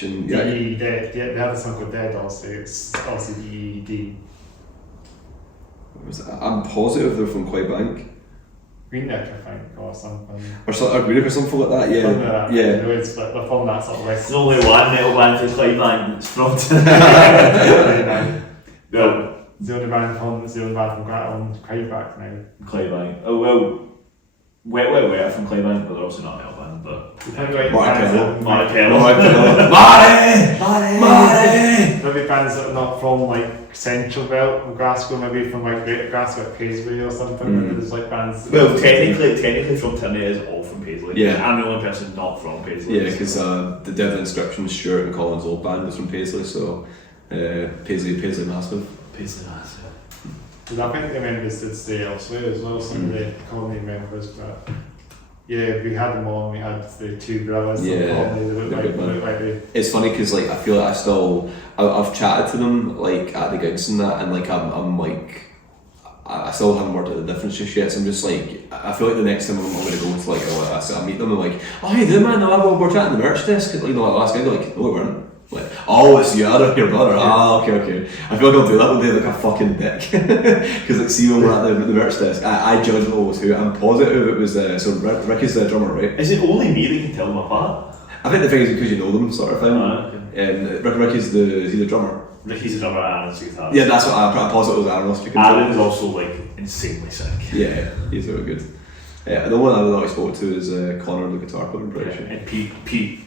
Yeah. They had a song called Dead. Also, it's obviously DED. I'm positive they're from Claybank. Green Neck, I think, or something. Or something like that. Yeah. Yeah. It's like they're from that sort of west. There's only one metal band from Clydebank that's from. No. The only band from Clydebank now. Clydebank. Oh well. Where from Clydebank, but they're also not a metal band. But Marty. Maybe bands that are not from like Central Belt of Glasgow, maybe from like Greater Glasgow, like Paisley or something. Maybe there's like bands. Well, technically from Tyranny is all from Paisley. Yeah. I'm the only person not from Paisley. Yeah, because the Deadly Inscription, Stuart and Colin's old band was from Paisley, so Paisley massive. Paisley massive. Because I think the members did stay elsewhere as well, some of the Colony members, but yeah, we had them on, we had the two brothers from Colony, they look like they... It's funny because like I feel like I've chatted to them like at the gigs and that, and like I'm like I still haven't worked out the difference just yet, so I'm just like, I feel like the next time I'm going to go to like I'll meet them and like, oh hey there man, we're chatting the merch desk, like, you know, last guy, like, no we weren't. Like, oh, it's your brother. Ah, okay. I feel like I'll do that one day like a fucking dick. Because like, see when we're at the merch desk, I judge always who. I'm positive it was so Ricky's the drummer, right? Is it only me that can tell them apart? I think the thing is because you know them, sort of thing. Okay. And Ricky's the drummer. Ricky's the drummer, Aaron's the guitarist. Yeah, that's what I'm positive was Aaron. Aaron is also like insanely sick. Yeah, he's very good. The one I spoke to is Connor, the guitar player, I'm pretty sure. And Pete.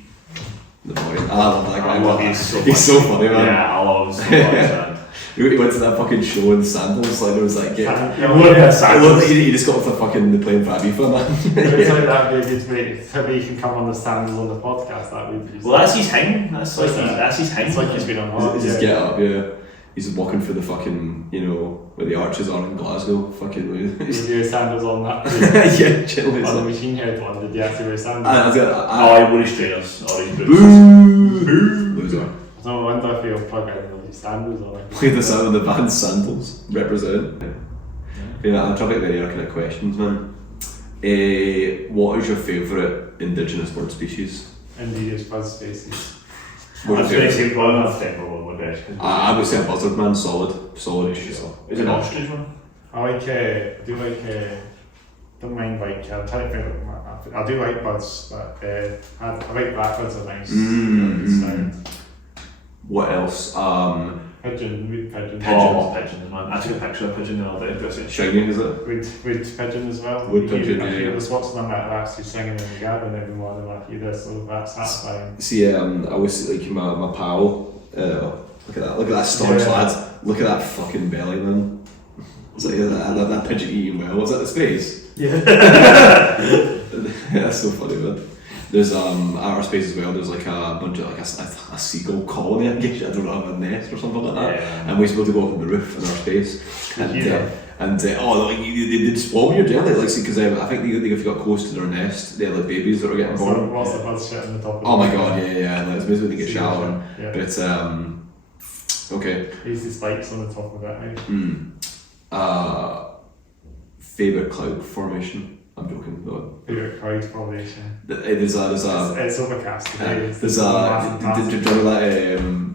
The boy. I love that guy. I love him. He's so funny, man. Yeah, I love him so much, man. We went to that fucking show in Sandals, like there was like... He just got off the fucking plane for Ibiza, man. It's like that would be good to make, so he can come on the Sandals on the podcast, that would be... Well, that's his thing. That's his thing. It's like he's been on hard. His get up, yeah. He's walking through the fucking, you know, where the arches are in Glasgow, fucking... Did you wear sandals on that? Yeah, chilling. On the Machine Head one, did you have to wear sandals? I wore his trainers, or his boots. Boo! Loser. I wonder if he'll plug in with sandals on it. Play the sound of the band Sandals, represent. Yeah, I'm trying to get the kind of questions, man. What is your favourite indigenous bird species? Indigenous bird species. I was going to say one of them, but one best. I would say a buzzard, man. Solid Is it an ostrich one? I do like, don't mind like, I'm trying to think, I do like buds, but I like blackbirds are nice. Sound. What else? Pigeon, wood pigeon. Pigeons, man. I took a picture of a pigeon the other day. Shiny, is it? Wood pigeon as well. Wood pigeon, I yeah. was watching them actually singing in the garden every morning I hear this, so that's satisfying. See, I was like my pal. Look at that staunch lad. Look at that fucking belly, man. It's like that pigeon eating well. Was that the space? Yeah. That's so funny, man. There's outer space as well. There's like a bunch of like a seagull colony. I guess I don't know, a nest or something like that. Yeah. And we're supposed to go up on the roof in our space. Like they did swallow your jelly, like because I think if you got close to their nest, they had like babies that were getting born. What's the buds shit on the top of Oh my god, yeah. Like, it's basically when they get showered. Yeah. But okay. He's the spikes on the top of it. Favorite cloud formation. I'm joking. No. Favorite crowd formation. There's It's overcast today. Did you remember that?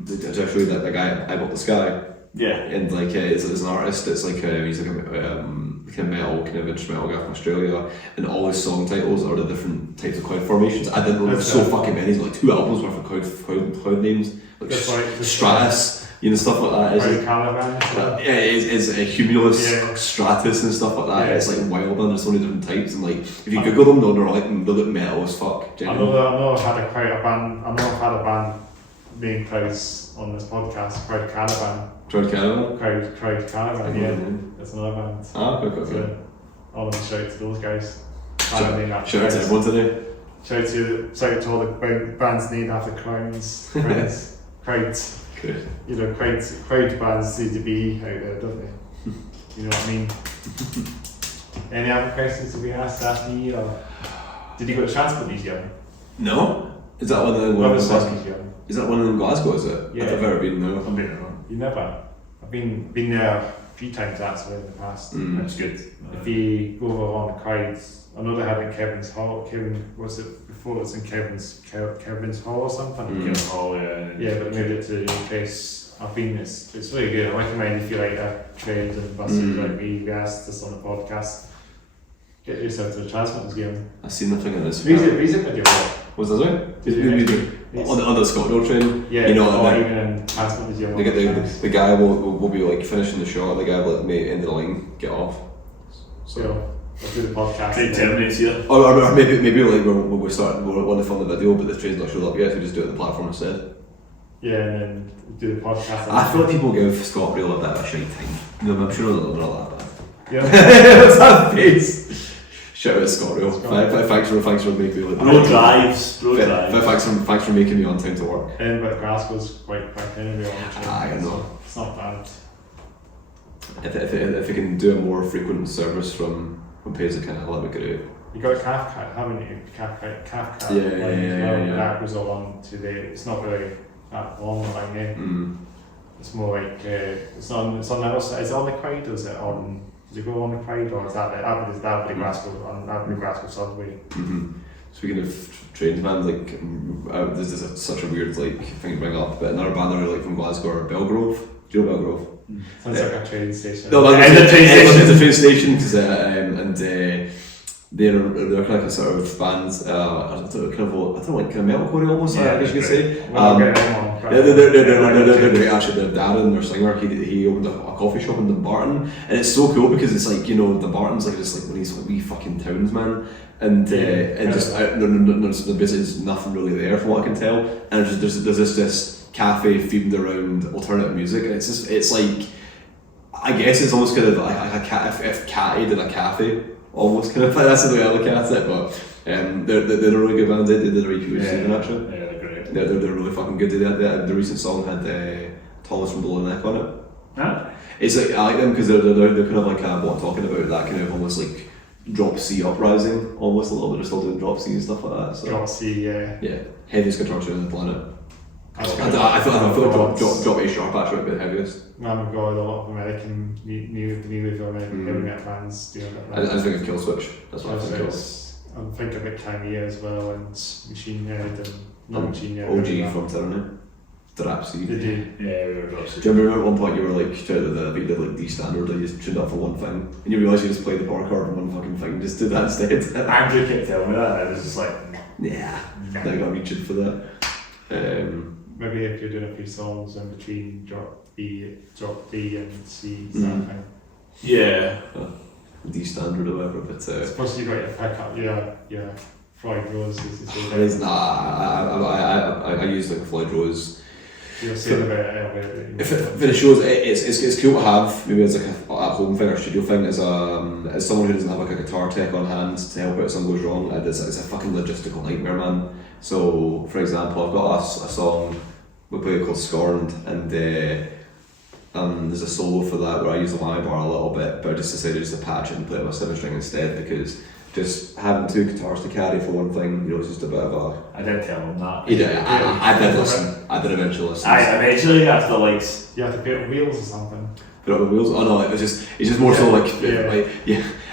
Did I show you that guy I Bought the Sky? Yeah. And like it's an artist. It's like he's like a metal kind of instrumental guy from Australia, and all his song titles are the different types of cloud formations. I didn't know there's so fucking many. There's like 2 albums worth of cloud names, like That's right. Stratus, you know, stuff like that. Crowd Caravan. Yeah, it's a Cumulus, Yeah. Stratus and stuff like that. Yeah. It's like wild, and there's so many different types. And like, if you Google them, they look metal as fuck. I Genuinely. know I've had I've had a band named Crowds on this podcast. Crowd Caravan. Crowd Caravan. Crowd Caravan. Yeah, that's another band. Ah, okay. So, I want to shout out to those guys. Shout out to everyone today. Shout out to all the bands named after crowds. Crowds. Good. You know, crowd bands seem to be out there, don't they? You know what I mean? Any other questions to be asked after you? Or did you go to Transport Museum? No. Is that one of them? Museum. Is that one of them in Glasgow? Is it? Yeah. I've never been. No. I've been around. You never. I've been there a few times actually in the past. That's good. If you go along the crowds, I know they had it in Kevin's Hall. Was it before it was in Kevin's Hall or something? Kevin's Hall, yeah. Yeah, but maybe it's a new place. I've been. It's really good. I recommend if you like trains and buses like we asked this on the podcast. Get yourself to the Transport Museum. I've seen the thing in this. Reason video. Was that right? Did you on the ScotRail train? Yeah, you know, or and even in Transport Museum. they get the guy will be like finishing the shot. The guy will like end of the line, get off. So we'll do the podcast. Great Terminates here. Or maybe like when we want to film the video, but the train's not showed up yet. So we just do it on the platform instead. Yeah, and then do the podcast. I feel like people give ScotRail a bit of a shite time. No, I'm sure they're not that bad. Yeah. What's that face? Shout out ScotRail. Thanks for making me. Road drives. Thanks for making me on time to work. But Glasgow's quite quick anyway on the train. I know. So it's not bad. If we can do a more frequent service from Paisley, kind of that'd be great. You got a calf cut, haven't you? Calf cut. Yeah. That goes along to the. It's not really that long the line. It's more like it's on the other side. Is it on the Quaid or is it on? Does it go on the Quaid or is that the Glasgow subway? Speaking of trains, man, like this is such a weird like thing to bring up, but another band I really like from Glasgow are Belgrove. Do you know Belgrove? Sounds like a train station. No, it's a train station because they're kind of like a sort of band, kind of like metalcore almost. I guess you could say. They're actually their dad and their singer. He opened a coffee shop in Dumbarton, and it's so cool because it's like, you know, Dumbarton's like just like one of these wee fucking towns, man. And just there's basically nothing really there from what I can tell, and there's this cafe themed around alternative music, and it's like, I guess it's almost kind of like if Catty did a cafe, almost kind of like, that's the way I look at it. But they're a really good band. They did a repeat season actually. Yeah, they're great. They're really fucking good. The recent song had Thomas from Below the Neck on it. Huh? It's like, I like them because they're kind of like what I'm talking about, that kind of almost like drop C uprising, almost a little bit. They're still doing drop C and stuff like that. So. Drop C, yeah. Heaviest guitar tune on the planet. I feel like drop A sharp actually would be the heaviest. Man, we've got a lot of American new American heavy metal bands doing that. I just think of Kill Switch. That's what I think of. I'm thinking about Tyranny as well, and Machine Head and not Machine Head. OG from Tyranny. Drop C. Did you? Yeah, we were drop C. Do you remember at one point you were like trying to beat the like D standard, and you just tuned up for one thing, and you realised you just played the power chord on one fucking thing, just do that instead. Andrew kept telling me that, and I was just like, yeah, I got reaching for that. Maybe if you're doing a few songs in between drop D and C, that thing. Yeah. D standard or whatever, but suppose you got your pickup, yeah. Floyd Rose, as you say. It is I use like Floyd Rose. You were saying about it. For the shows, it's cool to have maybe as like a home thing or studio thing as someone who doesn't have like a guitar tech on hand to help out if something goes wrong. It's a fucking logistical nightmare, man. So, for example, I've got a song we play called Scorned, and there's a solo for that where I use the Y bar a little bit, but I just decided just to patch it and play it with a 7-string instead, because just having 2 guitars to carry for one thing, you know, it's just a bit of a... I did tell him that. I did listen. I did eventually listen. Eventually after like... You have to put on wheels or something. Put up the wheels? Oh no, it's just more so like...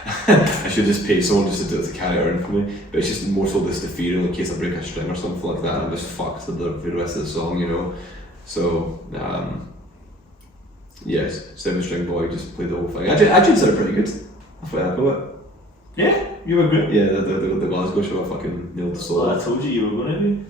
I should just pay someone just to do it to carry it around for me, but it's just more so this the fear in case I break a string or something like that, and I'm just fucked for the rest of the song, you know. So, yes, 7-string boy just played the whole thing. Actually sounded pretty good. I'm quite happy with it. Yeah, you were good. Yeah, the Glasgow show, I fucking nailed the solo. Well, I told you were going to be.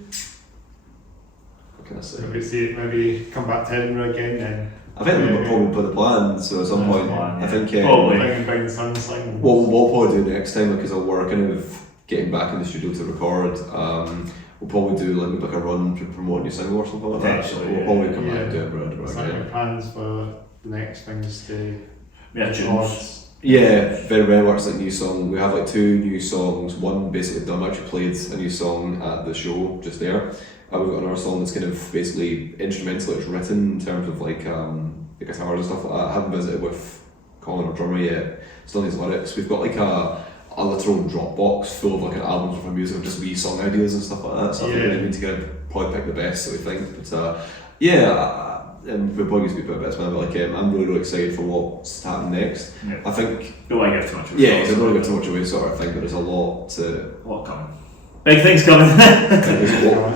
What can I say? Maybe come back to Edinburgh again then. I think we'll probably put the plan, so at some point, I think bring the sun sling. what we'll probably do next time, because we're kind of getting back in the studio to record, we'll probably do like a run to promote a new single or something like that. So we'll probably come back and do Edinburgh again. Plans for the next things to tunes. Yeah, very very much like new song. We have like 2 new songs. One basically done. I actually played a new song at the show just there. We've got another song that's kind of basically instrumental. It's written in terms of like the guitars and stuff like that. I haven't visited with Colin, our drummer, yet. Still needs lyrics. We've got like a literal Dropbox full of like an album of music of just wee song ideas and stuff like that. So I think we need to kind of probably pick the best that we think. But and we're probably going to be a bit man, but like I'm really excited for what's happening next. Yeah. I think. Don't want to give too much away. Yeah, I don't want to give too much away, sort of thing. But there's a lot coming. Big things coming.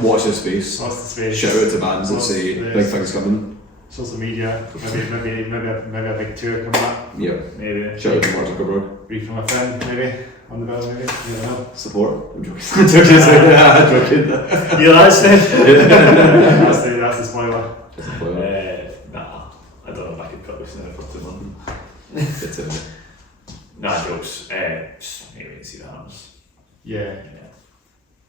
Watch this space. Watch the space. Shout out to bands that say big things coming. Social media, maybe a big tour coming up. Yeah. Maybe. Shout out to Mark Zuckerberg. Read from a friend, maybe on the bill, maybe. You don't know. Support. I'm joking. Joking. Yeah, that's it. That's the spoiler. Nah, I don't know if I could cut this in for 2 months. It's in. Nah, jokes. Maybe see what happens. Yeah.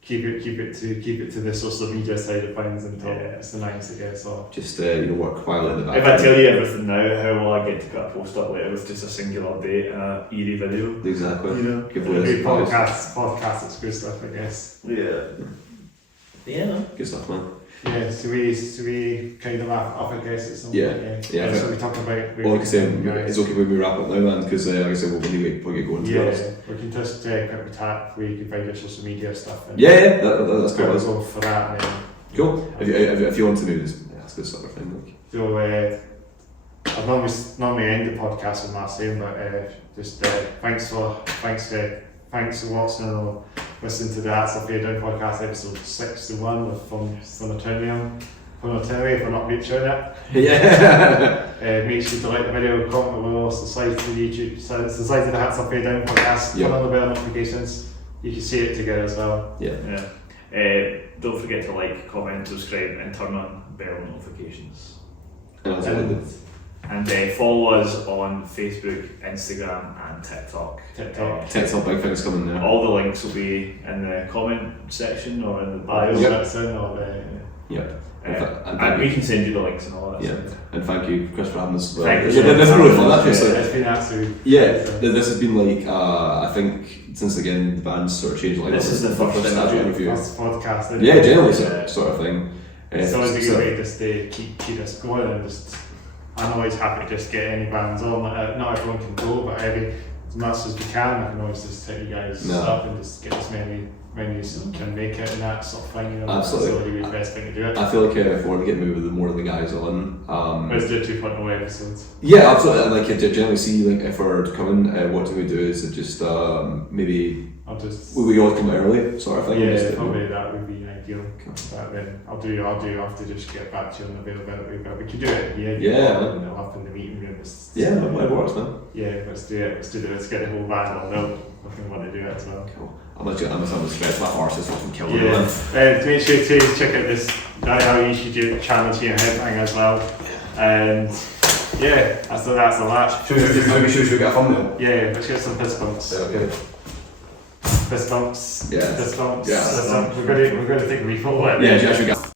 Keep it to the social media side of things until it's the nice, I guess. So just work quietly in the back. If I tell you everything now, how will I get to cut a post up later with just a singular date and a eerie video? Exactly. Give away podcast exclusive, I guess. Yeah. Good stuff, man. Yeah, so we kind of wrap up, I guess, at some point. Yeah. So we talk about. Well, like I said, it's okay when we wrap up now, man, because like I said, we'll really get going. We can just quickly tap where you can find your social media stuff. And that's cool. We'll go for that. And then cool. If you want to maybe just that's good sort of thing. Like. So I've normally end the podcast with my saying, but just thanks for watching or listening to the Hats Off Your Down podcast episode 61 from Attorney. If we're not reaching it. Yeah. Make sure to like the video, comment below, subscribe to the YouTube, subscribe to the Hats Off Your Down podcast, turn on the bell notifications. You can see it together as well. Don't forget to like, comment, subscribe, and turn on bell notifications. And follow us on Facebook, Instagram, and TikTok. TikTok, big things coming there. All the links will be in the comment section or in the bio. And we can send you the links and all that stuff. And thank you, Chris, for having us. Thank you. This is really fun, actually. It's been absolute. This has been like, I think, since again, the band's sort of changed. Like, this is the first interview. First podcast. Generally, sort of thing. It's always a good way just to keep us going and just. I'm always happy to just get any bands on. Not everyone can go, but as much as we can, I can always just hit you guys up and just get as many as you can make it and that sort of thing. Absolutely. That's really the best thing to do it. I feel like if we want to get moving with more of the guys on. Let's do 2.0 episodes. Yeah, absolutely. And like generally see like if we're coming, what do we do? Is it just maybe we all come early sort of thing? Yeah, probably that would be ideal. But then I'll have to just get back to you on the availability. But we could do it here. And it'll happen in the meeting room. That works, man. Yeah, let's do it. Let's get the whole band on note. I think we want to do it as well. Cool. I must have to stretch my horse as fucking killer. Make sure to check out this How You Should Do channel to your headbang as well. And that's the last. Should we get a thumbnail? Yeah, let's get some fist bumps. Okay. Fist bumps. Yeah. Fist bumps. Yeah. We're going to take a refill. Yeah, should we get.